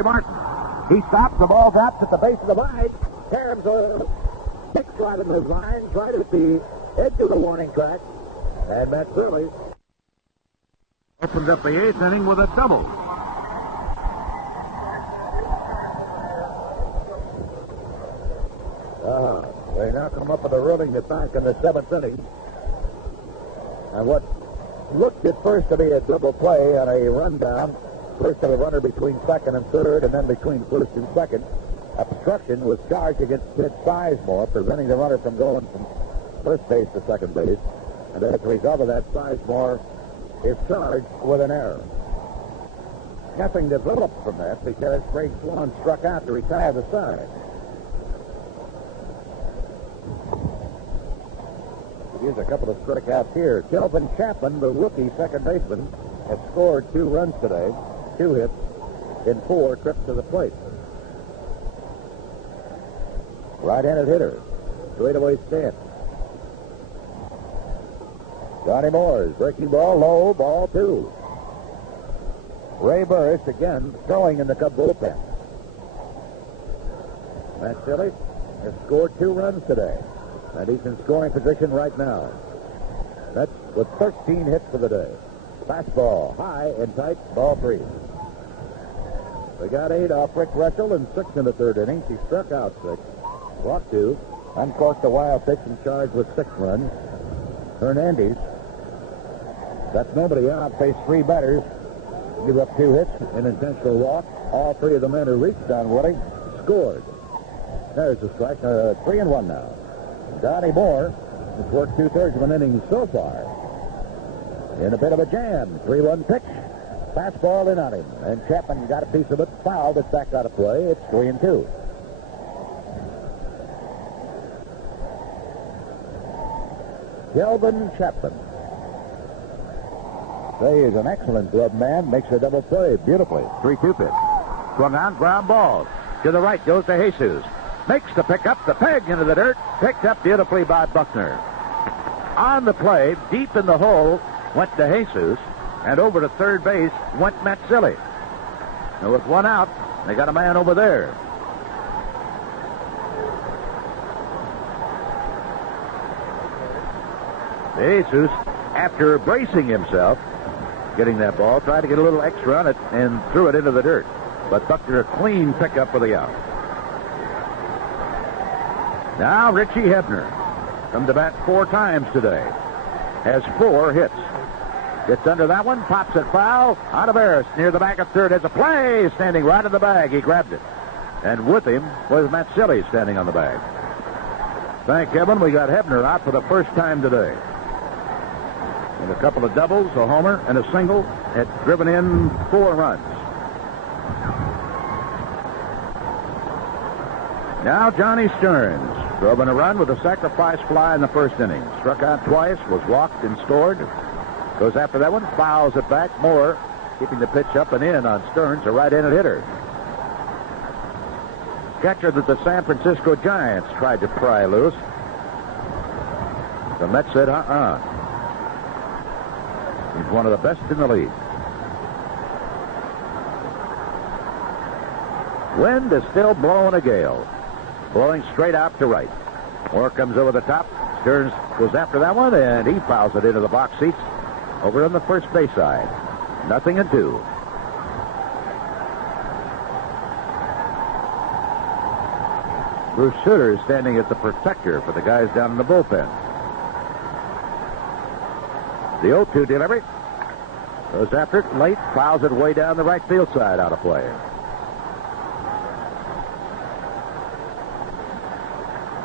Martin. He stops, the ball drops at the base of the line. Carams kicks right in his line, right at the edge of the warning track. And Matt Shirley opens up the 8th inning with a double. They now come up with a rolling attack in the 7th inning. And what looked at first to be a double play and a rundown, first of a runner between second and third, and then between first and second, obstruction was charged against Ted Sizemore, preventing the runner from going from first base to second base. And as a result of that, Sizemore is charged with an error. Nothing developed from that because Greg Swan struck out to retire the side. Here's a couple of strikeouts here. Kelvin Chapman, the rookie second baseman, has scored 2 runs today, 2 hits in 4 trips to the plate. Right-handed hitter, straightaway stance. Johnny Moore's breaking ball low, ball 2. Ray Burris again throwing in the Cub bullpen. Matt Shirley has scored 2 runs today, and he's in scoring position right now. That's with 13 hits for the day. Fastball, high and tight, ball 3. We got 8 off Rick Russell and 6 in the 3rd inning. He struck out 6, walked 2, uncorked a wild pitch and charged with 6 runs. Hernandez, that's nobody out, faced 3 batters, give up 2 hits, an intentional walk. All 3 of the men who reached on Woody scored. There's the strike, 3-1 now. Johnny Moore It's worked 2/3 of an inning so far. In a bit of a jam. 3-1 pitch. Fastball in on him. And Chapman got a piece of it. Fouled. It's back out of play. It's 3-2. Kelvin Chapman. Say, is an excellent glove man. Makes a double play beautifully. 3-2 pitch. Swung on, ground ball. To the right goes to Jesus. Makes the pickup, the peg into the dirt. Picked up beautifully by Buckner. On the play, deep in the hole, went to Jesus. And over to third base went Matsili. And with one out, they got a man over there. Jesus, after bracing himself, getting that ball, tried to get a little extra on it and threw it into the dirt. But Buckner, a clean pickup for the out. Now Richie Hebner, come to bat 4 times today. Has 4 hits. Gets under that one, pops it foul. Out of Harris, near the back of third, has a play, standing right in the bag. He grabbed it. And with him was Matsili standing on the bag. Thank heaven we got Hebner out for the first time today. And a couple of doubles, a homer, and a single had driven in 4 runs. Now Johnny Stearns drove in a run with a sacrifice fly in the first inning. Struck out twice, was walked and scored. Goes after that one, fouls it back. Moore keeping the pitch up and in on Stearns, a right-handed hitter. Catcher that the San Francisco Giants tried to pry loose. The Mets said, He's one of the best in the league. Wind is still blowing a gale. Blowing straight out to right. Moore comes over the top. Stearns goes after that one, and he fouls it into the box seats over on the first base side. 0-2. Bruce Sutter is standing as the protector for the guys down in the bullpen. The 0-2 delivery. Goes after it late, fouls it way down the right field side, out of play.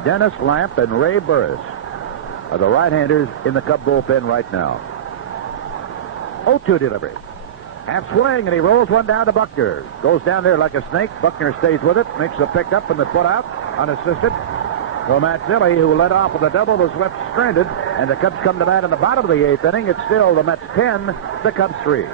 Dennis Lamp and Ray Burris are the right-handers in the Cub bullpen right now. 0-2 delivery. Half swing, and he rolls one down to Buckner. Goes down there like a snake. Buckner stays with it, makes the pickup and the put out, unassisted. So Matsili, who led off with a double, was left stranded, and the Cubs come to bat in the bottom of the 8th inning. It's still the Mets 10, the Cubs 3.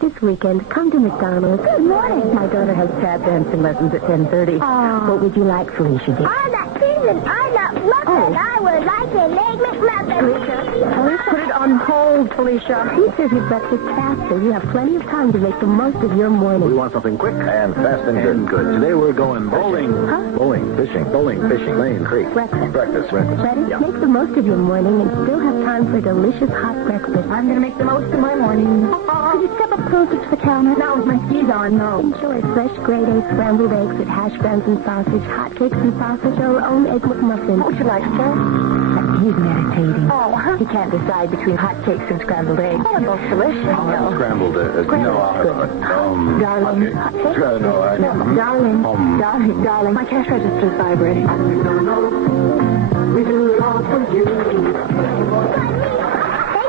This weekend, come to McDonald's. Good morning. My daughter has tap dancing lessons at 10:30. Oh. What would you like, Felicia, dear? I like cheese and I like muffins. I would like an egg McMuffin. Felicia, put it on hold, Felicia. He serves your breakfast faster. You have plenty of time to make the most of your morning. We want something quick and fast and good. Today we're going bowling. Huh? Bowling, fishing, Lane Creek. Breakfast. Ready? Yeah. Make the most of your morning and still have time for a delicious hot breakfast. I'm going to make the most of my morning. Could you step up closer to the counter? Not with my skis on, no. Enjoy fresh grade A scrambled eggs with hash browns and sausage, hotcakes and sausage, or own egg McMuffin. What would you like, sir? He's meditating. Oh, He can't decide between hotcakes and scrambled eggs. Oh, they're both delicious. No. Scrambled. Darling. Darling. My cash register's vibrating. We do it all for you. Thank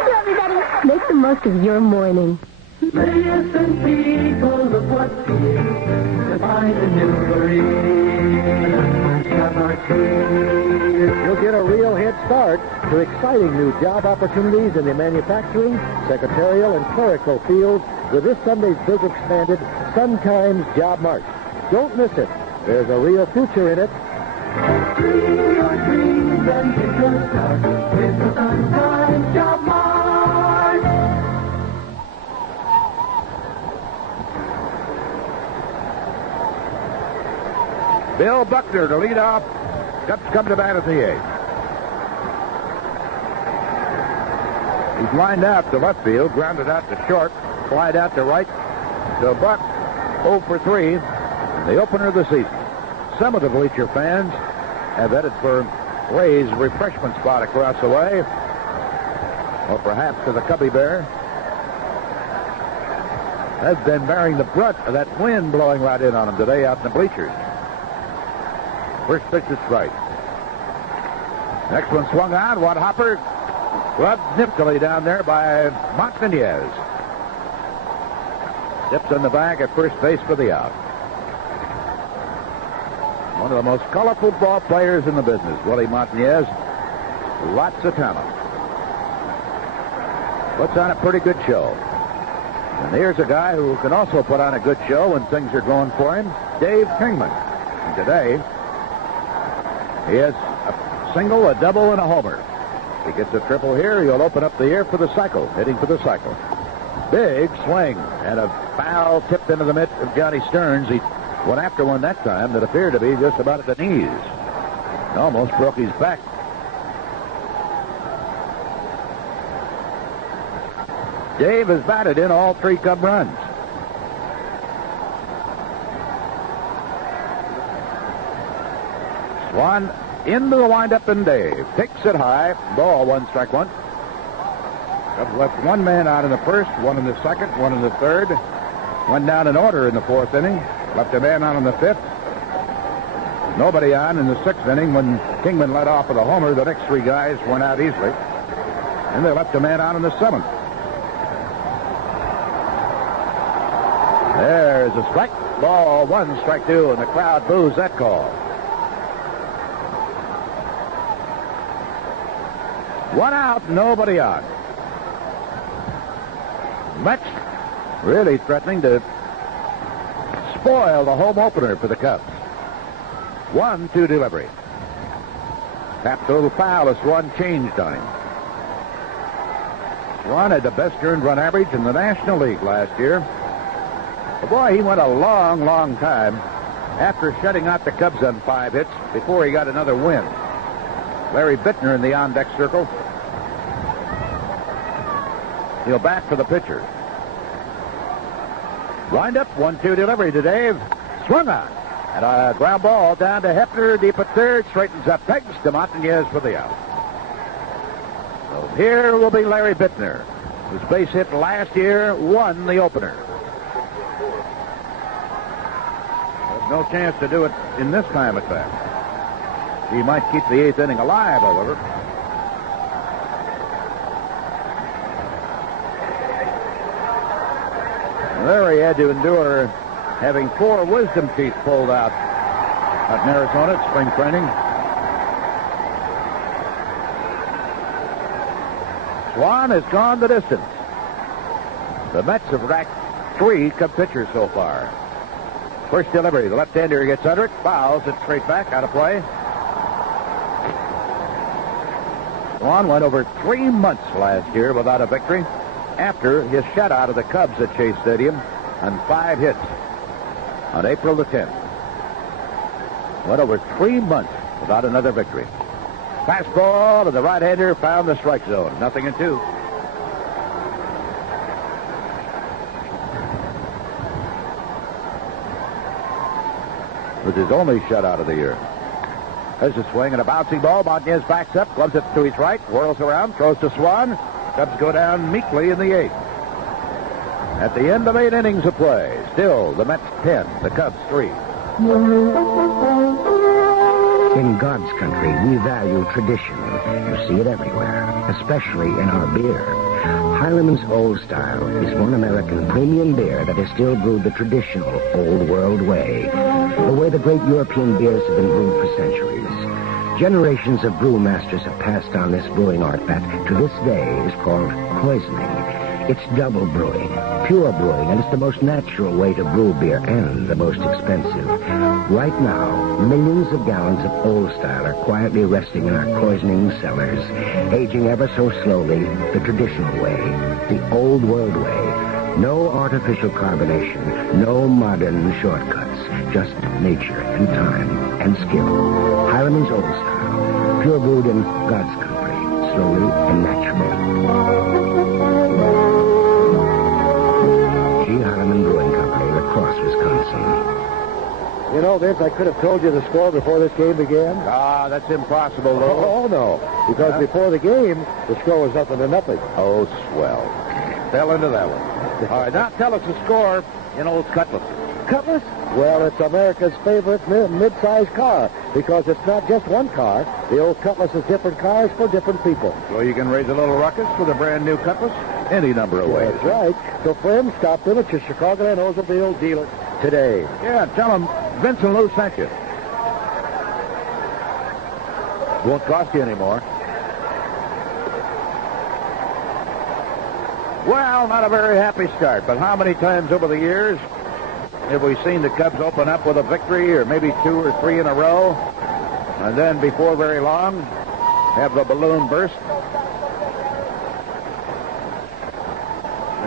you, everybody. Make the most of your morning. Listen, people, of what's here. To find a new You'll get a real head start to exciting new job opportunities in the manufacturing, secretarial, and clerical fields with this Sunday's big expanded Sun Times Job Mart. Don't miss it. There's a real future in it. Dream your dreams and get your start with the Sun Times Job Mart. Bill Buckner to lead off. Cubs come to bat at the 8th. He's lined out to left field, grounded out to short, flied out to right to Buck. 0 for 3, the opener of the season. Some of the bleacher fans have headed for Ray's refreshment spot across the way, or perhaps to the Cubby Bear. Has been bearing the brunt of that wind blowing right in on them today out in the bleachers. First pitch is strike. Next one swung on. One hopper. Rubbed niftily down there by Montañez. Dips in the bag at first base for the out. One of the most colorful ball players in the business, Willie Montañez. Lots of talent. Puts on a pretty good show. And here's a guy who can also put on a good show when things are going for him, Dave Kingman. And today, he has a single, a double, and a homer. If he gets a triple here, he'll open up the air for the cycle, hitting for the cycle. Big swing, and a foul tipped into the mitt of Johnny Stearns. He went after one that time that appeared to be just about at the knees. He almost broke his back. Dave has batted in all 3 Cub runs. Swan into the windup, and Dave takes it high. Ball, 1 strike 1. Cubs left 1 man out in the first, 1 in the second, 1 in the third. Went down in order in the 4th inning. Left a man on in the 5th. Nobody on in the 6th inning when Kingman led off with a homer. The next 3 guys went out easily. And they left a man on in the 7th. There's a strike. Ball, 1 strike 2, and the crowd boos that call. 1 out, nobody on. Mets really threatening to spoil the home opener for the Cubs. 1-2 delivery. Tapped a little foul as Swan changed on him. Swan had the best earned run average in the National League last year. But boy, he went a long, long time after shutting out the Cubs on 5 hits before he got another win. Larry Bittner in the on-deck circle. He'll bat for the pitcher. Wind up, 1-2 delivery to Dave. Swung on. And a ground ball down to Hefner, deep at third. Straightens up pegs to Montañez for the out. So here will be Larry Bittner, whose base hit last year won the opener. There's no chance to do it in this time at bat. He might keep the 8th inning alive, however. Larry had to endure having 4 wisdom teeth pulled out in Arizona at spring training. Swan has gone the distance. The Mets have racked 3 Cub pitchers so far. First delivery, the left-hander gets under it, fouls it straight back, out of play. Swan went over 3 months last year without a victory after his shutout of the Cubs at Chase Stadium on 5 hits on April the 10th. Went over 3 months without another victory. Fastball to the right-hander, found the strike zone. 0-2. With his only shutout of the year. There's a swing and a bouncing ball. Montañez backs up, gloves it to his right, whirls around, throws to Swan. Cubs go down meekly in the 8th. At the end of 8 innings of play, still the Mets 10, the Cubs 3. In God's country, we value tradition. You see it everywhere, especially in our beer. Heileman's Old Style is one American premium beer that is still brewed the traditional Old World way, the way the great European beers have been brewed for centuries. Generations of brewmasters have passed on this brewing art that, to this day, is called poisoning. It's double brewing, pure brewing, and it's the most natural way to brew beer and the most expensive. Right now, millions of gallons of Old Style are quietly resting in our poisoning cellars, aging ever so slowly the traditional way, the Old World way. No artificial carbonation, no modern shortcuts, just nature and time and skill. Heileman's Old Style, pure brewed in God's country, slowly and naturally. Heileman Brewing Company, La Crosse, Wisconsin. You know, Vince, I could have told you the score before this game began. Ah, that's impossible, though. Oh, no. Because before the game, the score was 0-0. Oh, swell. Fell into that one. All right, now tell us the score in Old Cutlass. Cutlass? Well, it's America's favorite mid-sized car because it's not just one car. The old Cutlass is different cars for different people. So you can raise a little ruckus with a brand new Cutlass any number of ways. That's right. So, friends, stop in at your Chicagoland Oldsmobile dealer today. Yeah, tell them Vince and Lou sent you. Won't cost you anymore. Well, not a very happy start, but how many times over the years have we seen the Cubs open up with a victory, or maybe 2 or 3 in a row, and then before very long have the balloon burst?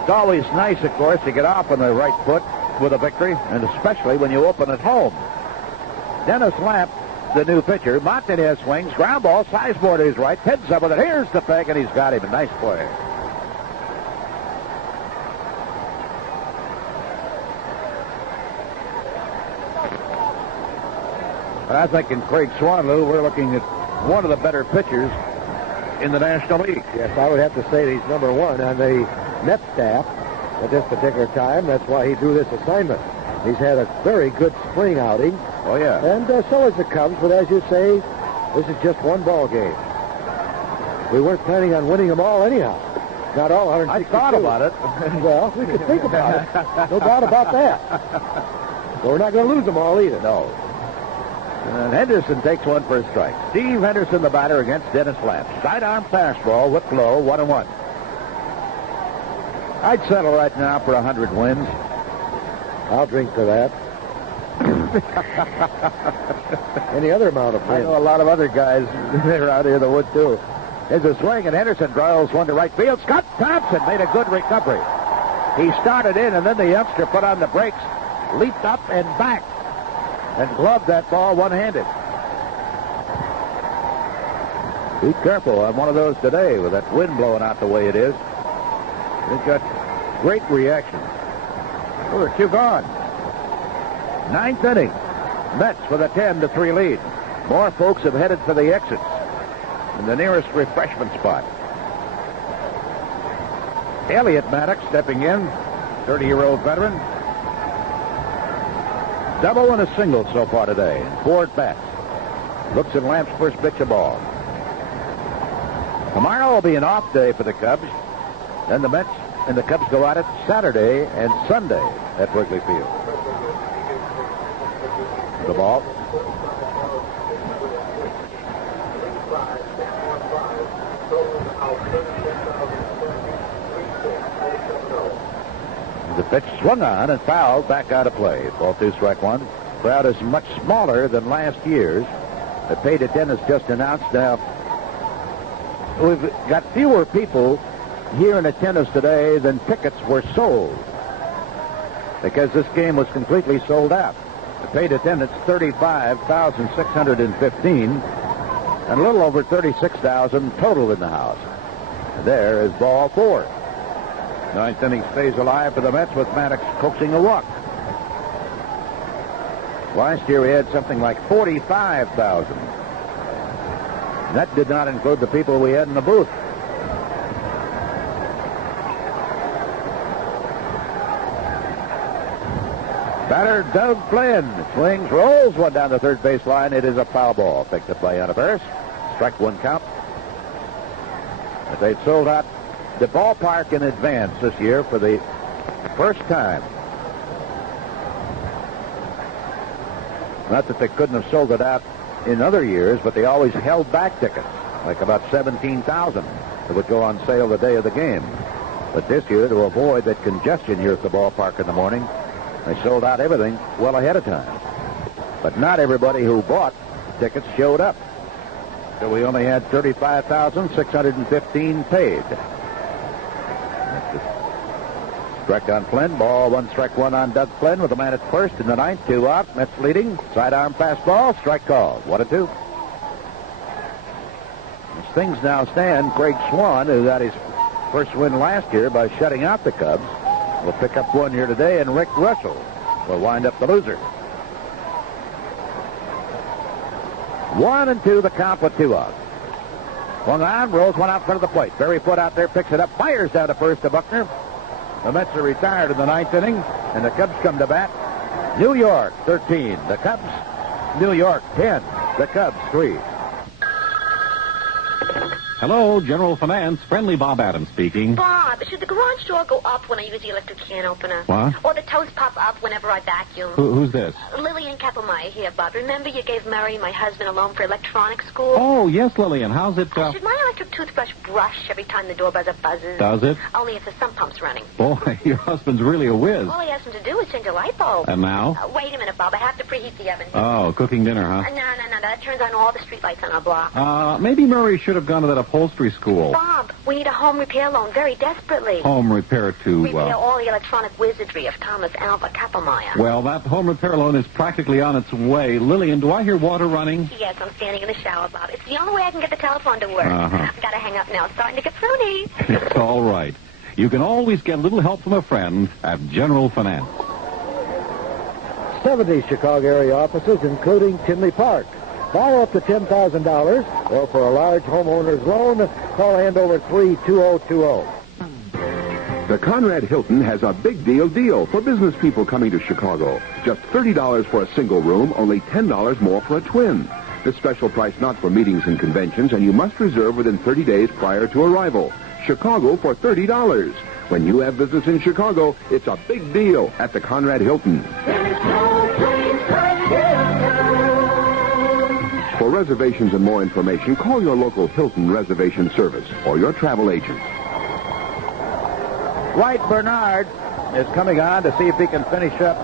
It's always nice, of course, to get off on the right foot with a victory, and especially when you open at home. Dennis Lamp, the new pitcher, Montanez swings, ground ball, Sizemore to his right, heads up with it. Here's the peg, and he's got him. A nice play. But I think in Craig Swanloo, we're looking at one of the better pitchers in the National League. Yes, I would have to say that he's number one on the Met staff at this particular time. That's why he drew this assignment. He's had a very good spring outing. Oh, yeah. And so is the Cubs, but as you say, this is just one ball game. We weren't planning on winning them all anyhow. Not all 162. I thought about it. Well, we could think about it. No doubt about that. But we're not going to lose them all either. No. And Henderson takes one for a strike. Steve Henderson, the batter, against Dennis Lamp. Sidearm fastball, whipped low, 1-1. I'd settle right now for 100 wins. I'll drink to that. Any other amount of wins. I know a lot of other guys that are out here that would, too. There's a swing, and Henderson draws one to right field. Scott Thompson made a good recovery. He started in, and then the youngster put on the brakes, leaped up and back, and gloved that ball one-handed. Be careful on one of those today with that wind blowing out the way it is. It got great reaction. Oh, they're 2 gone. 9th inning. Mets with a 10-3 lead. More folks have headed for the exits in the nearest refreshment spot. Elliott Maddox stepping in, 30-year-old veteran. Double and a single so far today. 4 at bats. Looks at Lamp's first pitch of ball. Tomorrow will be an off day for the Cubs. Then the Mets and the Cubs go at it Saturday and Sunday at Wrigley Field. The ball. The pitch swung on and fouled back out of play. Ball 2, strike 1. Crowd is much smaller than last year's. The paid attendance just announced. Now, we've got fewer people here in attendance today than tickets were sold, because this game was completely sold out. The paid attendance, 35,615, and a little over 36,000 total in the house. And there is ball 4. 9th inning stays alive for the Mets with Maddox coaxing a walk. Last year we had something like 45,000. That did not include the people we had in the booth. Batter Doug Flynn swings, rolls one down the third base line. It is a foul ball. Picked up by Universe. Strike 1 count. But they'd sold out the ballpark in advance this year for the first time. Not that they couldn't have sold it out in other years, but they always held back tickets, like about 17,000 that would go on sale the day of the game. But this year, to avoid that congestion here at the ballpark in the morning, they sold out everything well ahead of time. But not everybody who bought tickets showed up. So we only had 35,615 paid. Strike on Flynn. Ball 1, strike 1 on Doug Flynn with a man at first in the 9th. 2 out. Mets leading. Sidearm fastball. Strike called. 1-2. As things now stand, Craig Swan, who got his first win last year by shutting out the Cubs, will pick up one here today, and Rick Russell will wind up the loser. 1-2 the count with 2 out. Swung on, rolls one out front of the plate. Barry Foote out there, picks it up, fires down to first to Buckner. The Mets are retired in the 9th inning, and the Cubs come to bat New York 13. The Cubs. New York 10. The Cubs 3. Hello, General Finance. Friendly Bob Adams speaking. Bob, should the garage door go up when I use the electric can opener? What? Or the toast pop up whenever I vacuum? Who's this? Lillian Kappelmeyer here, Bob. Remember you gave Mary, my husband, a loan for electronics school? Oh, yes, Lillian. How's it, Should my electric toothbrush brush every time the door buzzer buzzes? Does it? Only if the sump pump's running. Boy, your husband's really a whiz. All he has him to do is change a light bulb. And now? Wait a minute, Bob. I have to preheat the oven. Oh, cooking dinner, huh? No. That turns on all the streetlights on our block. Maybe Murray should have gone to that upholstery school. Bob, we need a home repair loan very desperately. Home repair to, Repair all the electronic wizardry of Thomas Alva Kappelmeyer. Well, that home repair loan is practically on its way. Lillian, do I hear water running? Yes, I'm standing in the shower, Bob. It's the only way I can get the telephone to work. I've got to hang up now. It's starting to get pruny. It's all right. You can always get a little help from a friend at General Finance. 70 Chicago area offices, including Tinley Park. Borrow up to $10,000, or for a large homeowner's loan, call Andover 32020. The Conrad Hilton has a big deal for business people coming to Chicago. Just $30 for a single room, only $10 more for a twin. This special price not for meetings and conventions, and you must reserve within 30 days prior to arrival. Chicago for $30. When you have business in Chicago, it's a big deal at the Conrad Hilton. For reservations and more information, call your local Hilton reservation service or your travel agent. Dwight Bernard is coming on to see if he can finish up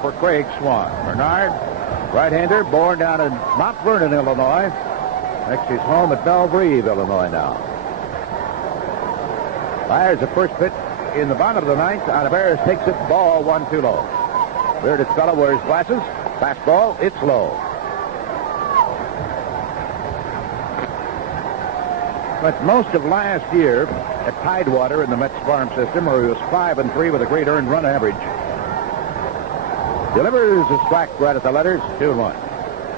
for Craig Swan. Bernard, right-hander, born down in Mount Vernon, Illinois. Next, he's home at Bellevue, Illinois now. Fires the first pitch in the bottom of the ninth. Oliveras takes it, ball 1-2 low. Bearded fellow wears glasses. Fastball, it's low. But most of last year at Tidewater in the Mets farm system, where he was 5-3 with a great earned run average. Delivers a strike right at the letters, 2-1.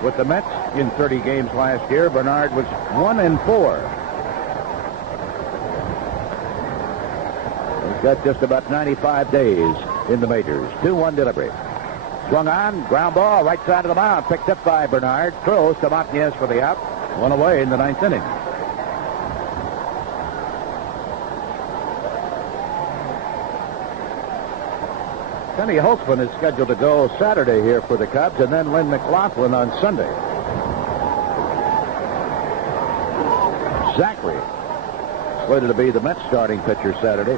With the Mets in 30 games last year, Bernard was 1-4. He's got just about 95 days in the majors. 2-1 delivery. Swung on, ground ball, right side of the mound, picked up by Bernard. Throws to Martinez for the out. One away in the ninth inning. Kenny Holtzman is scheduled to go Saturday here for the Cubs, and then Lynn McLaughlin on Sunday. Zachary slated to be the Mets starting pitcher Saturday.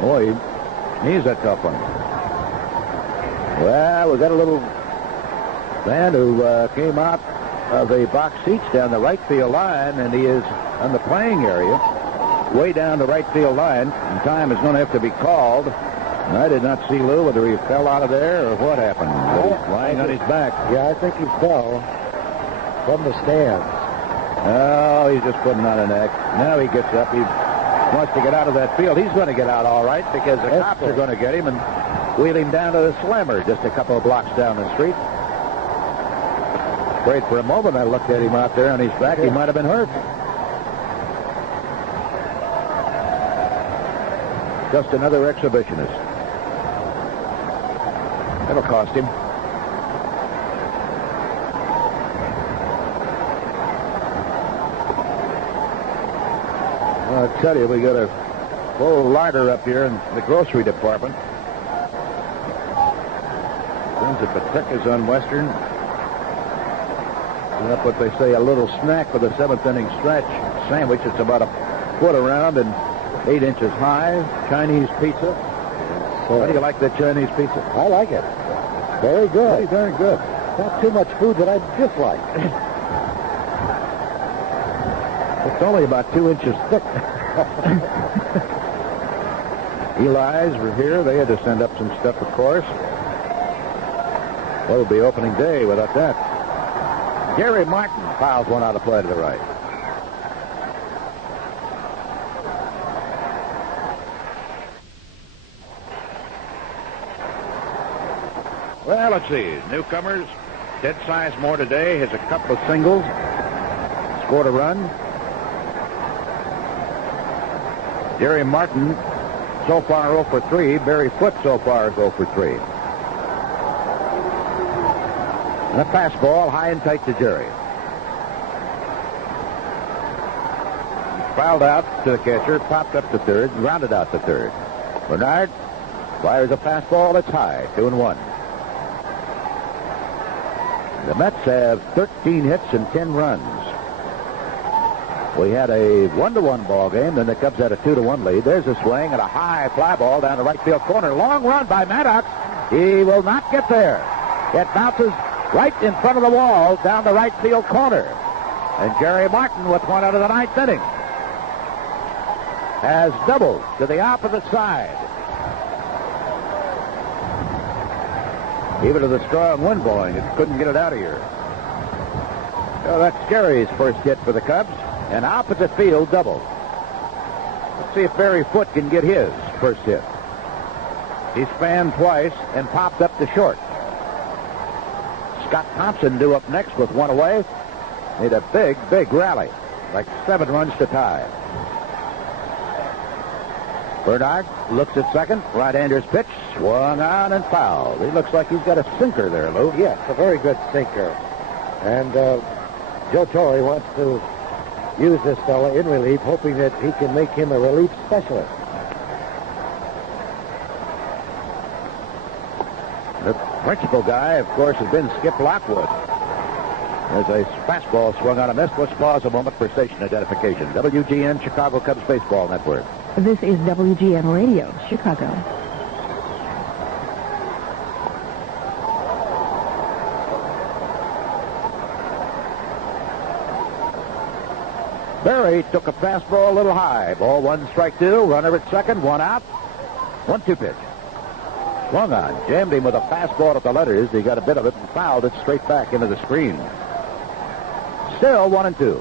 Boy, he's a tough one. Well, we got a little man who came out of the box seats down the right field line, and he is on the playing area, way down the right field line, and time is going to have to be called. I did not see Lou, whether he fell out of there or what happened. He's lying on his back. Yeah, I think he fell from the stands. Oh, he's just putting on an act. Now he gets up. He wants to get out of that field. He's going to get out all right because the cops are going to get him and wheel him down to the slammer just a couple of blocks down the street. Wait for a moment. I looked at him out there on his back. He might have been hurt. Just another exhibitionist. That'll cost him. I'll tell you, we got a full larder up here in the grocery department. Friends at Patrick's on Western. Up what they say, a little snack for the seventh inning stretch. Sandwich. It's about a foot around and 8 inches high. Chinese pizza. How do you like that Chinese pizza? I like it. Very good. Very good. Not too much food that I dislike. It's only about 2 inches thick. Eli's were here. They had to send up some stuff, of course. Well, it'll be opening day without that. Gary Martin fouls one out of play to the right. Well, let's see. Newcomers, Ted Sizemore today has a couple of singles. Scored a run. Gary Martin so far 0 for 3. Barry Foote so far is 0 for 3. And a fastball high and tight to Jerry. Fouled out to the catcher, popped up to third, and grounded out to third. Bernard fires a fastball that's high, 2-1. The Mets have 13 hits and 10 runs. We had a 1-1 ball game, then the Cubs had a 2-1 lead. There's a swing and a high fly ball down the right field corner. Long run by Maddox. He will not get there. It bounces right in front of the wall down the right field corner. And Jerry Martin, with one out of the ninth inning, has doubled to the opposite side. Even with a strong wind blowing, it couldn't get it out of here. So that's Jerry's first hit for the Cubs. An opposite field double. Let's see if Barry Foote can get his first hit. He spanned twice and popped up to short. Scott Thompson due up next with one away. Made a big, big rally. Like 7 runs to tie. Bernard looks at second. Right-hander's pitch. Swung on and fouled. He looks like he's got a sinker there, Lou. Yes, a very good sinker. And Joe Torre wants to use this fella in relief, hoping that he can make him a relief specialist. The principal guy, of course, has been Skip Lockwood. There's a fastball swung on a miss. Let's pause a moment for station identification. WGN, Chicago Cubs Baseball Network. This is WGN Radio, Chicago. Barry took a fastball a little high. Ball 1, strike 2. Runner at second, 1 out. 1-2 pitch. Swung on. Jammed him with a fastball at the letters. He got a bit of it and fouled it straight back into the screen. Still 1-2.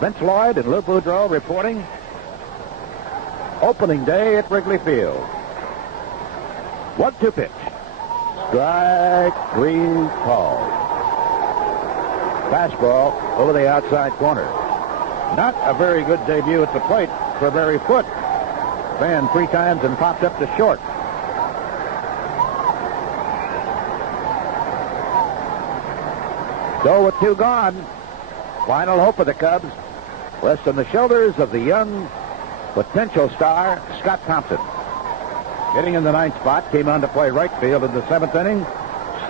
Vince Lloyd and Lou Boudreau reporting opening day at Wrigley Field. 1-2 pitch. Strike 3 called. Fastball over the outside corner. Not a very good debut at the plate for Barry Foote. Ran 3 times and popped up to short. So with 2 gone, final hope of the Cubs rests on the shoulders of the young potential star, Scott Thompson. Hitting in the 9th spot, came on to play right field in the 7th inning.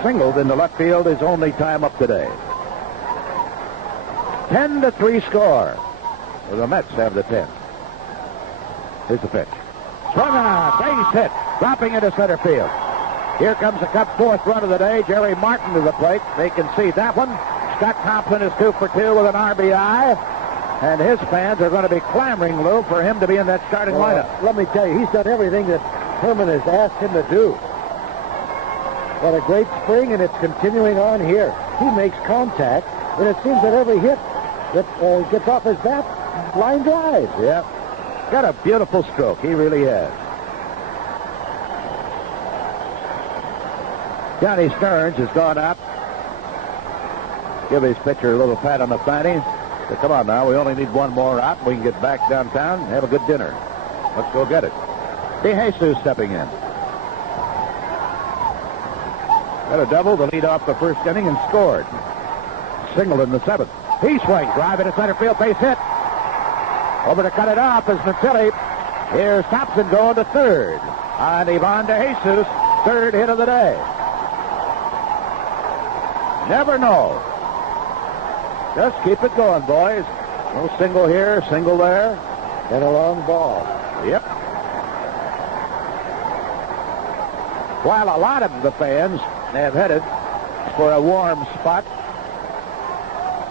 Singled into left field his only time up today. 10-3 score. Well, the Mets have the 10. Here's the pitch. Swung on, base hit, dropping into center field. Here comes the Cubs' 4th run of the day. Jerry Martin to the plate. They concede that one. Scott Thompson is 2 for 2 with an RBI. And his fans are going to be clamoring, Lou, for him to be in that starting lineup. Let me tell you, he's done everything that Herman has asked him to do. What a great spring, and it's continuing on here. He makes contact, and it seems that every hit that gets off his bat, line drives. Yeah. Got a beautiful stroke. He really has. Johnny Stearns has gone up. Give his pitcher a little pat on the fanny. So come on now, we only need 1 more out. We can get back downtown and have a good dinner. Let's go get it. DeJesus stepping in. Got a double to lead off the first inning and scored. Singled in the 7th. He swings, drive into center field, base hit. Over to cut it off is Matilli. Here's Thompson going to third. And Ivan DeJesus, 3rd hit of the day. Never know. Just keep it going, boys. No single here, single there, and a long ball. Yep. While a lot of the fans have headed for a warm spot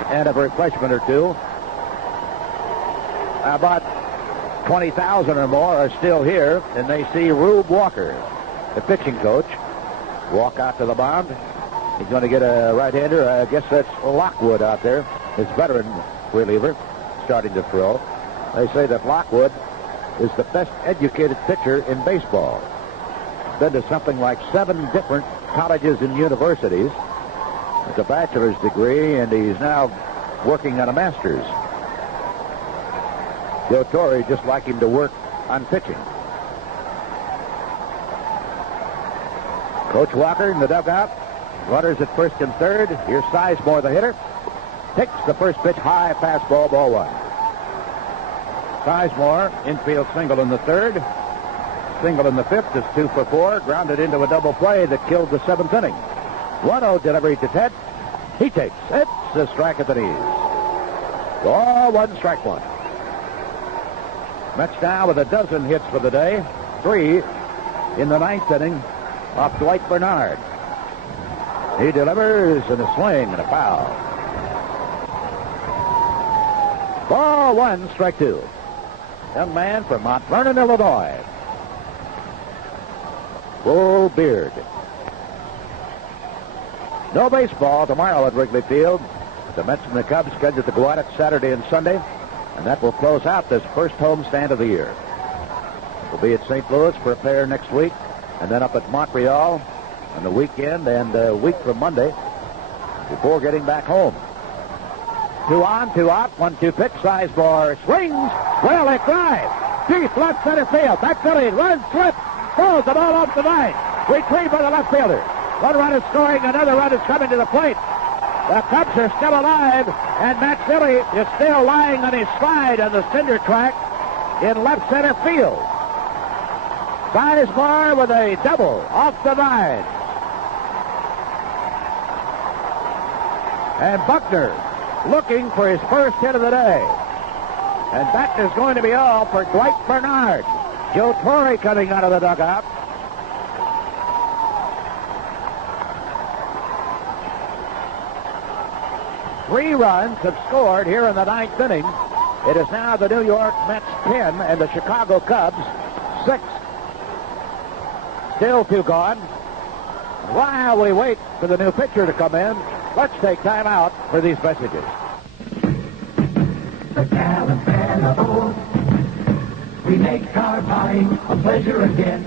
and a refreshment or two, about 20,000 or more are still here, and they see Rube Walker, the pitching coach, walk out to the mound. He's going to get a right-hander. I guess that's Lockwood out there, his veteran reliever, starting to throw. They say that Lockwood is the best educated pitcher in baseball. Been to something like 7 different colleges and universities. With a bachelor's degree, and he's now working on a master's. Joe Torre just like him to work on pitching. Coach Walker in the dugout. Runners at first and third. Here's Sizemore, the hitter. Takes the first pitch high, fastball, ball one. Sizemore, infield single in the third. Single in the fifth is 2 for 4. Grounded into a double play that killed the seventh inning. 1-0 delivery to Ted. He takes. It's a strike at the knees. Ball one, strike one. Mets now with a dozen hits for the day. 3 in the ninth inning off Dwight Bernard. He delivers in a swing and a foul. Ball one, strike two. Young man from Mount Vernon, Illinois. Full beard. No baseball tomorrow at Wrigley Field. The Mets and the Cubs scheduled to go at it Saturday and Sunday, and that will close out this first homestand of the year. We'll be at St. Louis for a pair next week, and then up at Montreal on the weekend and a week from Monday before getting back home. 2 on, 2 out, 1-2 pitch. Sizemore swings. Well, it drives. Deep left center field. Back to lead. Runs, slips. Throws the ball off the line. Retrieved by the left fielder. One run is scoring. Another run is coming to the plate. The Cubs are still alive, and Matt Philly is still lying on his side on the cinder track in left center field. Sizemore with a double off the line. And Buckner looking for his first hit of the day. And that is going to be all for Dwight Bernard. Joe Torre coming out of the dugout. Three runs have scored here in the ninth inning. It is now the New York Mets 10 and the Chicago Cubs 6. Still 2 gone. While we wait for the new pitcher to come in, let's take time out for these messages. The Gallup and the Bulls, we make car buying a pleasure again.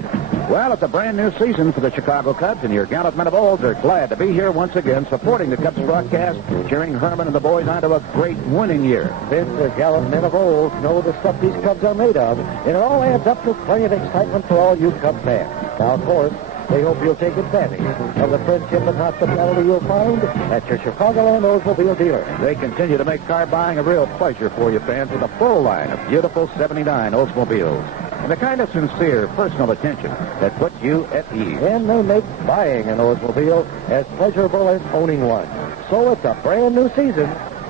Well, it's a brand new season for the Chicago Cubs, and your Gallup Men of Olds are glad to be here once again supporting the Cubs broadcast, cheering Herman and the boys on to a great winning year. Vince, the Gallup Men of Olds know the stuff these Cubs are made of, and it all adds up to plenty of excitement for all you Cub fans. Now, of course, they hope you'll take advantage of the friendship and hospitality you'll find at your Chicagoland Oldsmobile dealer. They continue to make car buying a real pleasure for you fans with a full line of beautiful 79 Oldsmobiles and the kind of sincere personal attention that puts you at ease. And they make buying an Oldsmobile as pleasurable as owning one. So it's a brand new season.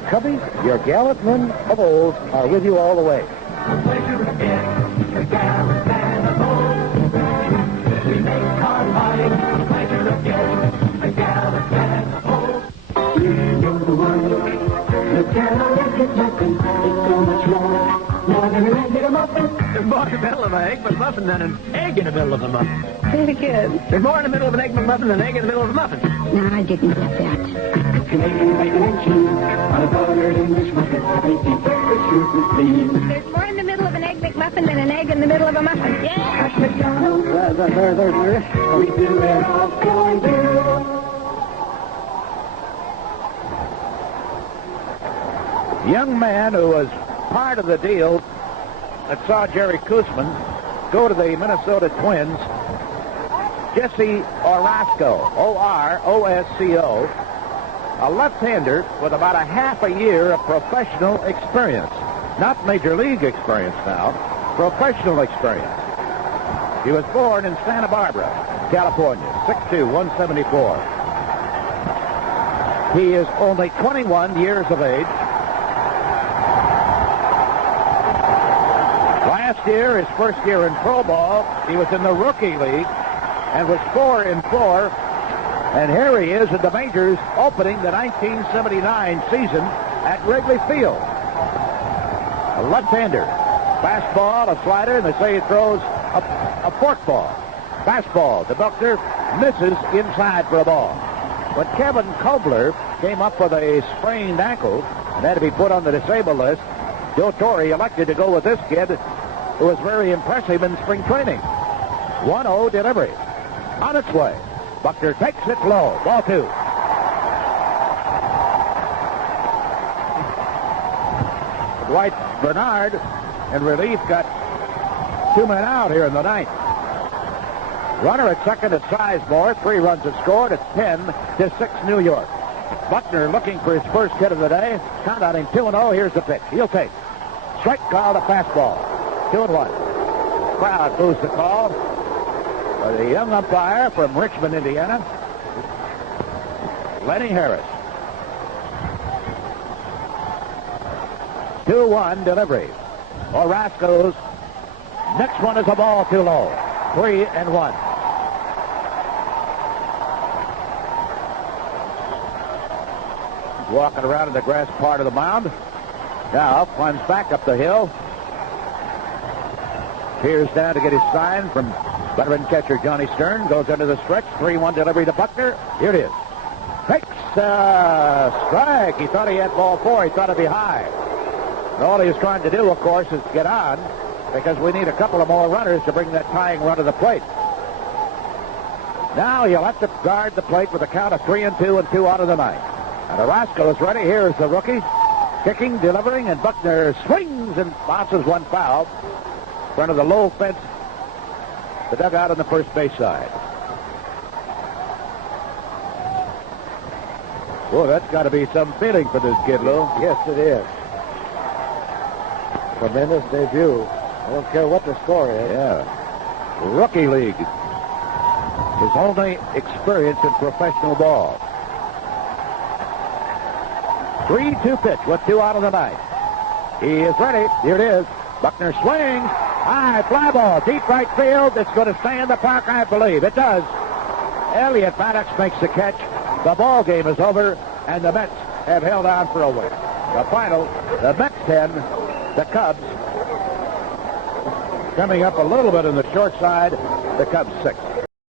Cubbies, your Gallup Men of Olds are with you all the way. A pleasure again, the Gallup Men of Olds. We make car buying a pleasure again, the Gallup Men of Olds. You know the one, the Gallup is nothing. It's so much more than a regular muffin. There's more in the middle of an Egg McMuffin than an egg in the middle of a muffin. Say it again. There's more in the middle of an Egg McMuffin than an egg in the middle of a muffin. No, I didn't get that. Canadian bacon and cheese on a buttered English muffin. Tasty breakfast sure to please. There's more in the middle of an Egg McMuffin than an egg in the middle of a muffin. Yeah. At McDonald's, we do it all for you. Young man who was part of the deal that saw Jerry Koosman go to the Minnesota Twins, Jesse Orosco, O-R-O-S-C-O, a left-hander with about a half a year of professional experience. Not major league experience now, professional experience. He was born in Santa Barbara, California, 6'2", 174. He is only 21 years of age. Last year, his first year in pro ball, he was in the rookie league and was 4-4. And here he is at the majors opening the 1979 season at Wrigley Field. A left-hander. Fastball, a slider, and they say he throws a forkball. Fastball to Buckner, misses inside for a ball. But Kevin Kobler came up with a sprained ankle and had to be put on the disabled list. Joe Torre elected to go with this kid who was very impressive in spring training. 1-0 delivery. On its way. Buckner takes it low. Ball 2. Dwight Bernard in relief got 2 men out here in the ninth. Runner at second at Sizemore. 3 runs have scored. It's 10-6 New York. Buckner looking for his first hit of the day. Count on him 2-0. Here's the pitch. He'll take. Strike call, the fastball. 2-1. Crowd boos the call. The young umpire from Richmond, Indiana, Lenny Harris. 2-1 delivery. Orozco's next one is a ball too low. 3-1. Walking around in the grass part of the mound. Now climbs back up the hill. Peers down to get his sign from veteran catcher Johnny Stern. Goes into the stretch. 3-1 delivery to Buckner. Here it is. Takes a strike. He thought he had ball 4. He thought it'd be high. And all he was trying to do, of course, is get on, because we need a couple of more runners to bring that tying run to the plate. Now he'll have to guard the plate with a count of 3-2 and 2 out of the 9th. And Orozco is ready. Here's the rookie. Kicking, delivering, and Buckner swings and bounces one foul in front of the low fence, the dugout on the first base side. Well, that's got to be some feeling for this kid, Lou. Yes, it is. Tremendous debut. I don't care what the score is. Yeah. Rookie league. His only experience in professional ball. 3-2 pitch with 2 out of the 9th. He is ready. Here it is. Buckner swings. High fly ball. Deep right field. It's going to stay in the park, I believe. It does. Elliott Maddox makes the catch. The ball game is over, and the Mets have held on for a win. The final, the Mets 10, the Cubs coming up a little bit on the short side, the Cubs 6.